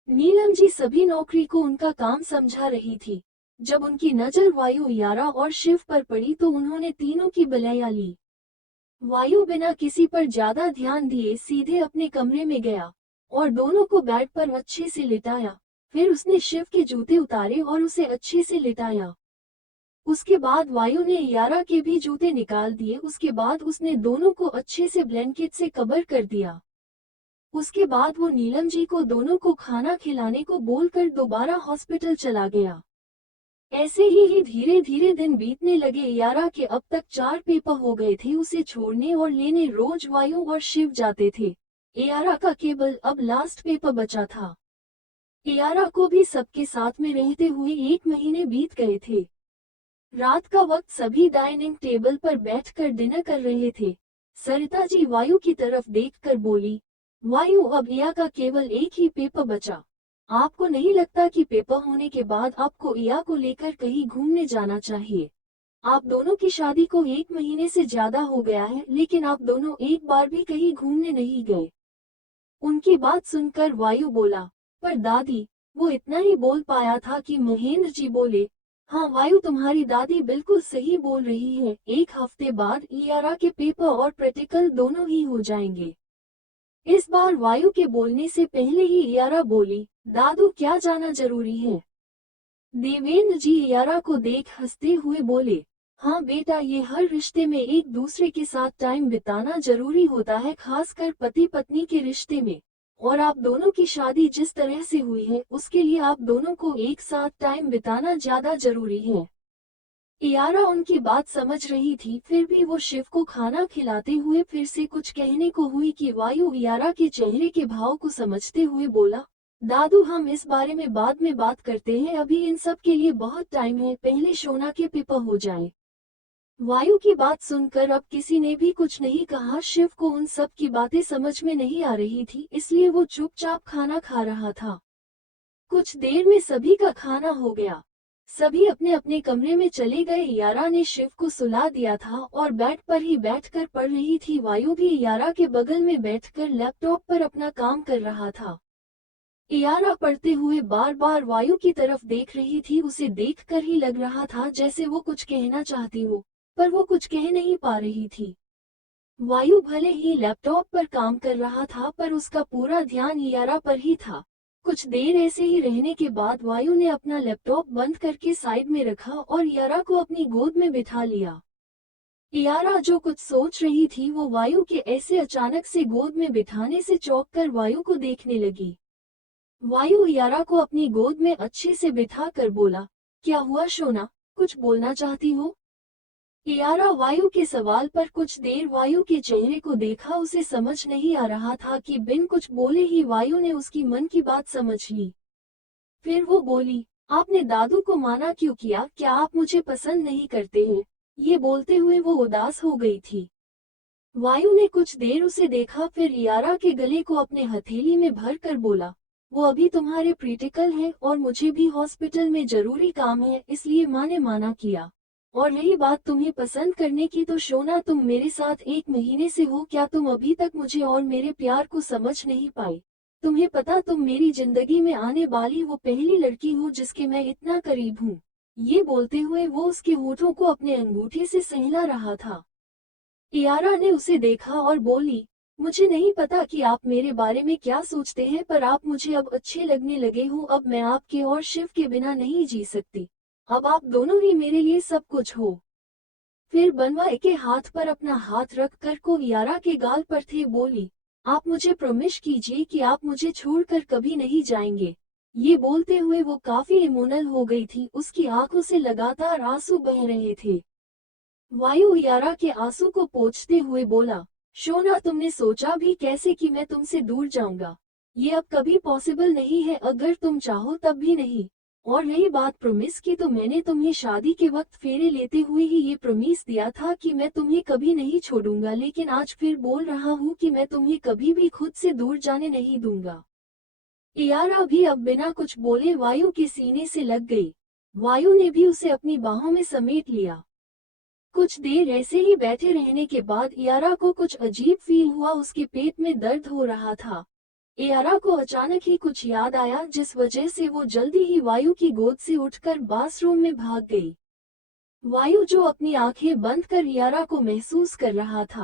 नीलम जी सभी नौकरी को उनका काम समझा रही थी। जब उनकी नजर वायु, यारा और शिव पर पड़ी तो उन्होंने तीनों की बलैया ली। वायु बिना किसी पर ज्यादा ध्यान दिए सीधे अपने कमरे में गया और दोनों को बेड पर अच्छे से लिटाया। फिर उसने शिव के जूते उतारे और उसे अच्छे से लिटाया। उसके बाद वायु ने यारा के भी जूते निकाल दिए। उसके बाद उसने दोनों को अच्छे से ब्लैंकेट से कवर कर दिया। उसके बाद वो नीलम जी को दोनों को खाना खिलाने को बोलकर दोबारा हॉस्पिटल चला गया। ऐसे ही धीरे धीरे दिन बीतने लगे। यारा के अब तक 4 पेपर हो गए थे। उसे छोड़ने और लेने रोज वायु और शिव जाते थे। यारा का केवल अब लास्ट पेपर बचा था। यारा को भी सबके साथ में रहते हुए 1 महीने बीत गए थे। रात का वक्त सभी डाइनिंग टेबल पर बैठकर डिनर कर रहे थे। सरिता जी वायु की तरफ देखकर बोली, वायु अब या का केवल एक ही पेपर बचा। आपको नहीं लगता कि पेपर होने के बाद आपको या को लेकर कहीं घूमने जाना चाहिए? आप दोनों की शादी को 1 महीने से ज्यादा हो गया है लेकिन आप दोनों एक बार भी कहीं घूमने नहीं गए। उनकी बात सुनकर वायु बोला, पर दादी। वो इतना ही बोल पाया था कि महेंद्र जी बोले, हाँ वायु, तुम्हारी दादी बिल्कुल सही बोल रही है। 1 हफ्ते बाद यारा के पेपर और प्रैक्टिकल दोनों ही हो जाएंगे। इस बार वायु के बोलने से पहले ही यारा बोली, दादू क्या जाना जरूरी है? देवेंद्र जी यारा को देख हंसते हुए बोले, हाँ बेटा, ये हर रिश्ते में एक दूसरे के साथ टाइम बिताना जरूरी होता है, खासकर पति पत्नी के रिश्ते में। और आप दोनों की शादी जिस तरह से हुई है उसके लिए आप दोनों को एक साथ टाइम बिताना ज्यादा जरूरी है। यारा उनकी बात समझ रही थी, फिर भी वो शिव को खाना खिलाते हुए फिर से कुछ कहने को हुई कि वायु यारा के चेहरे के भाव को समझते हुए बोला, दादू हम इस बारे में बाद में बात करते हैं, अभी इन सब के लिए बहुत टाइम है, पहले शोना के पेपर हो जाए। वायु की बात सुनकर अब किसी ने भी कुछ नहीं कहा। शिव को उन सब की बातें समझ में नहीं आ रही थी, इसलिए वो चुपचाप खाना खा रहा था। कुछ देर में सभी का खाना हो गया। सभी अपने अपने कमरे में चले गए। यारा ने शिव को सुला दिया था और बेड पर ही बैठकर पढ़ रही थी। वायु भी यारा के बगल में बैठकर लैपटॉप पर अपना काम कर रहा था। यारा पढ़ते हुए बार बार वायु की तरफ देख रही थी। उसे देखकर ही लग रहा था जैसे वो कुछ कहना चाहती हो, पर वो कुछ कह नहीं पा रही थी। वायु भले ही लैपटॉप पर काम कर रहा था पर उसका पूरा ध्यान यारा पर ही था। कुछ देर ऐसे ही रहने के बाद वायु ने अपना लैपटॉप बंद करके साइड में रखा और यारा को अपनी गोद में बिठा लिया। यारा जो कुछ सोच रही थी वो वायु के ऐसे अचानक से गोद में बिठाने से चौंक कर वायु को देखने लगी। वायु यारा को अपनी गोद में अच्छे से बिठा कर बोला, क्या हुआ शोना, कुछ बोलना चाहती हो? यारा वायु के सवाल पर कुछ देर वायु के चेहरे को देखा। उसे समझ नहीं आ रहा था कि बिन कुछ बोले ही वायु ने उसकी मन की बात समझ ली। फिर वो बोली, आपने दादू को माना क्यों किया, क्या आप मुझे पसंद नहीं करते हैं? ये बोलते हुए वो उदास हो गई थी। वायु ने कुछ देर उसे देखा, फिर यारा के गले को अपने हथेली में भर कर बोला, वो अभी तुम्हारे क्रिटिकल है और मुझे भी हॉस्पिटल में जरूरी काम है, इसलिए माँ ने माना किया। और रही बात तुम्हें पसंद करने की, तो शोना तुम मेरे साथ 1 महीने से हो, क्या तुम अभी तक मुझे और मेरे प्यार को समझ नहीं पाई? तुम्हें पता तुम मेरी जिंदगी में आने वाली वो पहली लड़की हो जिसके मैं इतना करीब हूँ। ये बोलते हुए वो उसके होठों को अपने अंगूठे से सहला रहा था। यारा ने उसे देखा और बोली, मुझे नहीं पता कि आप मेरे बारे में क्या सोचते हैं, पर आप मुझे अब अच्छे लगने लगे हो। अब मैं आपके और शिव के बिना नहीं जी सकती। अब आप दोनों ही मेरे लिए सब कुछ हो। फिर बनवाए के हाथ पर अपना हाथ रख कर को यारा के गाल पर थे बोली, आप मुझे प्रॉमिस कीजिए कि आप मुझे छोड़कर कभी नहीं जाएंगे। ये बोलते हुए वो काफी इमोशनल हो गई थी, उसकी आंखों से लगातार आंसू बह रहे थे। वायु यारा के आंसू को पोंछते हुए बोला, शोना तुमने सोचा भी कैसे कि मैं तुमसे दूर जाऊंगा? ये अब कभी पॉसिबल नहीं है, अगर तुम चाहो तब भी नहीं। और रही बात प्रॉमिस की, तो मैंने तुम्हें शादी के वक्त फेरे लेते हुए ही ये प्रॉमिस दिया था कि मैं तुम्हें कभी नहीं छोड़ूंगा, लेकिन आज फिर बोल रहा हूँ कि मैं तुम्हें कभी भी खुद से दूर जाने नहीं दूंगा। यारा भी अब बिना कुछ बोले वायु के सीने से लग गई। वायु ने भी उसे अपनी बाहों में समेट लिया। कुछ देर ऐसे ही बैठे रहने के बाद यारा को कुछ अजीब फील हुआ, उसके पेट में दर्द हो रहा था। यारा को अचानक ही कुछ याद आया, जिस वजह से वो जल्दी ही वायु की गोद से उठकर बाथरूम में भाग गई। वायु जो अपनी आंखें बंद कर यारा को महसूस कर रहा था।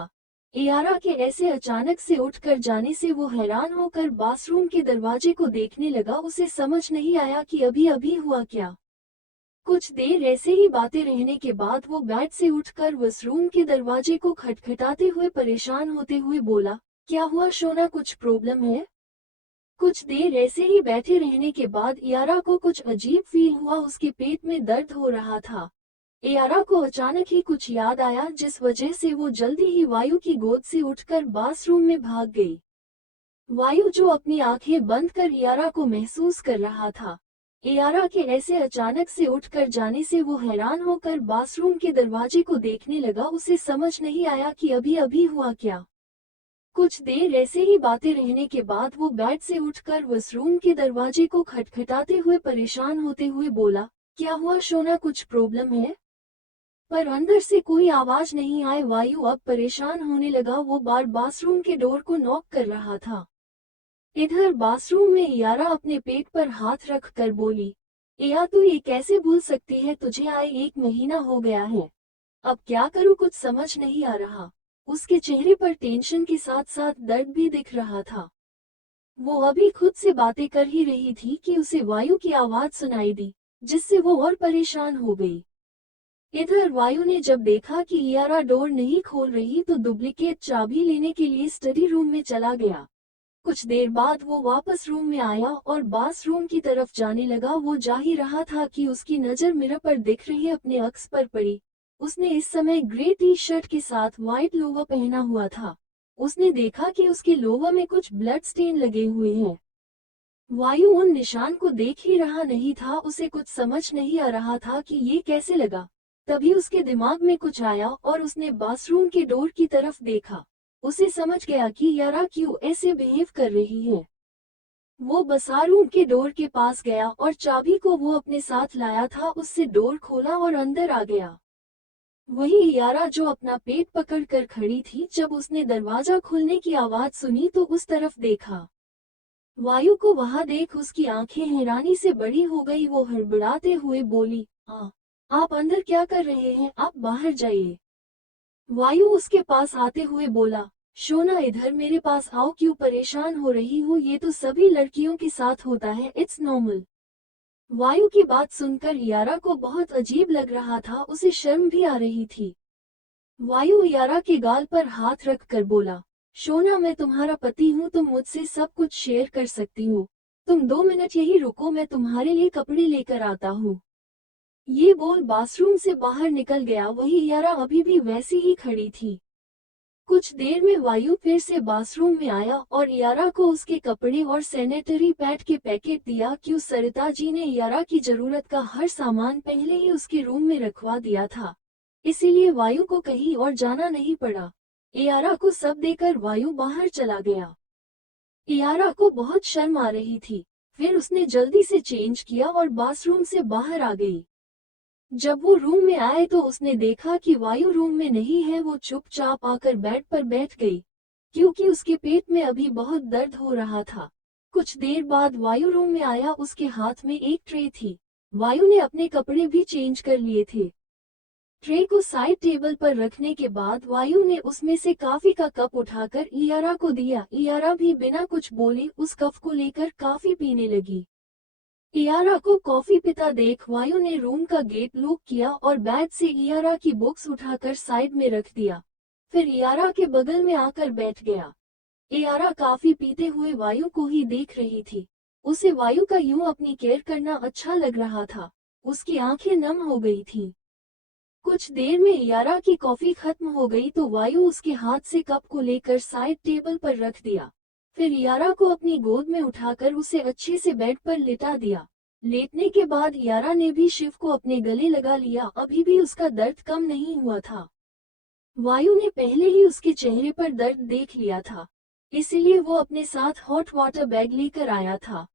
यारा के ऐसे अचानक से उठकर जाने से वो हैरान होकर बाथरूम के दरवाजे को देखने लगा। उसे समझ नहीं आया कि अभी अभी हुआ क्या। कुछ देर ऐसे ही बातें रहने के बाद वो बेड से उठकर वॉशरूम के दरवाजे को खटखटाते हुए परेशान होते हुए बोला, क्या हुआ शोना, कुछ प्रॉब्लम है? कुछ देर ऐसे ही बैठे रहने के बाद यारा को कुछ अजीब फील हुआ, उसके पेट में दर्द हो रहा था। यारा को अचानक ही कुछ याद आया, जिस वजह से वो जल्दी ही वायु की गोद से उठकर बाथरूम में भाग गई। वायु जो अपनी आंखें बंद कर यारा को महसूस कर रहा था। यारा के ऐसे अचानक से उठकर जाने से वो हैरान होकर बाथरूम के दरवाजे को देखने लगा। उसे समझ नहीं आया कि अभी अभी हुआ क्या। कुछ देर ऐसे ही बातें रहने के बाद वो बेड से उठकर वॉशरूम के दरवाजे को खटखटाते हुए परेशान होते हुए बोला, क्या हुआ शोना, कुछ प्रॉब्लम है? पर अंदर से कोई आवाज नहीं आई। वायु अब परेशान होने लगा, वो बार बाथरूम के डोर को नॉक कर रहा था। इधर बाथरूम में यारा अपने पेट पर हाथ रख कर बोली, या तू ये कैसे भूल सकती है, तुझे आए 1 महीना हो गया है। अब क्या करूँ, कुछ समझ नहीं आ रहा। उसके चेहरे पर टेंशन के साथ साथ दर्द भी दिख रहा था। वो अभी खुद से बातें कर ही रही थी कि उसे वायु की आवाज सुनाई दी, जिससे वो और परेशान हो गई। इधर वायु ने जब देखा कि यारा डोर नहीं खोल रही, तो डुप्लीकेट चाबी लेने के लिए स्टडी रूम में चला गया। कुछ देर बाद वो वापस रूम में आया और बाथरूम की तरफ जाने लगा। वो जा ही रहा था कि उसकी नजर मिरर पर दिख रही अपने अक्स पर पड़ी। उसने इस समय ग्रे टी शर्ट के साथ व्हाइट लोवर पहना हुआ था। उसने देखा कि उसके लोवर में कुछ ब्लड स्टेन लगे हुए हैं। वायु उन निशान को देख ही रहा नहीं था। उसे कुछ समझ नहीं आ रहा था कि ये कैसे लगा। तभी उसके दिमाग में कुछ आया और उसने बाथरूम के डोर की तरफ देखा। उसे समझ गया कि यारा क्यों ऐसे बिहेव कर रही है। वो बाथरूम के डोर के पास गया और चाबी को वो अपने साथ लाया था उससे डोर खोला और अंदर आ गया। वही यारा जो अपना पेट पकड़ कर खड़ी थी। जब उसने दरवाजा खुलने की आवाज सुनी तो उस तरफ देखा। वायु को वहां देख उसकी आंखें हैरानी से बड़ी हो गई। वो हड़बड़ाते हुए बोली, आप अंदर क्या कर रहे हैं, आप बाहर जाइए। वायु उसके पास आते हुए बोला, शोना इधर मेरे पास आओ, क्यों परेशान हो रही हो, ये तो सभी लड़कियों के साथ होता है, इट्स नॉर्मल। वायु की बात सुनकर यारा को बहुत अजीब लग रहा था, उसे शर्म भी आ रही थी। वायु यारा के गाल पर हाथ रख कर बोला, शोना मैं तुम्हारा पति हूँ, तुम मुझसे सब कुछ शेयर कर सकती हो। तुम 2 मिनट यही रुको, मैं तुम्हारे लिए कपड़े लेकर आता हूँ। ये बोल बाथरूम से बाहर निकल गया। वही यारा अभी भी वैसी ही खड़ी थी। कुछ देर में वायु फिर से बाथरूम में आया और यारा को उसके कपड़े और सैनिटरी पैड के पैकेट दिया। क्यों सरिता जी ने यारा की जरूरत का हर सामान पहले ही उसके रूम में रखवा दिया था, इसीलिए वायु को कहीं और जाना नहीं पड़ा। यारा को सब देकर वायु बाहर चला गया। यारा को बहुत शर्म आ रही थी। फिर उसने जल्दी से चेंज किया और बाथरूम से बाहर आ गई। जब वो रूम में आए तो उसने देखा कि वायु रूम में नहीं है। वो चुपचाप आकर बेड पर बैठ गई, क्योंकि उसके पेट में अभी बहुत दर्द हो रहा था। कुछ देर बाद वायु रूम में आया, उसके हाथ में एक ट्रे थी। वायु ने अपने कपड़े भी चेंज कर लिए थे। ट्रे को साइड टेबल पर रखने के बाद वायु ने उसमें से कॉफी का कप उठाकर इयारा को दिया। इयारा भी बिना कुछ बोले उस कप को लेकर कॉफी पीने लगी। इयारा को कॉफी पिता देख वायु ने रूम का गेट लॉक किया और बैग से इयारा की बुक्स उठाकर साइड में रख दिया। फिर इयारा के बगल में आकर बैठ गया। इयारा कॉफी पीते हुए वायु को ही देख रही थी। उसे वायु का यूं अपनी केयर करना अच्छा लग रहा था। उसकी आंखें नम हो गई थीं। कुछ देर में इयारा की कॉफी खत्म हो गई तो वायु उसके हाथ से कप को लेकर साइड टेबल पर रख दिया। फिर यारा को अपनी गोद में उठाकर उसे अच्छे से बेड पर लेटा दिया। लेटने के बाद यारा ने भी शिव को अपने गले लगा लिया। अभी भी उसका दर्द कम नहीं हुआ था। वायु ने पहले ही उसके चेहरे पर दर्द देख लिया था, इसलिए वो अपने साथ हॉट वाटर बैग लेकर आया था।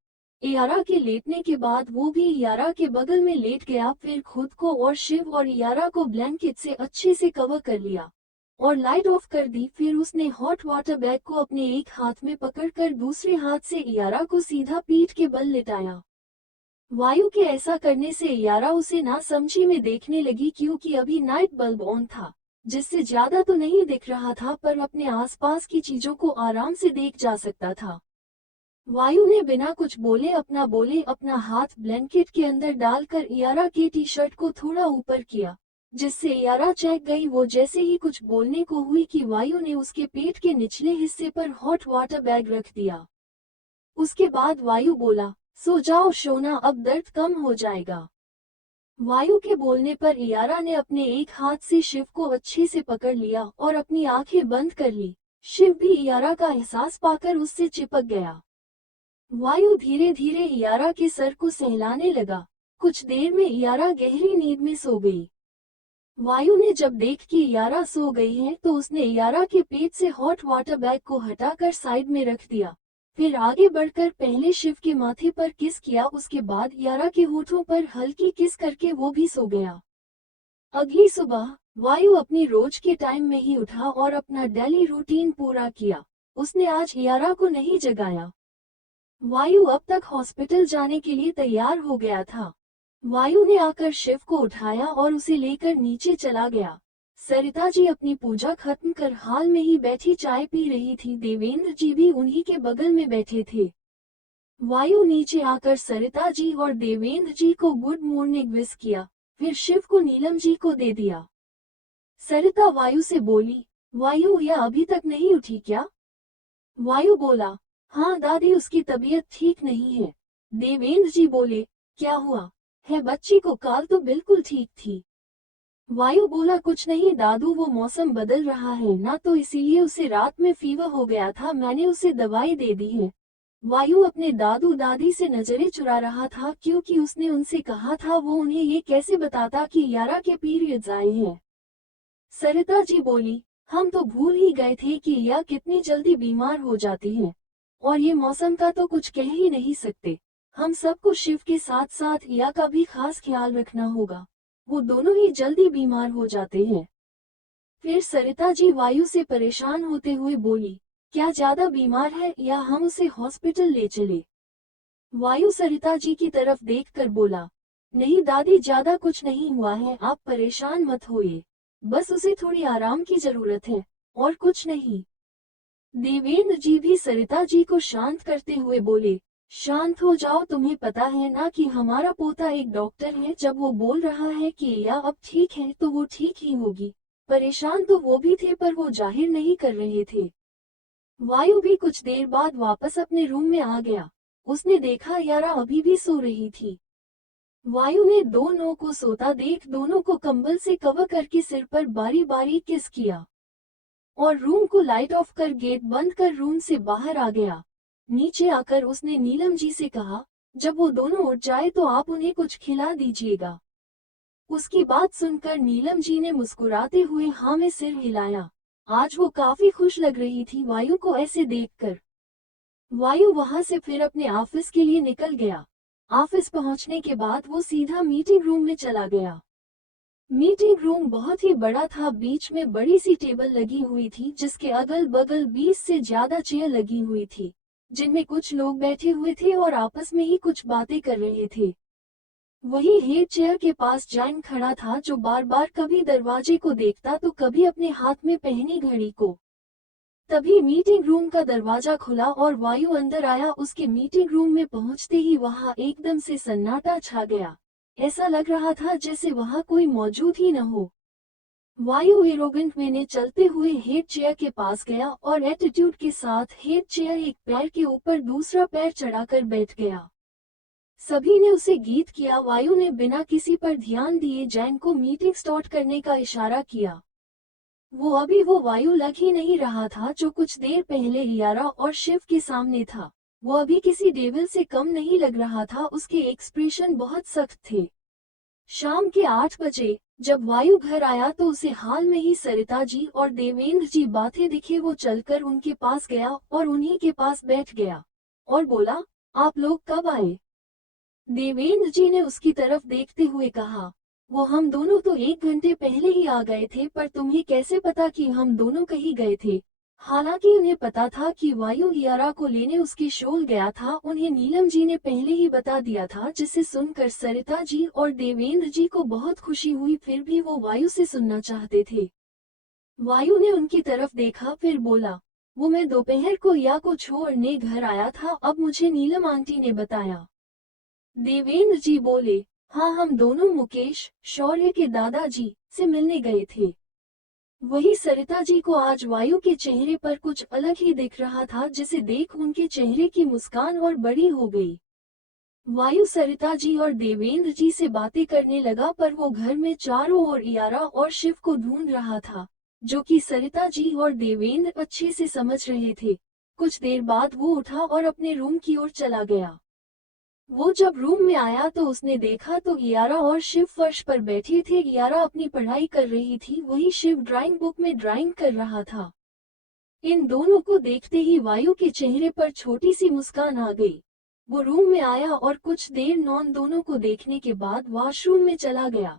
यारा के लेटने के बाद वो भी यारा के बगल में लेट गया। फिर खुद को और शिव और यारा को ब्लैंकेट से अच्छे से कवर कर लिया और लाइट ऑफ कर दी। फिर उसने हॉट वाटर बैग को अपने एक हाथ में पकड़कर दूसरे हाथ से यारा को सीधा पीठ के बल लेटाया। वायु के ऐसा करने से यारा उसे ना समझी में देखने लगी, क्योंकि अभी नाइट बल्ब ऑन था, जिससे ज्यादा तो नहीं दिख रहा था पर अपने आसपास की चीजों को आराम से देख जा सकता था। वायु ने बिना कुछ बोले अपना हाथ ब्लैंकेट के अंदर डालकर यारा के टी शर्ट को थोड़ा ऊपर किया, जिससे यारा चौंक गई। वो जैसे ही कुछ बोलने को हुई कि वायु ने उसके पेट के निचले हिस्से पर हॉट वाटर बैग रख दिया। उसके बाद वायु बोला, सो जाओ शोना, अब दर्द कम हो जाएगा। वायु के बोलने पर यारा ने अपने एक हाथ से शिव को अच्छे से पकड़ लिया और अपनी आंखें बंद कर ली। शिव भी यारा का एहसास पाकर उससे चिपक गया। वायु धीरे धीरे यारा के सर को सहलाने लगा। कुछ देर में यारा गहरी नींद में सो गई। वायु ने जब देख कि यारा सो गई है तो उसने यारा के पेट से हॉट वाटर बैग को हटाकर साइड में रख दिया। फिर आगे बढ़कर पहले शिव के माथे पर किस किया, उसके बाद यारा के होठों पर हल्की किस करके वो भी सो गया। अगली सुबह वायु अपनी रोज के टाइम में ही उठा और अपना डेली रूटीन पूरा किया। उसने आज यारा को नहीं जगाया। वायु अब तक हॉस्पिटल जाने के लिए तैयार हो गया था। वायु ने आकर शिव को उठाया और उसे लेकर नीचे चला गया। सरिता जी अपनी पूजा खत्म कर हाल में ही बैठी चाय पी रही थी। देवेंद्र जी भी उन्हीं के बगल में बैठे थे। वायु नीचे आकर सरिता जी और देवेंद्र जी को गुड मॉर्निंग विश किया, फिर शिव को नीलम जी को दे दिया। सरिता वायु से बोली, वायु यह अभी तक नहीं उठी क्या? वायु बोला, हाँ दादी, उसकी तबीयत ठीक नहीं है। देवेंद्र जी बोले, क्या हुआ है? बच्ची को काल तो बिल्कुल ठीक थी। वायु बोला, कुछ नहीं दादू, वो मौसम बदल रहा है ना, तो इसीलिए उसे रात में फीवर हो गया था, मैंने उसे दवाई दे दी है। वायु अपने दादू दादी से नजरें चुरा रहा था, क्योंकि उसने उनसे कहा था वो उन्हें ये कैसे बताता कि यारा के पीरियड्स आए हैं। सरिता जी बोली, हम तो भूल ही गए थे कि या कितनी जल्दी बीमार हो जाती है, और ये मौसम का तो कुछ कह ही नहीं सकते। हम सबको शिव के साथ साथ या का भी खास ख्याल रखना होगा, वो दोनों ही जल्दी बीमार हो जाते हैं। फिर सरिता जी वायु से परेशान होते हुए बोली, क्या ज्यादा बीमार है या हम उसे हॉस्पिटल ले चले? वायु सरिता जी की तरफ देखकर बोला, नहीं दादी, ज्यादा कुछ नहीं हुआ है, आप परेशान मत होइए, बस उसे थोड़ी आराम की जरूरत है, और कुछ नहीं। देवेंद्र जी भी सरिता जी को शांत करते हुए बोले, शांत हो जाओ, तुम्हें पता है ना कि हमारा पोता एक डॉक्टर है, जब वो बोल रहा है कि या अब ठीक है तो वो ठीक ही होगी, परेशान तो वो भी थे पर वो जाहिर नहीं कर रहे थे। वायु भी कुछ देर बाद वापस अपने रूम में आ गया। उसने देखा यारा अभी भी सो रही थी। वायु ने दोनों को सोता देख दोनों को कंबल से कवर करके सिर पर बारी बारी किस किया और रूम को लाइट ऑफ कर गेट बंद कर रूम से बाहर आ गया। नीचे आकर उसने नीलम जी से कहा, जब वो दोनों उठ जाए तो आप उन्हें कुछ खिला दीजिएगा। उसकी बात सुनकर नीलम जी ने मुस्कुराते हुए हाँ में सिर हिलाया। आज वो काफी खुश लग रही थी वायु को ऐसे देखकर। वायु वहां से फिर अपने ऑफिस के लिए निकल गया। ऑफिस पहुंचने के बाद वो सीधा मीटिंग रूम में चला गया। मीटिंग रूम बहुत ही बड़ा था। बीच में बड़ी सी टेबल लगी हुई थी जिसके अगल बगल 20 से ज्यादा चेयर लगी हुई थी, जिनमें कुछ लोग बैठे हुए थे और आपस में ही कुछ बातें कर रहे थे। वही हेड चेयर के पास जैन खड़ा था जो बार बार कभी दरवाजे को देखता तो कभी अपने हाथ में पहनी घड़ी को। तभी मीटिंग रूम का दरवाजा खुला और वायु अंदर आया। उसके मीटिंग रूम में पहुंचते ही वहां एकदम से सन्नाटा छा गया। ऐसा लग रहा था जैसे वहां कोई मौजूद ही न हो। वायु एरोगेंट मैंने चलते हुए हेड चेयर के पास गया और एटीट्यूड के साथ हेड चेयर एक पैर के ऊपर दूसरा पैर चढ़ाकर बैठ गया। सभी ने उसे गीत किया। वायु ने बिना किसी पर ध्यान दिए जैन को मीटिंग स्टार्ट करने का इशारा किया। वो वायु लग ही नहीं रहा था जो कुछ देर पहले यारा और शिव के सामने था। वो अभी किसी डेविल से कम नहीं लग रहा था। उसके एक्सप्रेशन बहुत सख्त थे। शाम के 8 बजे जब वायु घर आया तो उसे हाल में ही सरिता जी और देवेंद्र जी बातें दिखे। वो चलकर उनके पास गया और उन्हीं के पास बैठ गया और बोला, आप लोग कब आए? देवेंद्र जी ने उसकी तरफ देखते हुए कहा, वो हम दोनों तो 1 घंटे पहले ही आ गए थे, पर तुम्हें कैसे पता कि हम दोनों कहीं गए थे? हालांकि उन्हें पता था कि वायु यारा को लेने उसके शोल गया था। उन्हें नीलम जी ने पहले ही बता दिया था, जिसे सुनकर सरिता जी और देवेंद्र जी को बहुत खुशी हुई। फिर भी वो वायु से सुनना चाहते थे। वायु ने उनकी तरफ देखा फिर बोला, वो मैं दोपहर को या को छोड़ने घर आया था, अब मुझे नीलम आंटी ने बताया। देवेंद्र जी बोले, हाँ हम दोनों मुकेश शौर्य के दादाजी से मिलने गए थे। वही सरिता जी को आज वायु के चेहरे पर कुछ अलग ही दिख रहा था, जिसे देख उनके चेहरे की मुस्कान और बड़ी हो गई। वायु सरिता जी और देवेंद्र जी से बातें करने लगा, पर वो घर में चारों ओर यारा और शिव को ढूंढ रहा था, जो कि सरिता जी और देवेंद्र अच्छे से समझ रहे थे। कुछ देर बाद वो उठा और अपने रूम की ओर चला गया। वो जब रूम में आया तो उसने देखा तो यारा और शिव फर्श पर बैठे थे। यारा अपनी पढ़ाई कर रही थी, वही शिव ड्राइंग बुक में ड्राइंग कर रहा था। इन दोनों को देखते ही वायु के चेहरे पर छोटी सी मुस्कान आ गई। वो रूम में आया और कुछ देर दोनों को देखने के बाद वॉशरूम में चला गया।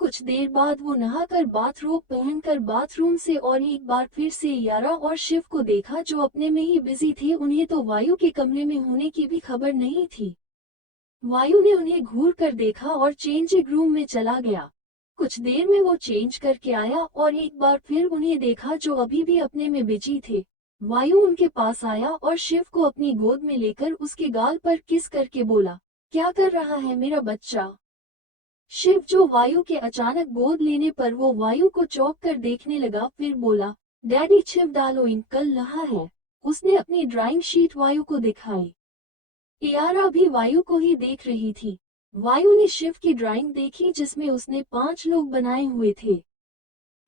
कुछ देर बाद वो नहाकर बाथरोब पहनकर बाथरूम से और एक बार फिर से यारा और शिव को देखा, जो अपने में ही बिजी थे। उन्हें तो वायु के कमरे में होने की भी खबर नहीं थी। वायु ने उन्हें घूर कर देखा और चेंजिंग रूम में चला गया। कुछ देर में वो चेंज करके आया और एक बार फिर उन्हें देखा, जो अभी भी अपने में बिजी थे। वायु उनके पास आया और शिव को अपनी गोद में लेकर उसके गाल पर किस करके बोला, क्या कर रहा है मेरा बच्चा? शिव, जो वायु के अचानक गोद लेने पर वो वायु को चौंक कर देखने लगा, फिर बोला, डैडी छिप डालो, इन कल रहा है। उसने अपनी ड्राइंग शीट वायु को दिखाई। यारा भी वायु को ही देख रही थी। वायु ने शिव की ड्राइंग देखी जिसमें उसने 5 लोग बनाए हुए थे।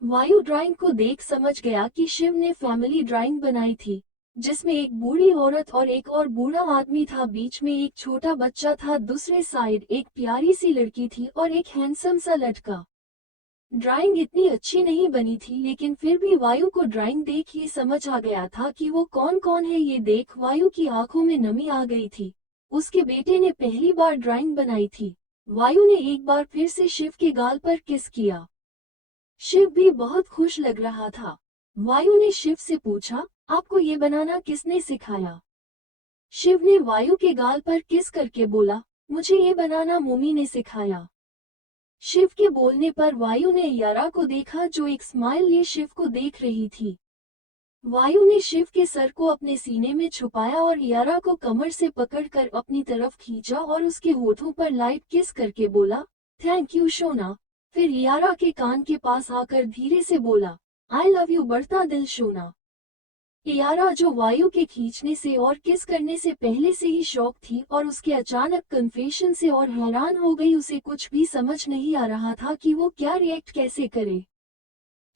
वायु ड्राइंग को देख समझ गया कि शिव ने फैमिली ड्राइंग बनाई थी, जिसमें एक बूढ़ी औरत और एक और बूढ़ा आदमी था। बीच में एक छोटा बच्चा था, दूसरे साइड एक प्यारी सी लड़की थी और एक हैंडसम सा लड़का। ड्राइंग इतनी अच्छी नहीं बनी थी, लेकिन फिर भी वायु को ड्राइंग देख ही समझ आ गया था कि वो कौन कौन है। ये देख वायु की आंखों में नमी आ गई थी। उसके बेटे ने पहली बार ड्राइंग बनाई थी। वायु ने एक बार फिर से शिव के गाल पर किस किया। शिव भी बहुत खुश लग रहा था। वायु ने शिव से पूछा, आपको ये बनाना किसने सिखाया? शिव ने वायु के गाल पर किस करके बोला, मुझे ये बनाना मम्मी ने सिखाया। शिव के बोलने पर वायु ने यारा को देखा, जो एक स्माइल लिए शिव को देख रही थी। वायु ने शिव के सर को अपने सीने में छुपाया और यारा को कमर से पकड़कर अपनी तरफ खींचा और उसके होठों पर लाइट किस करके बोला, थैंक यू शोना। फिर इयारा के कान के पास आकर धीरे से बोला, आई लव यू बढ़ता दिल शोना। इयारा, जो वायु के खींचने से और किस करने से पहले से ही शौक थी और उसके अचानक कन्फेशन से और हैरान हो गई, उसे कुछ भी समझ नहीं आ रहा था कि वो क्या रिएक्ट कैसे करे।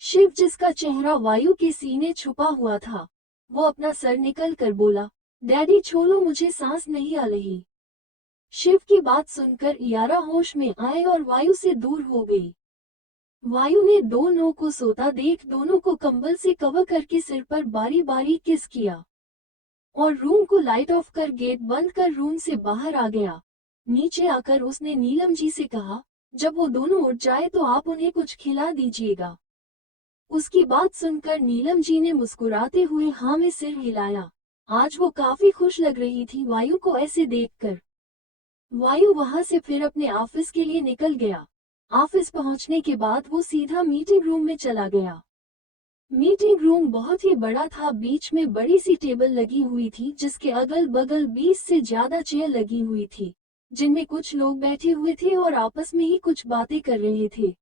शिव, जिसका चेहरा वायु के सीने छुपा हुआ था, वो अपना सर निकल कर बोला, डैडी छोड़ो, मुझे सांस नहीं आ रही। शिव की बात सुनकर इयारा होश में आए और वायु से दूर हो गई। वायु ने दोनों को सोता देख दोनों को कंबल से कवर करके सिर पर बारी बारी किस किया और रूम को लाइट ऑफ कर गेट बंद कर रूम से बाहर आ गया। नीचे आकर उसने नीलम जी से कहा, जब वो दोनों उठ जाए तो आप उन्हें कुछ खिला दीजिएगा। उसकी बात सुनकर नीलम जी ने मुस्कुराते हुए हाँ में सिर हिलाया। आज वो काफी खुश लग रही थी वायु को ऐसे देखकर। वायु वहां से फिर अपने ऑफिस के लिए निकल गया। ऑफिस पहुंचने के बाद वो सीधा मीटिंग रूम में चला गया। मीटिंग रूम बहुत ही बड़ा था, बीच में बड़ी सी टेबल लगी हुई थी जिसके अगल बगल 20 से ज्यादा चेयर लगी हुई थी, जिनमें कुछ लोग बैठे हुए थे और आपस में ही कुछ बातें कर रहे थे।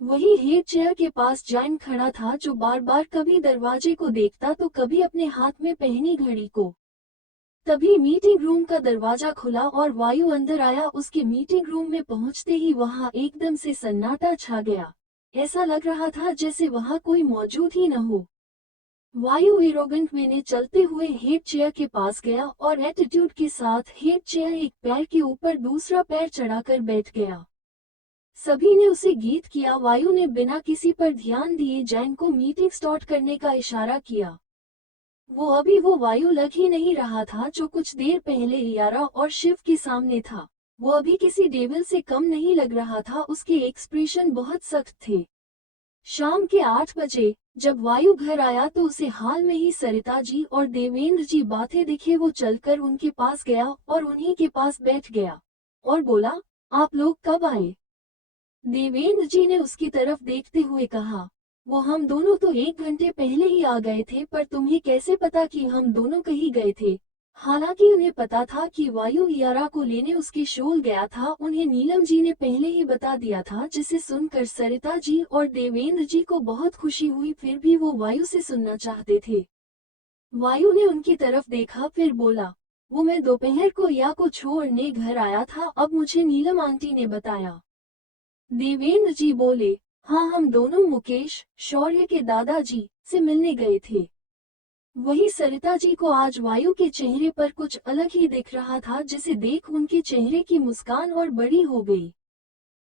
वही हेड चेयर के पास जैन खड़ा था, जो बार बार कभी दरवाजे को देखता तो कभी अपने हाथ में पहनी घड़ी को। तभी मीटिंग रूम का दरवाजा खुला और वायु अंदर आया। उसके मीटिंग रूम में पहुंचते ही वहां एकदम से सन्नाटा छा गया। ऐसा लग रहा था जैसे वहां कोई मौजूद ही न हो। वायु एरोगेंट में चलते हुए हेड चेयर के पास गया और एटीट्यूड के साथ हेड चेयर एक पैर के ऊपर दूसरा पैर चढ़ाकर बैठ गया। सभी ने उसे गीत किया। वायु ने बिना किसी पर ध्यान दिए जैन को मीटिंग स्टार्ट करने का इशारा किया। वो वायु लग ही नहीं रहा था जो कुछ देर पहले इयारा और शिव के सामने था। वो अभी किसी डेविल से कम नहीं लग रहा था। उसके एक्सप्रेशन बहुत सख्त थे। शाम के 8 बजे जब वायु घर आया तो उसे हाल में ही सरिता जी और देवेंद्र जी बातें दिखे। वो चलकर उनके पास गया और उन्हीं के पास बैठ गया और बोला, आप लोग कब आए? देवेंद्र जी ने उसकी तरफ देखते हुए कहा, वो हम दोनों तो 1 घंटे पहले ही आ गए थे, पर तुम्हें कैसे पता कि हम दोनों कहीं गए थे? हालांकि उन्हें पता था कि वायु इयारा को लेने उसके शोल गया था। उन्हें नीलम जी ने पहले ही बता दिया था, जिसे सुनकर सरिता जी और देवेंद्र जी को बहुत खुशी हुई। फिर भी वो वायु से सुनना चाहते थे। वायु ने उनकी तरफ देखा, फिर बोला, वो मैं दोपहर को या को छोड़ने घर आया था, अब मुझे नीलम आंटी ने बताया। देवेंद्र जी बोले, हाँ, हम दोनों मुकेश शौर्य के दादाजी से मिलने गए थे। वही सरिता जी को आज वायु के चेहरे पर कुछ अलग ही दिख रहा था, जिसे देख उनके चेहरे की मुस्कान और बड़ी हो गई।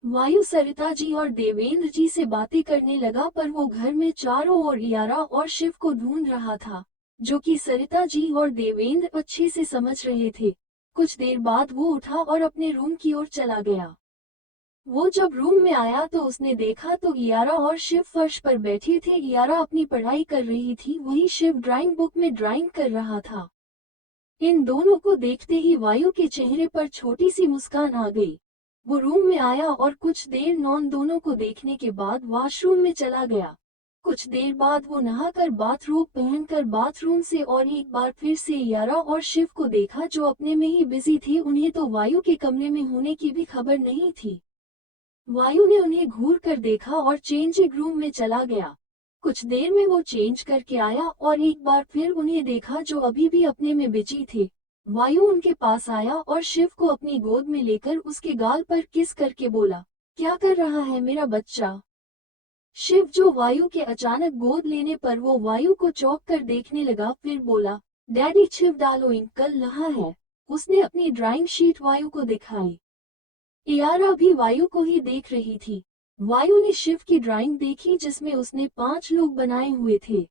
वायु सरिता जी और देवेंद्र जी से बातें करने लगा, पर वो घर में चारों ओर इयारा और शिव को ढूंढ रहा था, जो कि सरिता जी और देवेंद्र अच्छे से समझ रहे थे। कुछ देर बाद वो उठा और अपने रूम की ओर चला गया। वो जब रूम में आया तो उसने देखा तो इयारा और शिव फर्श पर बैठे थे। इयारा अपनी पढ़ाई कर रही थी, वही शिव ड्राइंग बुक में ड्राइंग कर रहा था। इन दोनों को देखते ही वायु के चेहरे पर छोटी सी मुस्कान आ गई। वो रूम में आया और कुछ देर दोनों को देखने के बाद वॉशरूम में चला गया। कुछ देर बाद वो नहाकर बाथरोब पहनकर बाथरूम से और एक बार फिर से इयारा और शिव को देखा, जो अपने में ही बिजी थे। उन्हें तो वायु के कमरे में होने की भी खबर नहीं थी। वायु ने उन्हें घूर कर देखा और चेंजिंग रूम में चला गया। कुछ देर में वो चेंज करके आया और एक बार फिर उन्हें देखा, जो अभी भी अपने में बिजी थे। वायु उनके पास आया और शिव को अपनी गोद में लेकर उसके गाल पर किस करके बोला, क्या कर रहा है मेरा बच्चा? शिव, जो वायु के अचानक गोद लेने पर वो वायु को चौंक कर देखने लगा, फिर बोला, डैडी शिव डार्लिंग कल नहा है। उसने अपनी ड्राइंग शीट वायु को दिखाई। इयारा भी वायु को ही देख रही थी। वायु ने शिव की ड्राइंग देखी, जिसमें उसने 5 लोग बनाए हुए थे।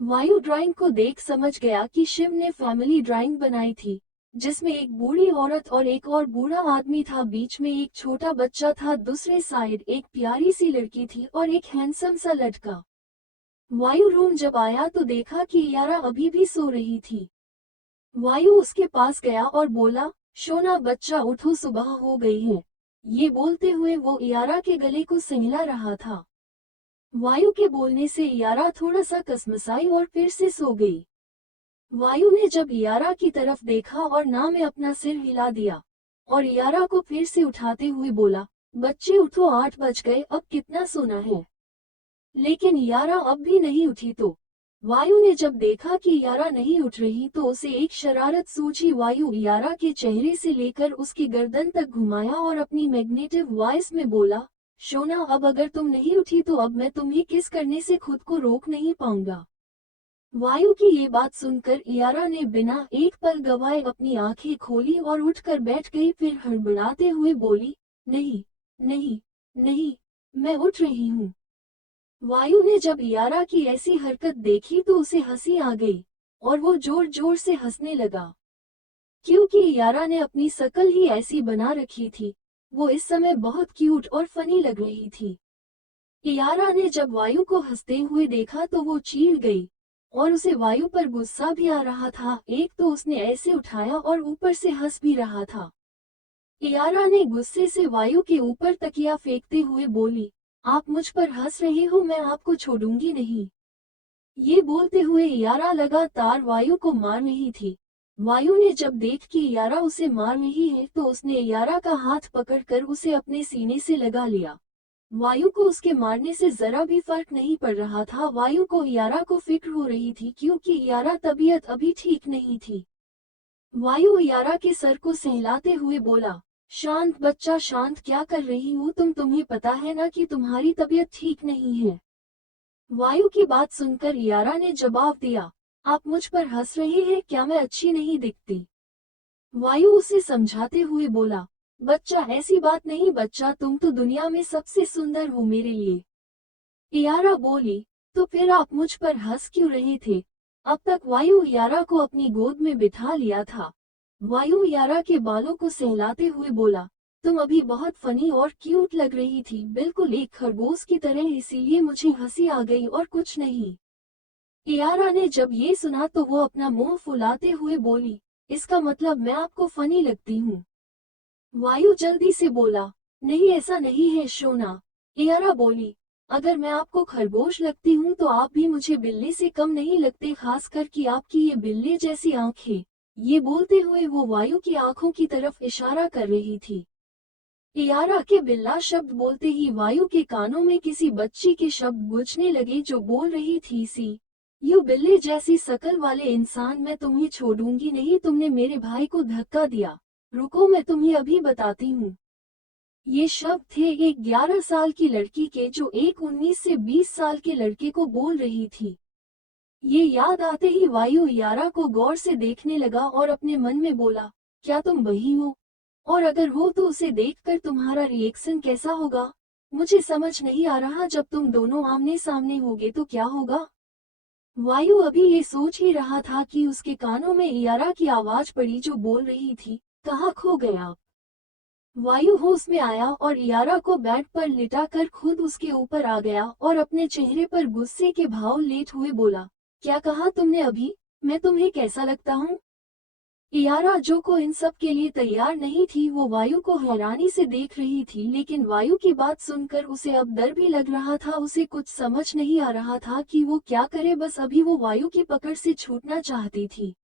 वायु ड्राइंग को देख समझ गया कि शिव ने फैमिली ड्राइंग बनाई थी, जिसमें एक बूढ़ी औरत और एक और बूढ़ा आदमी था। बीच में एक छोटा बच्चा था, दूसरे साइड एक प्यारी सी लड़की थी और एक हैंडसम सा लड़का। वायु रूम जब आया तो देखा कि इयारा अभी भी सो रही थी। वायु उसके पास गया और बोला, सोना बच्चा उठो, सुबह हो गई है। ये बोलते हुए वो इयारा के गले को सहला रहा था। वायु के बोलने से इयारा थोड़ा सा कसमसाई और फिर से सो गई। वायु ने जब इयारा की तरफ देखा और ना में अपना सिर हिला दिया और इयारा को फिर से उठाते हुए बोला, बच्चे उठो, 8 बज गए, अब कितना सोना है। लेकिन यारा अब भी नहीं उठी तो वायु ने जब देखा कि यारा नहीं उठ रही तो उसे एक शरारत सूझी। वायु यारा के चेहरे से लेकर उसकी गर्दन तक घुमाया और अपनी मैग्नेटिव वॉइस में बोला, शोना, अब अगर तुम नहीं उठी तो अब मैं तुम्हें किस करने से खुद को रोक नहीं पाऊंगा। वायु की ये बात सुनकर यारा ने बिना एक पल गवाए अपनी आंखें खोली और उठकर बैठ गई। फिर हड़बड़ाते हुए बोली, नहीं, नहीं, नहीं, मैं उठ रही हूँ। वायु ने जब यारा की ऐसी हरकत देखी तो उसे हंसी आ गई और वो जोर जोर से हंसने लगा, क्योंकि यारा ने अपनी शकल ही ऐसी बना रखी थी। वो इस समय बहुत क्यूट और फनी लग रही थी। यारा ने जब वायु को हंसते हुए देखा तो वो चिढ़ गई और उसे वायु पर गुस्सा भी आ रहा था। एक तो उसने ऐसे उठाया और ऊपर से हंस भी रहा था। यारा ने गुस्से से वायु के ऊपर तकिया फेंकते हुए बोली, आप मुझ पर हंस रहे हो, मैं आपको छोड़ूंगी नहीं। ये बोलते हुए यारा लगातार वायु को मार रही थी। वायु ने जब देख कि यारा उसे मार रही है तो उसने यारा का हाथ पकड़कर उसे अपने सीने से लगा लिया। वायु को उसके मारने से जरा भी फर्क नहीं पड़ रहा था। वायु को यारा को फिक्र हो रही थी क्योंकि यारा तबीयत अभी ठीक नहीं थी। वायु यारा के सर को सहलाते हुए बोला, शांत बच्चा शांत, क्या कर रही हो तुम, तुम्हें पता है ना कि तुम्हारी तबीयत ठीक नहीं है। वायु की बात सुनकर यारा ने जवाब दिया, आप मुझ पर हंस रहे हैं क्या, मैं अच्छी नहीं दिखती। वायु उसे समझाते हुए बोला, बच्चा ऐसी बात नहीं बच्चा, तुम तो दुनिया में सबसे सुंदर हो मेरे लिए। यारा बोली, तो फिर आप मुझ पर हंस क्यों रहे थे। अब तक वायु यारा को अपनी गोद में बिठा लिया था। वायु यारा के बालों को सहलाते हुए बोला, तुम अभी बहुत फनी और क्यूट लग रही थी, बिल्कुल एक खरगोश की तरह, इसीलिए मुझे हंसी आ गई और कुछ नहीं। यारा ने जब ये सुना तो वो अपना मुंह फुलाते हुए बोली, इसका मतलब मैं आपको फनी लगती हूँ। वायु जल्दी से बोला, नहीं ऐसा नहीं है शोना। यारा बोली, अगर मैं आपको खरगोश लगती हूँ तो आप भी मुझे बिल्ली से कम नहीं लगते, खासकर कि आपकी ये बिल्ली जैसी आंखें। ये बोलते हुए वो वायु की आंखों की तरफ इशारा कर रही थी। यारा के बिल्ला शब्द बोलते ही वायु के कानों में किसी बच्ची के शब्द गूंजने लगे जो बोल रही थी, सी यू बिल्ली जैसी शकल वाले इंसान, मैं तुम्हें छोड़ूंगी नहीं, तुमने मेरे भाई को धक्का दिया, रुको मैं तुम्हें अभी बताती हूँ। ये शब्द थे एक 11 साल की लड़की के जो एक 19 से 20 साल के लड़के को बोल रही थी। ये याद आते ही वायु यारा को गौर से देखने लगा और अपने मन में बोला, क्या तुम वही हो? और अगर हो तो उसे देखकर तुम्हारा रिएक्शन कैसा होगा? मुझे समझ नहीं आ रहा, जब तुम दोनों आमने सामने होगे तो क्या होगा? वायु अभी ये सोच ही रहा था कि उसके कानों में यारा की आवाज पड़ी जो बोल रही थी, कहाँ खो गया? वायु होश में आया और यारा को बेड पर लिटाकर खुद उसके ऊपर आ गया और अपने चेहरे पर गुस्से के भाव लेट हुए बोला, क्या कहा तुमने अभी? मैं तुम्हें कैसा लगता हूँ? यारा जो को इन सब के लिए तैयार नहीं थी, वो वायु को हैरानी से देख रही थी, लेकिन वायु की बात सुनकर उसे अब डर भी लग रहा था। उसे कुछ समझ नहीं आ रहा था कि वो क्या करे, बस अभी वो वायु की पकड़ से छूटना चाहती थी।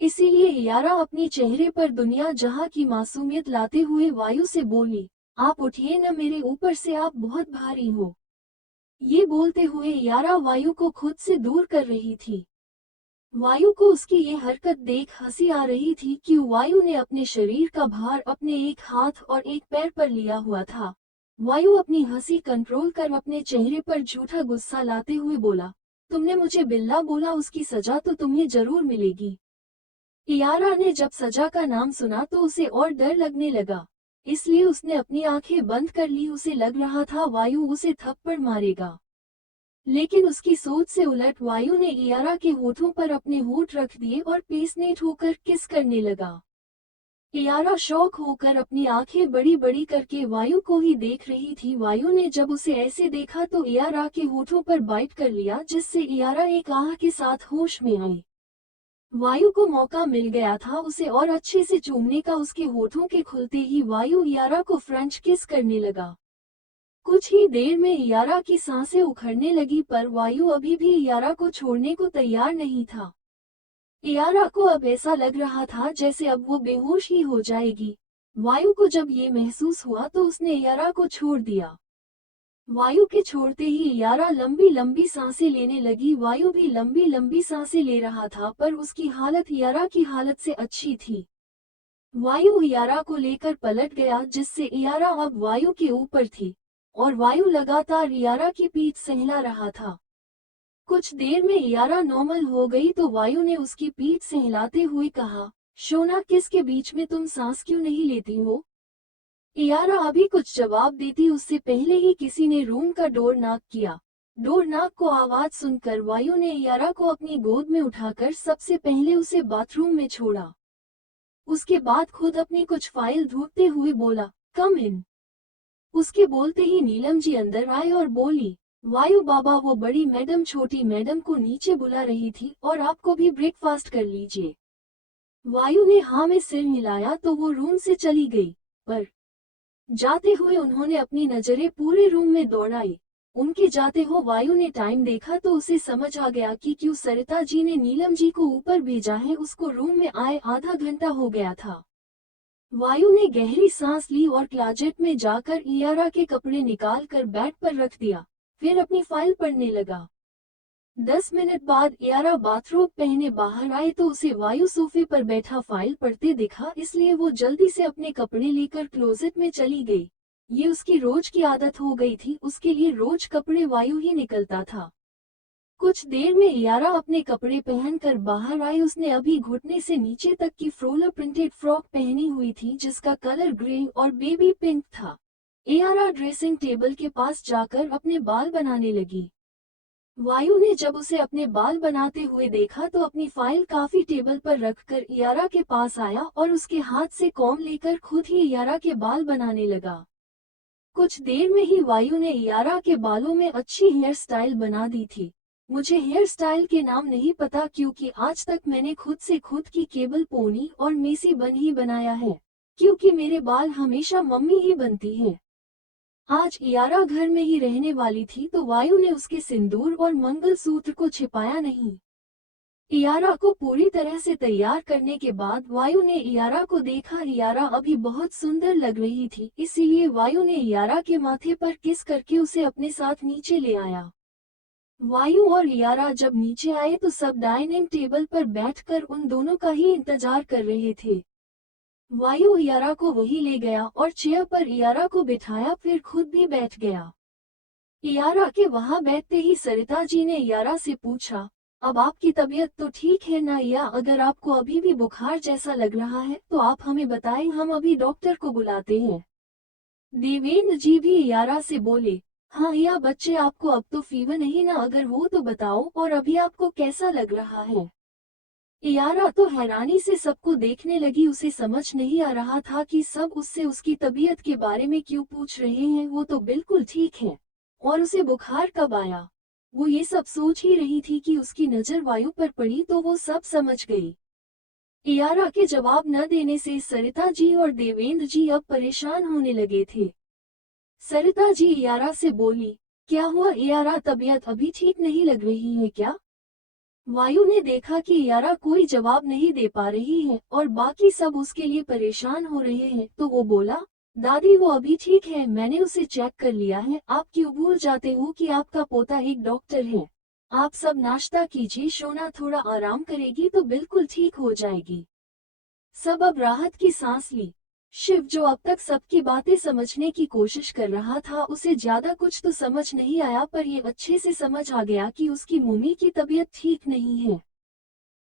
इसीलिए यारा अपनी चेहरे पर दुनिया जहां की मासूमियत लाते हुए वायु से बोली, आप उठिए न, मेरे ऊपर से आप बहुत भारी हो। ये बोलते हुए यारा वायु को खुद से दूर कर रही थी। वायु को उसकी ये हरकत देख हंसी आ रही थी कि वायु ने अपने शरीर का भार अपने एक हाथ और एक पैर पर लिया हुआ था। वायु अपनी हंसी कंट्रोल कर अपने चेहरे पर झूठा गुस्सा लाते हुए बोला, तुमने मुझे बिल्ला बोला, उसकी सजा तो तुम्हें जरूर मिलेगी। यारा ने जब सजा का नाम सुना तो उसे और डर लगने लगा, इसलिए उसने अपनी आंखें बंद कर ली। उसे लग रहा था वायु उसे थप्पड़ मारेगा, लेकिन उसकी सोच से उलट वायु ने यारा के होठों पर अपने होठ रख दिए और पेसनेट होकर किस करने लगा। यारा शौक होकर अपनी आंखें बड़ी बड़ी करके वायु को ही देख रही थी। वायु ने जब उसे ऐसे देखा तो यारा के होठों पर बाइट कर लिया, जिससे यारा एक आह के साथ होश में आई। वायु को मौका मिल गया था उसे और अच्छे से चूमने का। उसके होठों के खुलते ही वायु यारा को फ्रेंच किस करने लगा। कुछ ही देर में यारा की सांसें उखड़ने लगी, पर वायु अभी भी यारा को छोड़ने को तैयार नहीं था। यारा को अब ऐसा लग रहा था जैसे अब वो बेहोश ही हो जाएगी। वायु को जब ये महसूस हुआ तो उसने यारा को छोड़ दिया। वायु के छोड़ते ही यारा लंबी लंबी सांसें लेने लगी। वायु भी लंबी लंबी सांसें ले रहा था, पर उसकी हालत यारा की हालत से अच्छी थी। वायु यारा को लेकर पलट गया, जिससे यारा अब वायु के ऊपर थी और वायु लगातार यारा की पीठ सहला रहा था। कुछ देर में यारा नॉर्मल हो गई तो वायु ने उसकी पीठ सहलाते हुए कहा, शोना, किसके बीच में तुम सांस क्यों नहीं लेती हो? यारा अभी कुछ जवाब देती उससे पहले ही किसी ने रूम का डोर नॉक किया। डोर नॉक को आवाज सुनकर वायु ने यारा को अपनी गोद में उठाकर सबसे पहले उसे बाथरूम में छोड़ा। उसके बाद खुद अपनी कुछ फाइल ढूंढते हुए बोला, कम इन। उसके बोलते ही नीलम जी अंदर आए और बोली, वायु बाबा, वो बड़ी मैडम छोटी मैडम को नीचे बुला रही थी और आपको भी ब्रेकफास्ट कर लीजिए। वायु ने हाँ में सिर हिलाया तो वो रूम से चली गई, पर जाते हुए उन्होंने अपनी नजरें पूरे रूम में दौड़ाई। उनके जाते हो वायु ने टाइम देखा तो उसे समझ आ गया कि क्यों सरिता जी ने नीलम जी को ऊपर भेजा है। उसको रूम में आए आधा घंटा हो गया था। वायु ने गहरी सांस ली और क्लोजेट में जाकर यारा के कपड़े निकाल कर बेड पर रख दिया, फिर अपनी फाइल पढ़ने लगा। 10 मिनट बाद यारा बाथरोब पहने बाहर आए तो उसे वायु सोफे पर बैठा फाइल पढ़ते दिखा, इसलिए वो जल्दी से अपने कपड़े लेकर क्लोजेट में चली गई। ये उसकी रोज की आदत हो गई थी, उसके लिए रोज कपड़े वायु ही निकलता था। कुछ देर में यारा अपने कपड़े पहनकर बाहर आई। उसने अभी घुटने से नीचे तक की फ्लोरल प्रिंटेड फ्रॉक पहनी हुई थी, जिसका कलर ग्रे और बेबी पिंक था। यारा ड्रेसिंग टेबल के पास जाकर अपने बाल बनाने लगी। वायु ने जब उसे अपने बाल बनाते हुए देखा तो अपनी फाइल काफी टेबल पर रखकर यारा के पास आया और उसके हाथ से कॉम लेकर खुद ही यारा के बाल बनाने लगा। कुछ देर में ही वायु ने यारा के बालों में अच्छी हेयर स्टाइल बना दी थी। मुझे हेयर स्टाइल के नाम नहीं पता, क्योंकि आज तक मैंने खुद से खुद की केबल पोनी और मेसी बन ही बनाया है, क्योंकि मेरे बाल हमेशा मम्मी ही बनती है। आज यारा घर में ही रहने वाली थी तो वायु ने उसके सिंदूर और मंगलसूत्र को छिपाया नहीं। यारा को पूरी तरह से तैयार करने के बाद वायु ने यारा को देखा। यारा अभी बहुत सुंदर लग रही थी, इसीलिए वायु ने यारा के माथे पर किस करके उसे अपने साथ नीचे ले आया। वायु और यारा जब नीचे आए तो सब डाइनिंग टेबल पर बैठकर उन दोनों का ही इंतजार कर रहे थे। वायु यारा को वहीं ले गया और चेयर पर यारा को बिठाया, फिर खुद भी बैठ गया। यारा के वहां बैठते ही सरिता जी ने यारा से पूछा, अब आपकी तबीयत तो ठीक है ना, या अगर आपको अभी भी बुखार जैसा लग रहा है तो आप हमें बताएं, हम अभी डॉक्टर को बुलाते हैं। देवेंद्र जी भी यारा से बोले, हाँ या बच्चे, आपको अब तो फीवर नहीं ना, अगर हो तो बताओ, और अभी आपको कैसा लग रहा है? यारा तो हैरानी से सबको देखने लगी। उसे समझ नहीं आ रहा था कि सब उससे उसकी तबीयत के बारे में क्यों पूछ रहे हैं। वो तो बिल्कुल ठीक है, और उसे बुखार कब आया? वो ये सब सोच ही रही थी कि उसकी नजर वायु पर पड़ी तो वो सब समझ गई। यारा के जवाब न देने से सरिता जी और देवेंद्र जी अब परेशान होने लगे थे। सरिता जी यारा से बोली, क्या हुआ यारा, तबीयत अभी ठीक नहीं लग रही है क्या? वायु ने देखा कि यारा कोई जवाब नहीं दे पा रही है और बाकी सब उसके लिए परेशान हो रहे हैं, तो वो बोला, दादी वो अभी ठीक है, मैंने उसे चेक कर लिया है। आप क्यों भूल जाते हो कि आपका पोता एक डॉक्टर है? आप सब नाश्ता कीजिए, शोना थोड़ा आराम करेगी तो बिल्कुल ठीक हो जाएगी। सब अब राहत की सांस ली। शिव, जो अब तक सबकी बातें समझने की कोशिश कर रहा था, उसे ज्यादा कुछ तो समझ नहीं आया, पर ये अच्छे से समझ आ गया कि उसकी मम्मी की तबीयत ठीक नहीं है।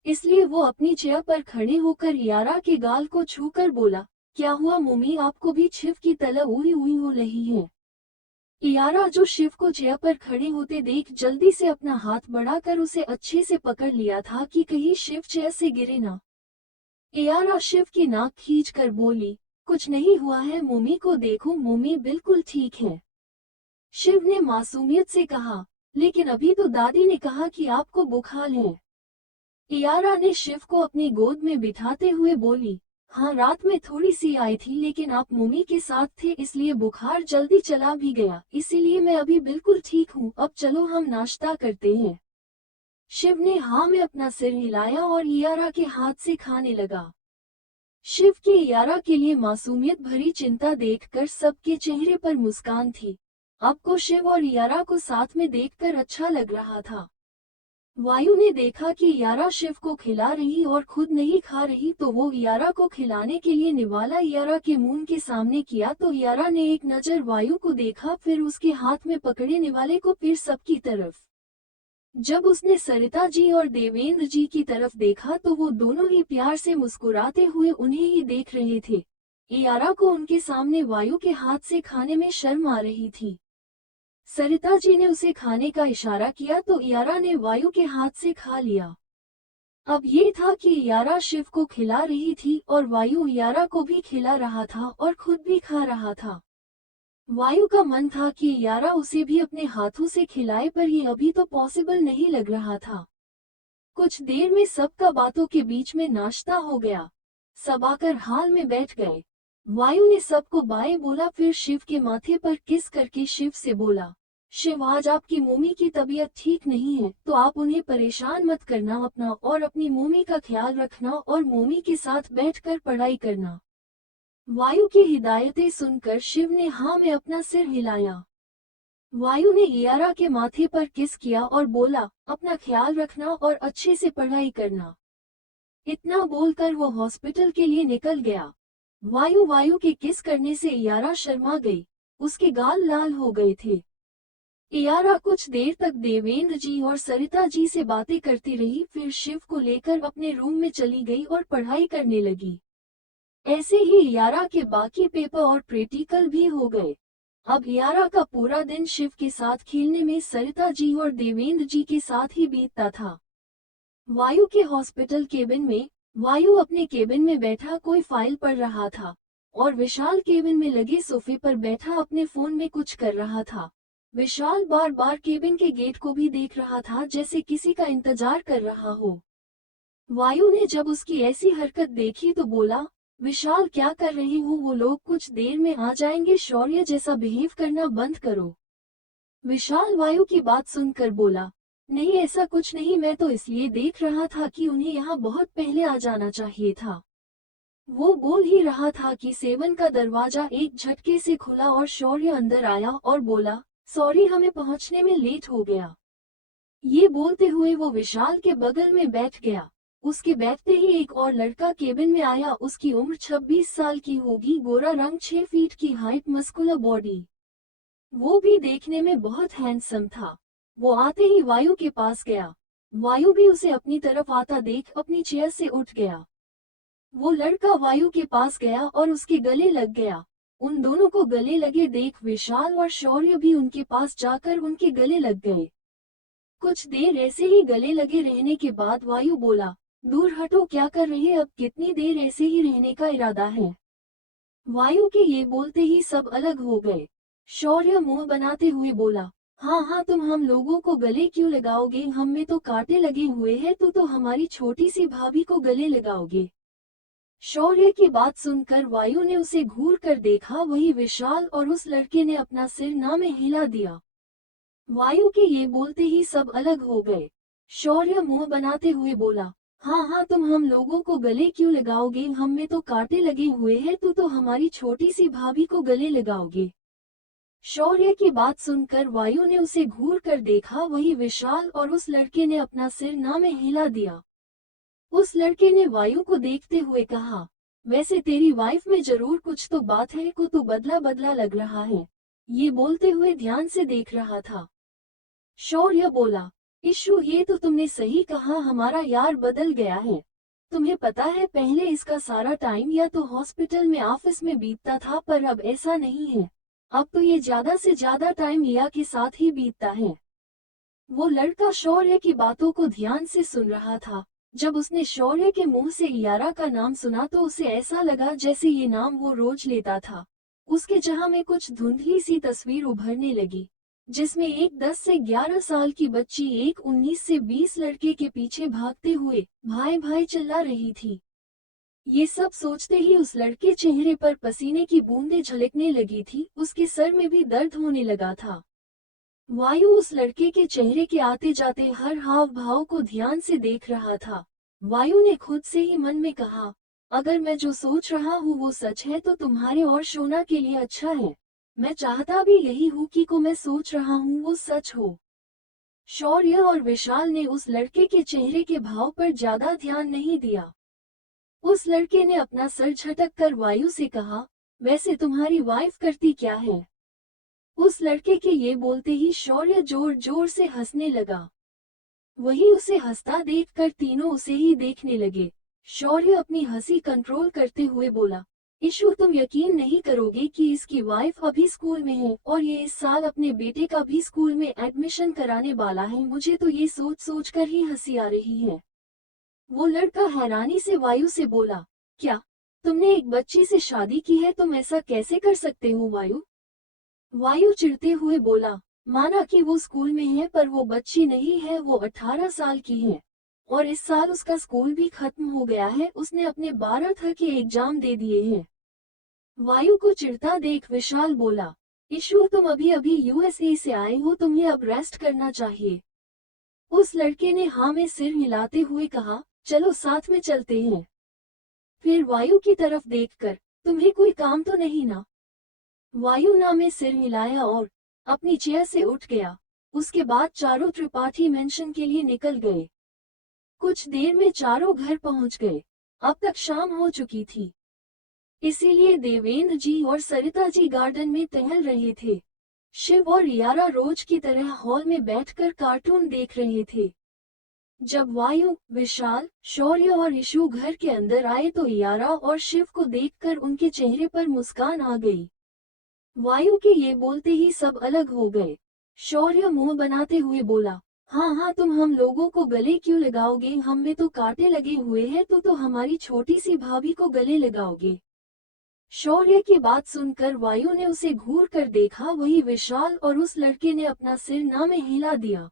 इसलिए वो अपनी चेयर पर खड़े होकर यारा के गाल को छूकर बोला, क्या हुआ मम्मी, आपको भी शिव की तलब हुई हुई हो रही है? यारा, जो शिव को चेयर पर खड़े होते देख जल्दी से अपना हाथ बढ़ाकर उसे अच्छे से पकड़ लिया था कि कहीं शिव चेयर से गिरे ना। यारा शिव की नाक खींच कर बोली, कुछ नहीं हुआ है मम्मी को देखो, मम्मी बिल्कुल ठीक है। शिव ने मासूमियत से कहा, लेकिन अभी तो दादी ने कहा कि आपको बुखार है। यारा ने शिव को अपनी गोद में बिठाते हुए बोली, हाँ रात में थोड़ी सी आई थी, लेकिन आप मम्मी के साथ थे इसलिए बुखार जल्दी चला भी गया, इसीलिए मैं अभी बिल्कुल ठीक हूँ। अब चलो हम नाश्ता करते हैं। शिव ने हाँ में अपना सिर हिलाया और यारा के हाथ से खाने लगा। शिव की यारा के लिए मासूमियत भरी चिंता देखकर सबके चेहरे पर मुस्कान थी। अब को शिव और यारा को साथ में देखकर अच्छा लग रहा था। वायु ने देखा कि यारा शिव को खिला रही और खुद नहीं खा रही, तो वो यारा को खिलाने के लिए निवाला यारा के मुंह के सामने किया तो यारा ने एक नजर वायु को देखा, फिर उसके हाथ में पकड़े निवाले को, फिर सबकी तरफ। जब उसने सरिता जी और देवेंद्र जी की तरफ देखा तो वो दोनों ही प्यार से मुस्कुराते हुए उन्हें ही देख रहे थे। यारा को उनके सामने वायु के हाथ से खाने में शर्म आ रही थी। सरिता जी ने उसे खाने का इशारा किया तो यारा ने वायु के हाथ से खा लिया। अब ये था कि यारा शिव को खिला रही थी और वायु यारा को भी खिला रहा था और खुद भी खा रहा था। वायु का मन था कि यारा उसे भी अपने हाथों से खिलाए, पर ये अभी तो पॉसिबल नहीं लग रहा था। कुछ देर में सबका बातों के बीच में नाश्ता हो गया। सब आकर हाल में बैठ गए। वायु ने सबको बाय बोला, फिर शिव के माथे पर किस करके शिव से बोला, शिव आज आपकी मम्मी की तबीयत ठीक नहीं है, तो आप उन्हें परेशान मत करना, अपना और अपनी मम्मी का ख्याल रखना और मम्मी के साथ बैठकर पढ़ाई करना। वायु की हिदायतें सुनकर शिव ने हाँ में अपना सिर हिलाया। वायु ने यारा के माथे पर किस किया और बोला, अपना ख्याल रखना और अच्छे से पढ़ाई करना। इतना बोलकर वो हॉस्पिटल के लिए निकल गया। वायु के किस करने से यारा शर्मा गई, उसके गाल लाल हो गए थे। यारा कुछ देर तक देवेंद्र जी और सरिता जी से बातें करती रही, फिर शिव को लेकर अपने रूम में चली गई और पढ़ाई करने लगी। ऐसे ही यारा के बाकी पेपर और प्रैक्टिकल भी हो गए। अब यारा का पूरा दिन शिव के साथ खेलने में, सरिता जी और देवेंद्र जी के साथ ही बीतता था। वायु के हॉस्पिटल केबिन में, वायु अपने केबिन में बैठा कोई फाइल पढ़ रहा था और विशाल केबिन में लगे सोफे पर बैठा अपने फोन में कुछ कर रहा था। विशाल बार बार केबिन के गेट को भी देख रहा था, जैसे किसी का इंतजार कर रहा हो। वायु ने जब उसकी ऐसी हरकत देखी तो बोला, विशाल क्या कर रहे हो, वो लोग कुछ देर में आ जाएंगे, शौर्य जैसा बिहेव करना बंद करो। विशाल वायु की बात सुनकर बोला, नहीं ऐसा कुछ नहीं, मैं तो इसलिए देख रहा था कि उन्हें यहाँ बहुत पहले आ जाना चाहिए था। वो बोल ही रहा था कि सेवन का दरवाजा एक झटके से खुला और शौर्य अंदर आया और बोला, सॉरी हमें पहुंचने में लेट हो गया। ये बोलते हुए वो विशाल के बगल में बैठ गया। उसके बैठते ही एक और लड़का केबिन में आया। उसकी उम्र 26 साल की होगी, गोरा रंग, 6 फीट की हाइट, मस्कुलर बॉडी। वो भी देखने में बहुत हैंडसम था। वो आते ही वायु के पास गया। वायु भी उसे अपनी तरफ आता देख अपनी चेयर से उठ गया। वो लड़का वायु के पास गया और उसके गले लग गया। उन दोनों को गले लगे देख विशाल और शौर्य भी उनके पास जाकर उनके गले लग गए। कुछ देर ऐसे ही गले लगे रहने के बाद वायु बोला, दूर हटो, क्या कर रहे, अब कितनी देर ऐसे ही रहने का इरादा है। वायु के ये बोलते ही सब अलग हो गए। शौर्य मुंह बनाते हुए बोला, हाँ हाँ, तुम हम लोगों को गले क्यों लगाओगे, हम में तो कांटे लगे हुए हैं, तो हमारी छोटी सी भाभी को गले लगाओगे। शौर्य की बात सुनकर वायु ने उसे घूर कर देखा, वही विशाल, और उस लड़के ने अपना सिर ना में हिला दिया। वायु के ये बोलते ही सब अलग हो गए। शौर्य मुंह बनाते हुए बोला, हाँ हाँ, तुम हम लोगों को गले क्यों लगाओगे, हम में तो कांटे लगे हुए हैं, तो हमारी छोटी सी भाभी को गले लगाओगे। शौर्य की बात सुनकर वायु ने उसे घूर कर देखा, वही विशाल, और उस लड़के ने अपना सिर ना में हिला दिया। उस लड़के ने वायु को देखते हुए कहा, वैसे तेरी वाइफ में जरूर कुछ तो बात है, को तो बदला बदला लग रहा है। ये बोलते हुए ध्यान से देख रहा था। शौर्य बोला, इशू, ये तो तुमने सही कहा, हमारा यार बदल गया है। तुम्हें पता है पहले इसका सारा टाइम या तो हॉस्पिटल में, ऑफिस में बीतता था, पर अब ऐसा नहीं है। अब तो ये ज्यादा से ज्यादा टाइम यारा के साथ ही बीतता है। वो लड़का शौर्य की बातों को ध्यान से सुन रहा था। जब उसने शौर्य के मुंह से यारा का नाम सुना तो उसे ऐसा लगा जैसे ये नाम वो रोज लेता था। उसके जहां में कुछ धुंधली सी तस्वीर उभरने लगी, जिसमें एक 10 से 11 साल की बच्ची एक 19 से 20 लड़के के पीछे भागते हुए भाई भाई चिल्ला रही थी। ये सब सोचते ही उस लड़के चेहरे पर पसीने की बूंदें झलकने लगी थी, उसके सर में भी दर्द होने लगा था। वायु उस लड़के के चेहरे के आते जाते हर हाव भाव को ध्यान से देख रहा था। वायु ने खुद से ही मन में कहा, अगर मैं जो सोच रहा हूँ वो सच है तो तुम्हारे और शोना के लिए अच्छा है। मैं चाहता भी यही हूँ कि को मैं सोच रहा हूँ वो सच हो। शौर्य और विशाल ने उस लड़के के चेहरे के भाव पर ज्यादा ध्यान नहीं दिया। उस लड़के ने अपना सर झटक कर वायु से कहा, वैसे तुम्हारी वाइफ करती क्या है? उस लड़के के ये बोलते ही शौर्य जोर जोर से हंसने लगा। वही उसे हंसता देखकर तीनों उसे ही देखने लगे। शौर्य अपनी हंसी कंट्रोल करते हुए बोला, ईशु तुम यकीन नहीं करोगे कि इसकी वाइफ अभी स्कूल में है और ये इस साल अपने बेटे का भी स्कूल में एडमिशन कराने वाला है। मुझे तो ये सोच सोच कर ही हंसी आ रही है। वो लड़का हैरानी से वायु से बोला, क्या तुमने एक बच्ची से शादी की है? तुम ऐसा कैसे कर सकते हो वायु? वायु चिढ़ते हुए बोला, माना कि वो स्कूल में है पर वो बच्ची नहीं है, वो 18 साल की है। और इस साल उसका स्कूल भी खत्म हो गया है, उसने अपने 12th के एग्जाम दे दिए हैं। वायु को चिढ़ता देख विशाल बोला, ईशु तुम अभी अभी यूएसए से आए हो, तुम्हें अब रेस्ट करना चाहिए। उस लड़के ने हाँ में सिर हिलाते हुए कहा, चलो साथ में चलते हैं। फिर वायु की तरफ देखकर, तुम्हें कोई काम तो नहीं ना? वायु ना में सिर हिलाया और अपनी चेयर से उठ गया। उसके बाद चारों त्रिपाठी मेंशन के लिए निकल गए। कुछ देर में चारों घर पहुंच गए। अब तक शाम हो चुकी थी, इसीलिए देवेंद्र जी और सरिता जी गार्डन में टहल रहे थे। शिव और यारा रोज की तरह हॉल में बैठकर कार्टून देख रहे थे। जब वायु, विशाल, शौर्य और ईशु घर के अंदर आए तो यारा और शिव को देखकर उनके चेहरे पर मुस्कान आ गई। वायु के ये बोलते ही सब अलग हो गए। शौर्य मुंह बनाते हुए बोला, हाँ हाँ तुम हम लोगों को गले क्यों लगाओगे? हम में तो कांटे लगे हुए हैं, तो हमारी छोटी सी भाभी को गले लगाओगे? शौर्य की बात सुनकर वायु ने उसे घूर कर देखा। वही विशाल और उस लड़के ने अपना सिर ना में हिला दिया।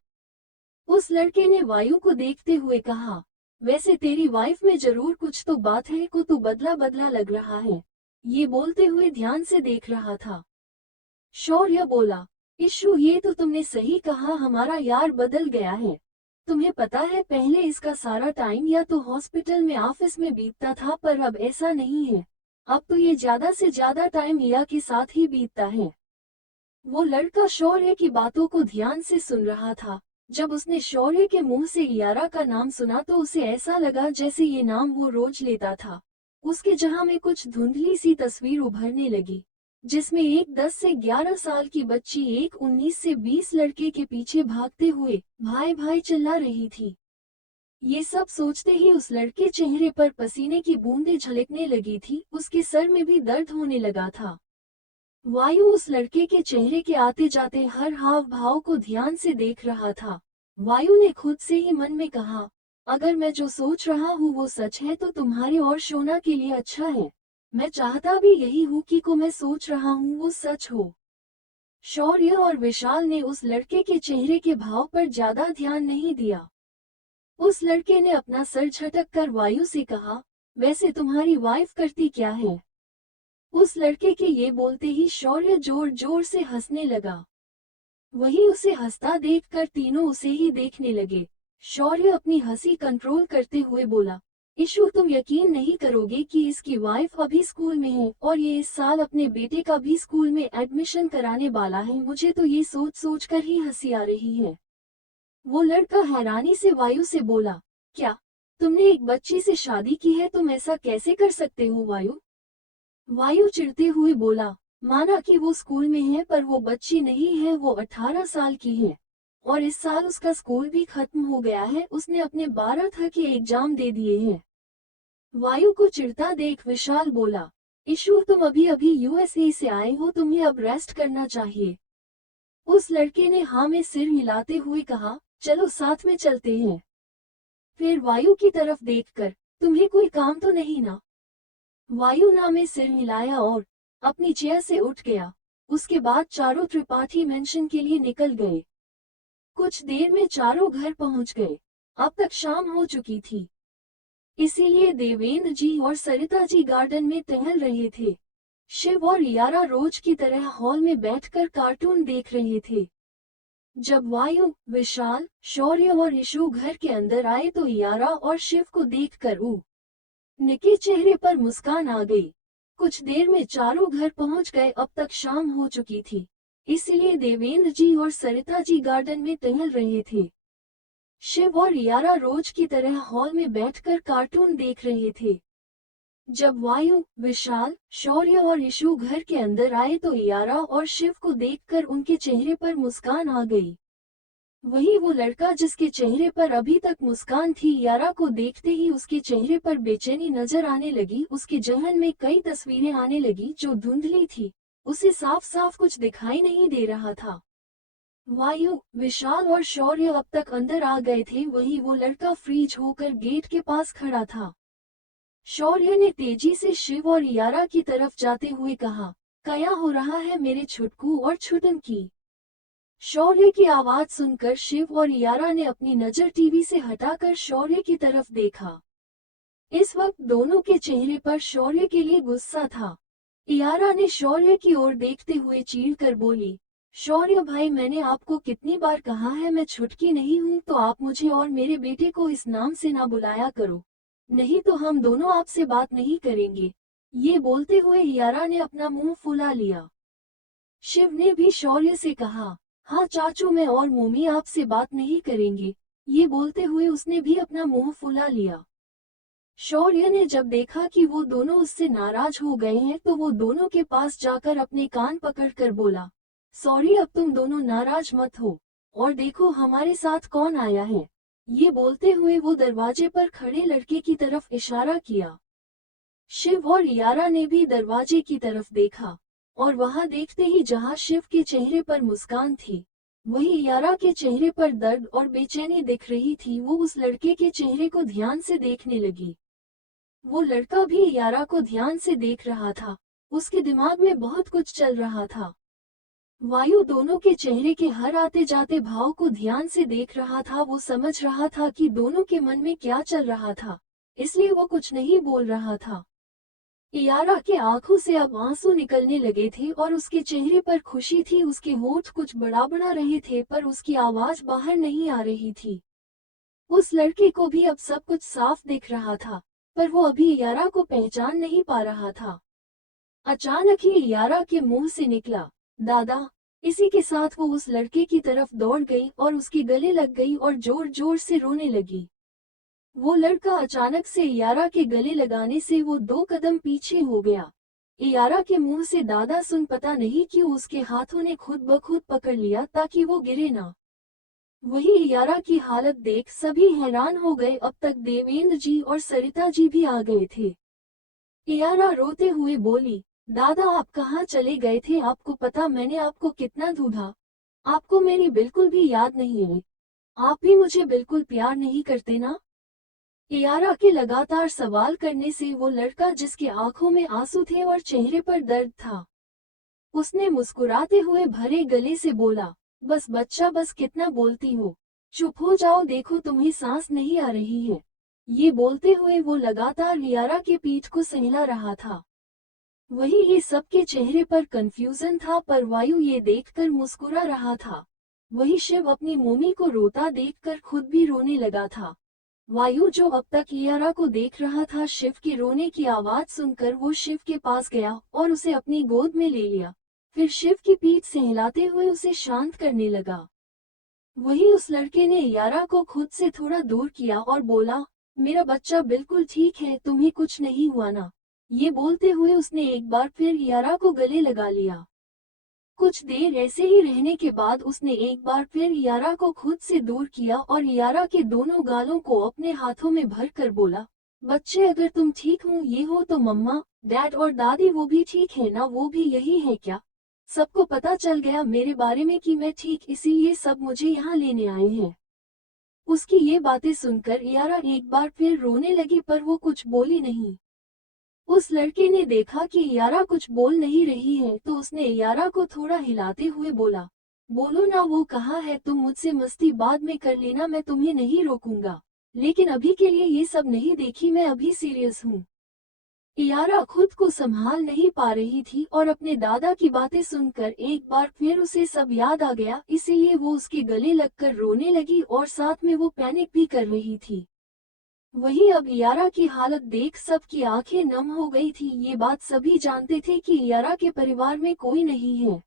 उस लड़के ने वायु को देखते हुए कहा, वैसे तेरी वाइफ में जरूर कुछ तो बात है, को तू बदला बदला लग रहा है। ये बोलते हुए ध्यान से देख रहा था। शौर्य बोला, ईशु ये तो तुमने सही कहा, हमारा यार बदल गया है। तुम्हें पता है पहले इसका सारा टाइम या तो हॉस्पिटल में ऑफिस में बीतता था, पर अब ऐसा नहीं है। अब तो ये ज्यादा से ज्यादा टाइम इया के साथ ही बीतता है। वो लड़का शौर्य की बातों को ध्यान से सुन रहा था। जब उसने शौर्य के मुंह से यारा का नाम सुना तो उसे ऐसा लगा जैसे ये नाम वो रोज लेता था। उसके जहां में कुछ धुंधली सी तस्वीर उभरने लगी, जिसमें एक 10 से 11 साल की बच्ची एक 19 से 20 लड़के के पीछे भागते हुए भाई भाई चिल्ला रही थी। ये सब सोचते ही उस लड़के चेहरे पर पसीने की बूंदें झलकने लगी थी, उसके सर में भी दर्द होने लगा था। वायु उस लड़के के चेहरे के आते जाते हर हाव भाव को ध्यान से देख रहा था। वायु ने खुद से ही मन में कहा, अगर मैं जो सोच रहा हूँ वो सच है तो तुम्हारे और शोना के लिए अच्छा है। मैं चाहता भी यही हूँ कि को मैं सोच रहा हूँ वो सच हो। शौर्य और विशाल ने उस लड़के के चेहरे के भाव पर ज्यादा ध्यान नहीं दिया। उस लड़के ने अपना सर झटक कर वायु से कहा, वैसे तुम्हारी वाइफ करती क्या है? उस लड़के के ये बोलते ही शौर्य जोर जोर से हंसने लगा। वही उसे हंसता देखकर तीनों उसे ही देखने लगे। शौर्य अपनी हंसी कंट्रोल करते हुए बोला, ईशु तुम यकीन नहीं करोगे कि इसकी वाइफ अभी स्कूल में है और ये इस साल अपने बेटे का भी स्कूल में एडमिशन कराने वाला है। मुझे तो ये सोच सोच कर ही हंसी आ रही है। वो लड़का हैरानी से वायु से बोला, क्या तुमने एक बच्ची से शादी की है? तुम ऐसा कैसे कर सकते हो वायु? वायु चिढ़ते हुए बोला, माना कि वो स्कूल में है पर वो बच्ची नहीं है, वो 18 साल की है। और इस साल उसका स्कूल भी खत्म हो गया है, उसने अपने 12th के एग्जाम दे दिए हैं। वायु को चिढ़ता देख विशाल बोला, ईशु तुम अभी अभी यूएसए से आए हो, तुम्हें अब रेस्ट करना चाहिए। उस लड़के ने हाँ में सिर हिलाते हुए कहा, चलो साथ में चलते हैं। फिर वायु की तरफ देखकर, तुम्हें कोई काम तो नहीं ना? वायु ना में सिर हिलाया और अपनी चेयर से उठ गया। उसके बाद चारों त्रिपाठी मेंशन के लिए निकल गए। कुछ देर में चारों घर पहुंच गए। अब तक शाम हो चुकी थी, इसीलिए देवेंद्र जी और सरिता जी गार्डन में टहल रहे थे। शिव और यारा रोज की तरह हॉल में बैठकर कार्टून देख रहे थे। जब वायु, विशाल, शौर्य और ईशु घर के अंदर आए तो यारा और शिव को देखकर निके चेहरे पर मुस्कान आ गई। कुछ देर में चारों घर पहुंच गए। अब तक शाम हो चुकी थी, इसलिए देवेंद्र जी और सरिता जी गार्डन में टहल रहे थे। शिव और यारा रोज की तरह हॉल में बैठकर कार्टून देख रहे थे। जब वायु, विशाल, शौर्य और यशु घर के अंदर आए तो यारा और शिव को देखकर उनके चेहरे पर मुस्कान आ गई। वही वो लड़का जिसके चेहरे पर अभी तक मुस्कान थी, यारा को देखते ही उसके चेहरे पर बेचैनी नजर आने लगी। उसके जहन में कई तस्वीरें आने लगी जो धुंधली थी, उसे साफ साफ कुछ दिखाई नहीं दे रहा था। वायु, विशाल और शौर्य अब तक अंदर आ गए थे, वही वो लड़का फ्रीज होकर गेट के पास खड़ा था। शौर्य ने तेजी से शिव और यारा की तरफ जाते हुए कहा, क्या हो रहा है मेरे छुटकू और छुटन की? शौर्य की आवाज सुनकर शिव और यारा ने अपनी नजर टीवी से हटाकर शौर्य की तरफ देखा। इस वक्त दोनों के चेहरे पर शौर्य के लिए गुस्सा था। यारा ने शौर्य की ओर देखते हुए चीढ़कर बोली, शौर्य भाई, मैंने आपको कितनी बार कहा है मैं छुटकी नहीं हूँ, तो आप मुझे और मेरे बेटे को इस नाम से ना बुलाया करो, नहीं तो हम दोनों आपसे बात नहीं करेंगे। ये बोलते हुए यारा ने अपना मुंह फुला लिया। शिव ने भी शौर्य से कहा, हाँ चाचू, मैं और मोमी आपसे बात नहीं करेंगे। ये बोलते हुए उसने भी अपना मुंह फुला लिया। शौर्य ने जब देखा कि वो दोनों उससे नाराज हो गए हैं तो वो दोनों के पास जाकर अपने कान पकड़कर बोला, सॉरी, अब तुम दोनों नाराज मत हो, और देखो हमारे साथ कौन आया है। ये बोलते हुए वो दरवाजे पर खड़े लड़के की तरफ इशारा किया। शिव और यारा ने भी दरवाजे की तरफ देखा, और वहां देखते ही जहां शिव के चेहरे पर मुस्कान थी, वही यारा के चेहरे पर दर्द और बेचैनी दिख रही थी। वो उस लड़के के चेहरे को ध्यान से देखने लगी। वो लड़का भी यारा को ध्यान से देख रहा था, उसके दिमाग में बहुत कुछ चल रहा था। वायु दोनों के चेहरे के हर आते जाते भाव को ध्यान से देख रहा था। वो समझ रहा था कि दोनों के मन में क्या चल रहा था, इसलिए वो कुछ नहीं बोल रहा था। यारा के आंखों से अब आंसू निकलने लगे थे और उसके चेहरे पर खुशी थी। उसके होंठ कुछ बड़ा रहे थे पर उसकी आवाज बाहर नहीं आ रही थी। उस लड़के को भी अब सब कुछ साफ दिख रहा था, पर वो अभी यारा को पहचान नहीं पा रहा था। अचानक ही यारा के मुंह से निकला, दादा। इसी के साथ वो उस लड़के की तरफ दौड़ गई और उसके गले लग गई और जोर जोर से रोने लगी। वो लड़का अचानक से यारा के गले लगाने से वो 2 कदम पीछे हो गया। यारा के मुंह से दादा सुन पता नहीं क्यों उसके हाथों ने खुद ब खुद पकड़ लिया ताकि वो गिरे ना। वही यारा की हालत देख सभी हैरान हो गए। अब तक देवेंद्र जी और सरिता जी भी आ गए थे। यारा रोते हुए बोली, दादा आप कहाँ चले गए थे? आपको पता मैंने आपको कितना ढूंढा, आपको मेरी बिल्कुल भी याद नहीं है। आप भी मुझे बिल्कुल प्यार नहीं करते ना? यारा के लगातार सवाल करने से वो लड़का जिसके आंखों में आंसू थे और चेहरे पर दर्द था, उसने मुस्कुराते हुए भरे गले से बोला, बस बच्चा बस, कितना बोलती हो, चुप हो जाओ, देखो तुम्हें सांस नहीं आ रही है। ये बोलते हुए वो लगातार यारा के पीठ को सहला रहा था। वही ये सबके चेहरे पर कंफ्यूजन था, पर वायु ये देखकर मुस्कुरा रहा था। वही शिव अपनी मोमी को रोता देखकर खुद भी रोने लगा था। वायु जो अब तक यारा को देख रहा था, शिव के रोने की आवाज सुनकर वो शिव के पास गया और उसे अपनी गोद में ले लिया। फिर शिव की पीठ से हिलाते हुए उसे शांत करने लगा। वही उस लड़के ने यारा को खुद से थोड़ा दूर किया और बोला, मेरा बच्चा बिल्कुल ठीक है, तुम्हें कुछ नहीं हुआ ना? ये बोलते हुए उसने एक बार फिर यारा को गले लगा लिया। कुछ देर ऐसे ही रहने के बाद उसने एक बार फिर यारा को खुद से दूर किया और यारा के दोनों गालों को अपने हाथों में भरकर बोला, बच्चे अगर तुम ठीक हो तो मम्मा, डैड और दादी वो भी ठीक है ना? वो भी यही है क्या? सबको पता चल गया मेरे बारे में कि मैं ठीक, इसीलिए सब मुझे यहाँ लेने आए हैं। उसकी ये बातें सुनकर यारा एक बार फिर रोने लगी, पर वो कुछ बोली नहीं। उस लड़के ने देखा कि यारा कुछ बोल नहीं रही है तो उसने यारा को थोड़ा हिलाते हुए बोला, बोलो ना, वो कहाँ है? तुम मुझसे मस्ती बाद में कर लेना, मैं तुम्हें नहीं रोकूंगा, लेकिन अभी के लिए ये सब नहीं देखी, मैं अभी सीरियस हूँ। यारा खुद को संभाल नहीं पा रही थी और अपने दादा की बातें सुनकर एक बार फिर उसे सब याद आ गया, इसीलिए वो उसके गले लगकर रोने लगी और साथ में वो पैनिक भी कर रही थी। वहीं अब यारा की हालत देख सबकी आंखें नम हो गई थी। ये बात सभी जानते थे कि यारा के परिवार में कोई नहीं है।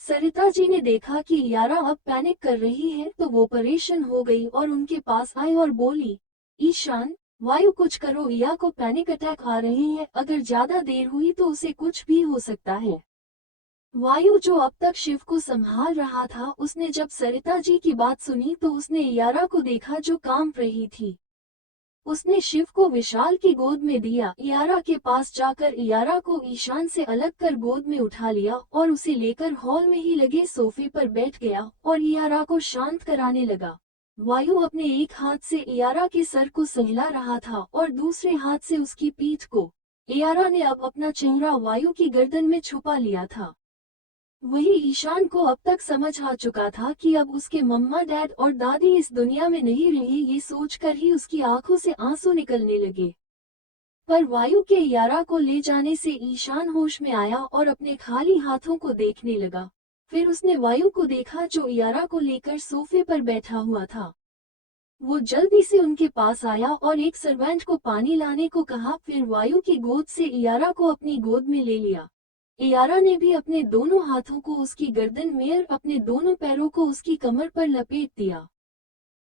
सरिता जी ने देखा कि यारा अब पैनिक कर रही है तो वो परेशान हो गई और उनके पास आई और बोली, ईशान, वायु कुछ करो, या को पैनिक अटैक आ रहे हैं, अगर ज्यादा देर हुई तो उसे कुछ भी हो सकता है। वायु जो अब तक शिव को संभाल रहा था, उसने जब सरिता जी की बात सुनी तो उसने यारा को देखा जो कांप रही थी। उसने शिव को विशाल की गोद में दिया। यारा के पास जाकर यारा को ईशान से अलग कर गोद में उठा लिया और उसे लेकर हॉल में ही लगे सोफे पर बैठ गया और यारा को शांत कराने लगा। वायु अपने एक हाथ से यारा के सर को सहला रहा था और दूसरे हाथ से उसकी पीठ को। यारा ने अब अपना चेहरा वायु की गर्दन में छुपा लिया था। वही ईशान को अब तक समझ आ चुका था कि अब उसके मम्मा, डैड और दादी इस दुनिया में नहीं रहे। ये सोचकर ही उसकी आंखों से आंसू निकलने लगे। पर वायु के यारा को ले जाने से ईशान होश में आया और अपने खाली हाथों को देखने लगा। फिर उसने वायु को देखा जो यारा को लेकर सोफे पर बैठा हुआ था। वो जल्दी से उनके पास आया और एक सर्वेंट को पानी लाने को कहा। फिर वायु की गोद से यारा को अपनी गोद में ले लिया। यारा ने भी अपने दोनों हाथों को उसकी गर्दन में और अपने दोनों पैरों को उसकी कमर पर लपेट दिया।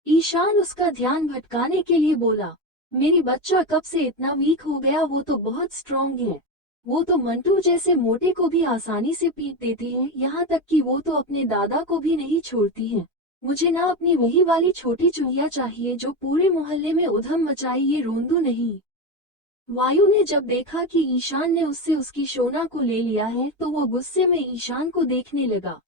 ईशान उसका ध्यान भटकाने के लिए बोला, मेरी बच्चा कब से इतना वीक हो गया, वो तो बहुत स्ट्रांग है। वो तो मंटू जैसे मोटे को भी आसानी से पीट देती है, यहाँ तक कि वो तो अपने दादा को भी नहीं छोड़ती है। मुझे ना अपनी वही वाली छोटी चुहिया चाहिए जो पूरे मोहल्ले में उधम मचाए, ये रोंदू नहीं। वायु ने जब देखा कि ईशान ने उससे उसकी शोना को ले लिया है तो वो गुस्से में ईशान को देखने लगा।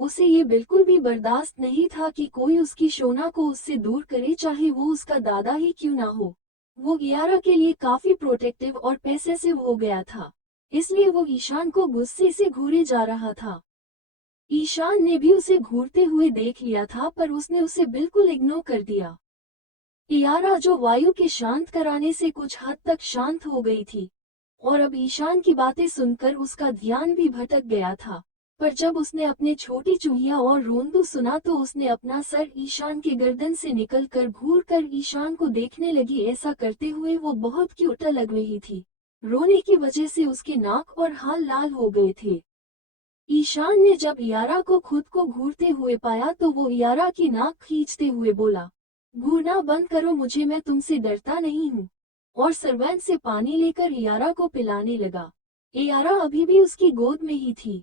उसे ये बिल्कुल भी बर्दाश्त नहीं था कि कोई उसकी शोना को उससे दूर करे, चाहे वो उसका दादा ही क्यों ना हो। वो यारा के लिए काफी प्रोटेक्टिव और पैसेसिव हो गया था, इसलिए वो ईशान को गुस्से से घूरे जा रहा था। ईशान ने भी उसे घूरते हुए देख लिया था पर उसने उसे बिल्कुल इग्नोर कर दिया। यारा जो वायु के शांत कराने से कुछ हद तक शांत हो गई थी और अब ईशान की बातें सुनकर उसका ध्यान भी भटक गया था। पर जब उसने अपने छोटी चूहिया और रोंदू सुना तो उसने अपना सर ईशान के गर्दन से निकलकर घूर कर ईशान को देखने लगी। ऐसा करते हुए वो बहुत क्यूट लग रही थी। रोने की वजह से उसके नाक और हाथ लाल हो गए थे। ईशान ने जब यारा को खुद को घूरते हुए पाया तो वो यारा की नाक खींचते हुए बोला, घूरना बंद करो मुझे, मैं तुमसे डरता नहीं हूँ। और सर्वेंट से पानी लेकर यारा को पिलाने लगा। यारा अभी भी उसकी गोद में ही थी।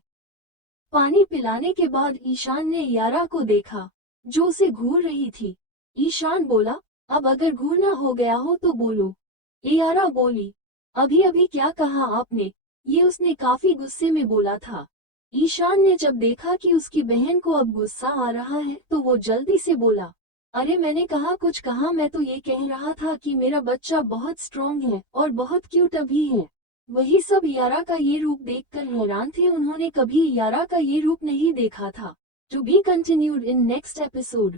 पानी पिलाने के बाद ईशान ने यारा को देखा जो उसे घूर रही थी। ईशान बोला, अब अगर घूरना हो गया हो तो बोलो। यारा बोली, अभी अभी क्या कहा आपने? ये उसने काफी गुस्से में बोला था। ईशान ने जब देखा कि उसकी बहन को अब गुस्सा आ रहा है तो वो जल्दी से बोला, अरे मैंने कहा कुछ कहा, मैं तो ये कह रहा था कि मेरा बच्चा बहुत स्ट्रांग है और बहुत क्यूट भी है। वही सब यारा का ये रूप देखकर हैरान थे, उन्होंने कभी यारा का ये रूप नहीं देखा था। To be continued in next episode.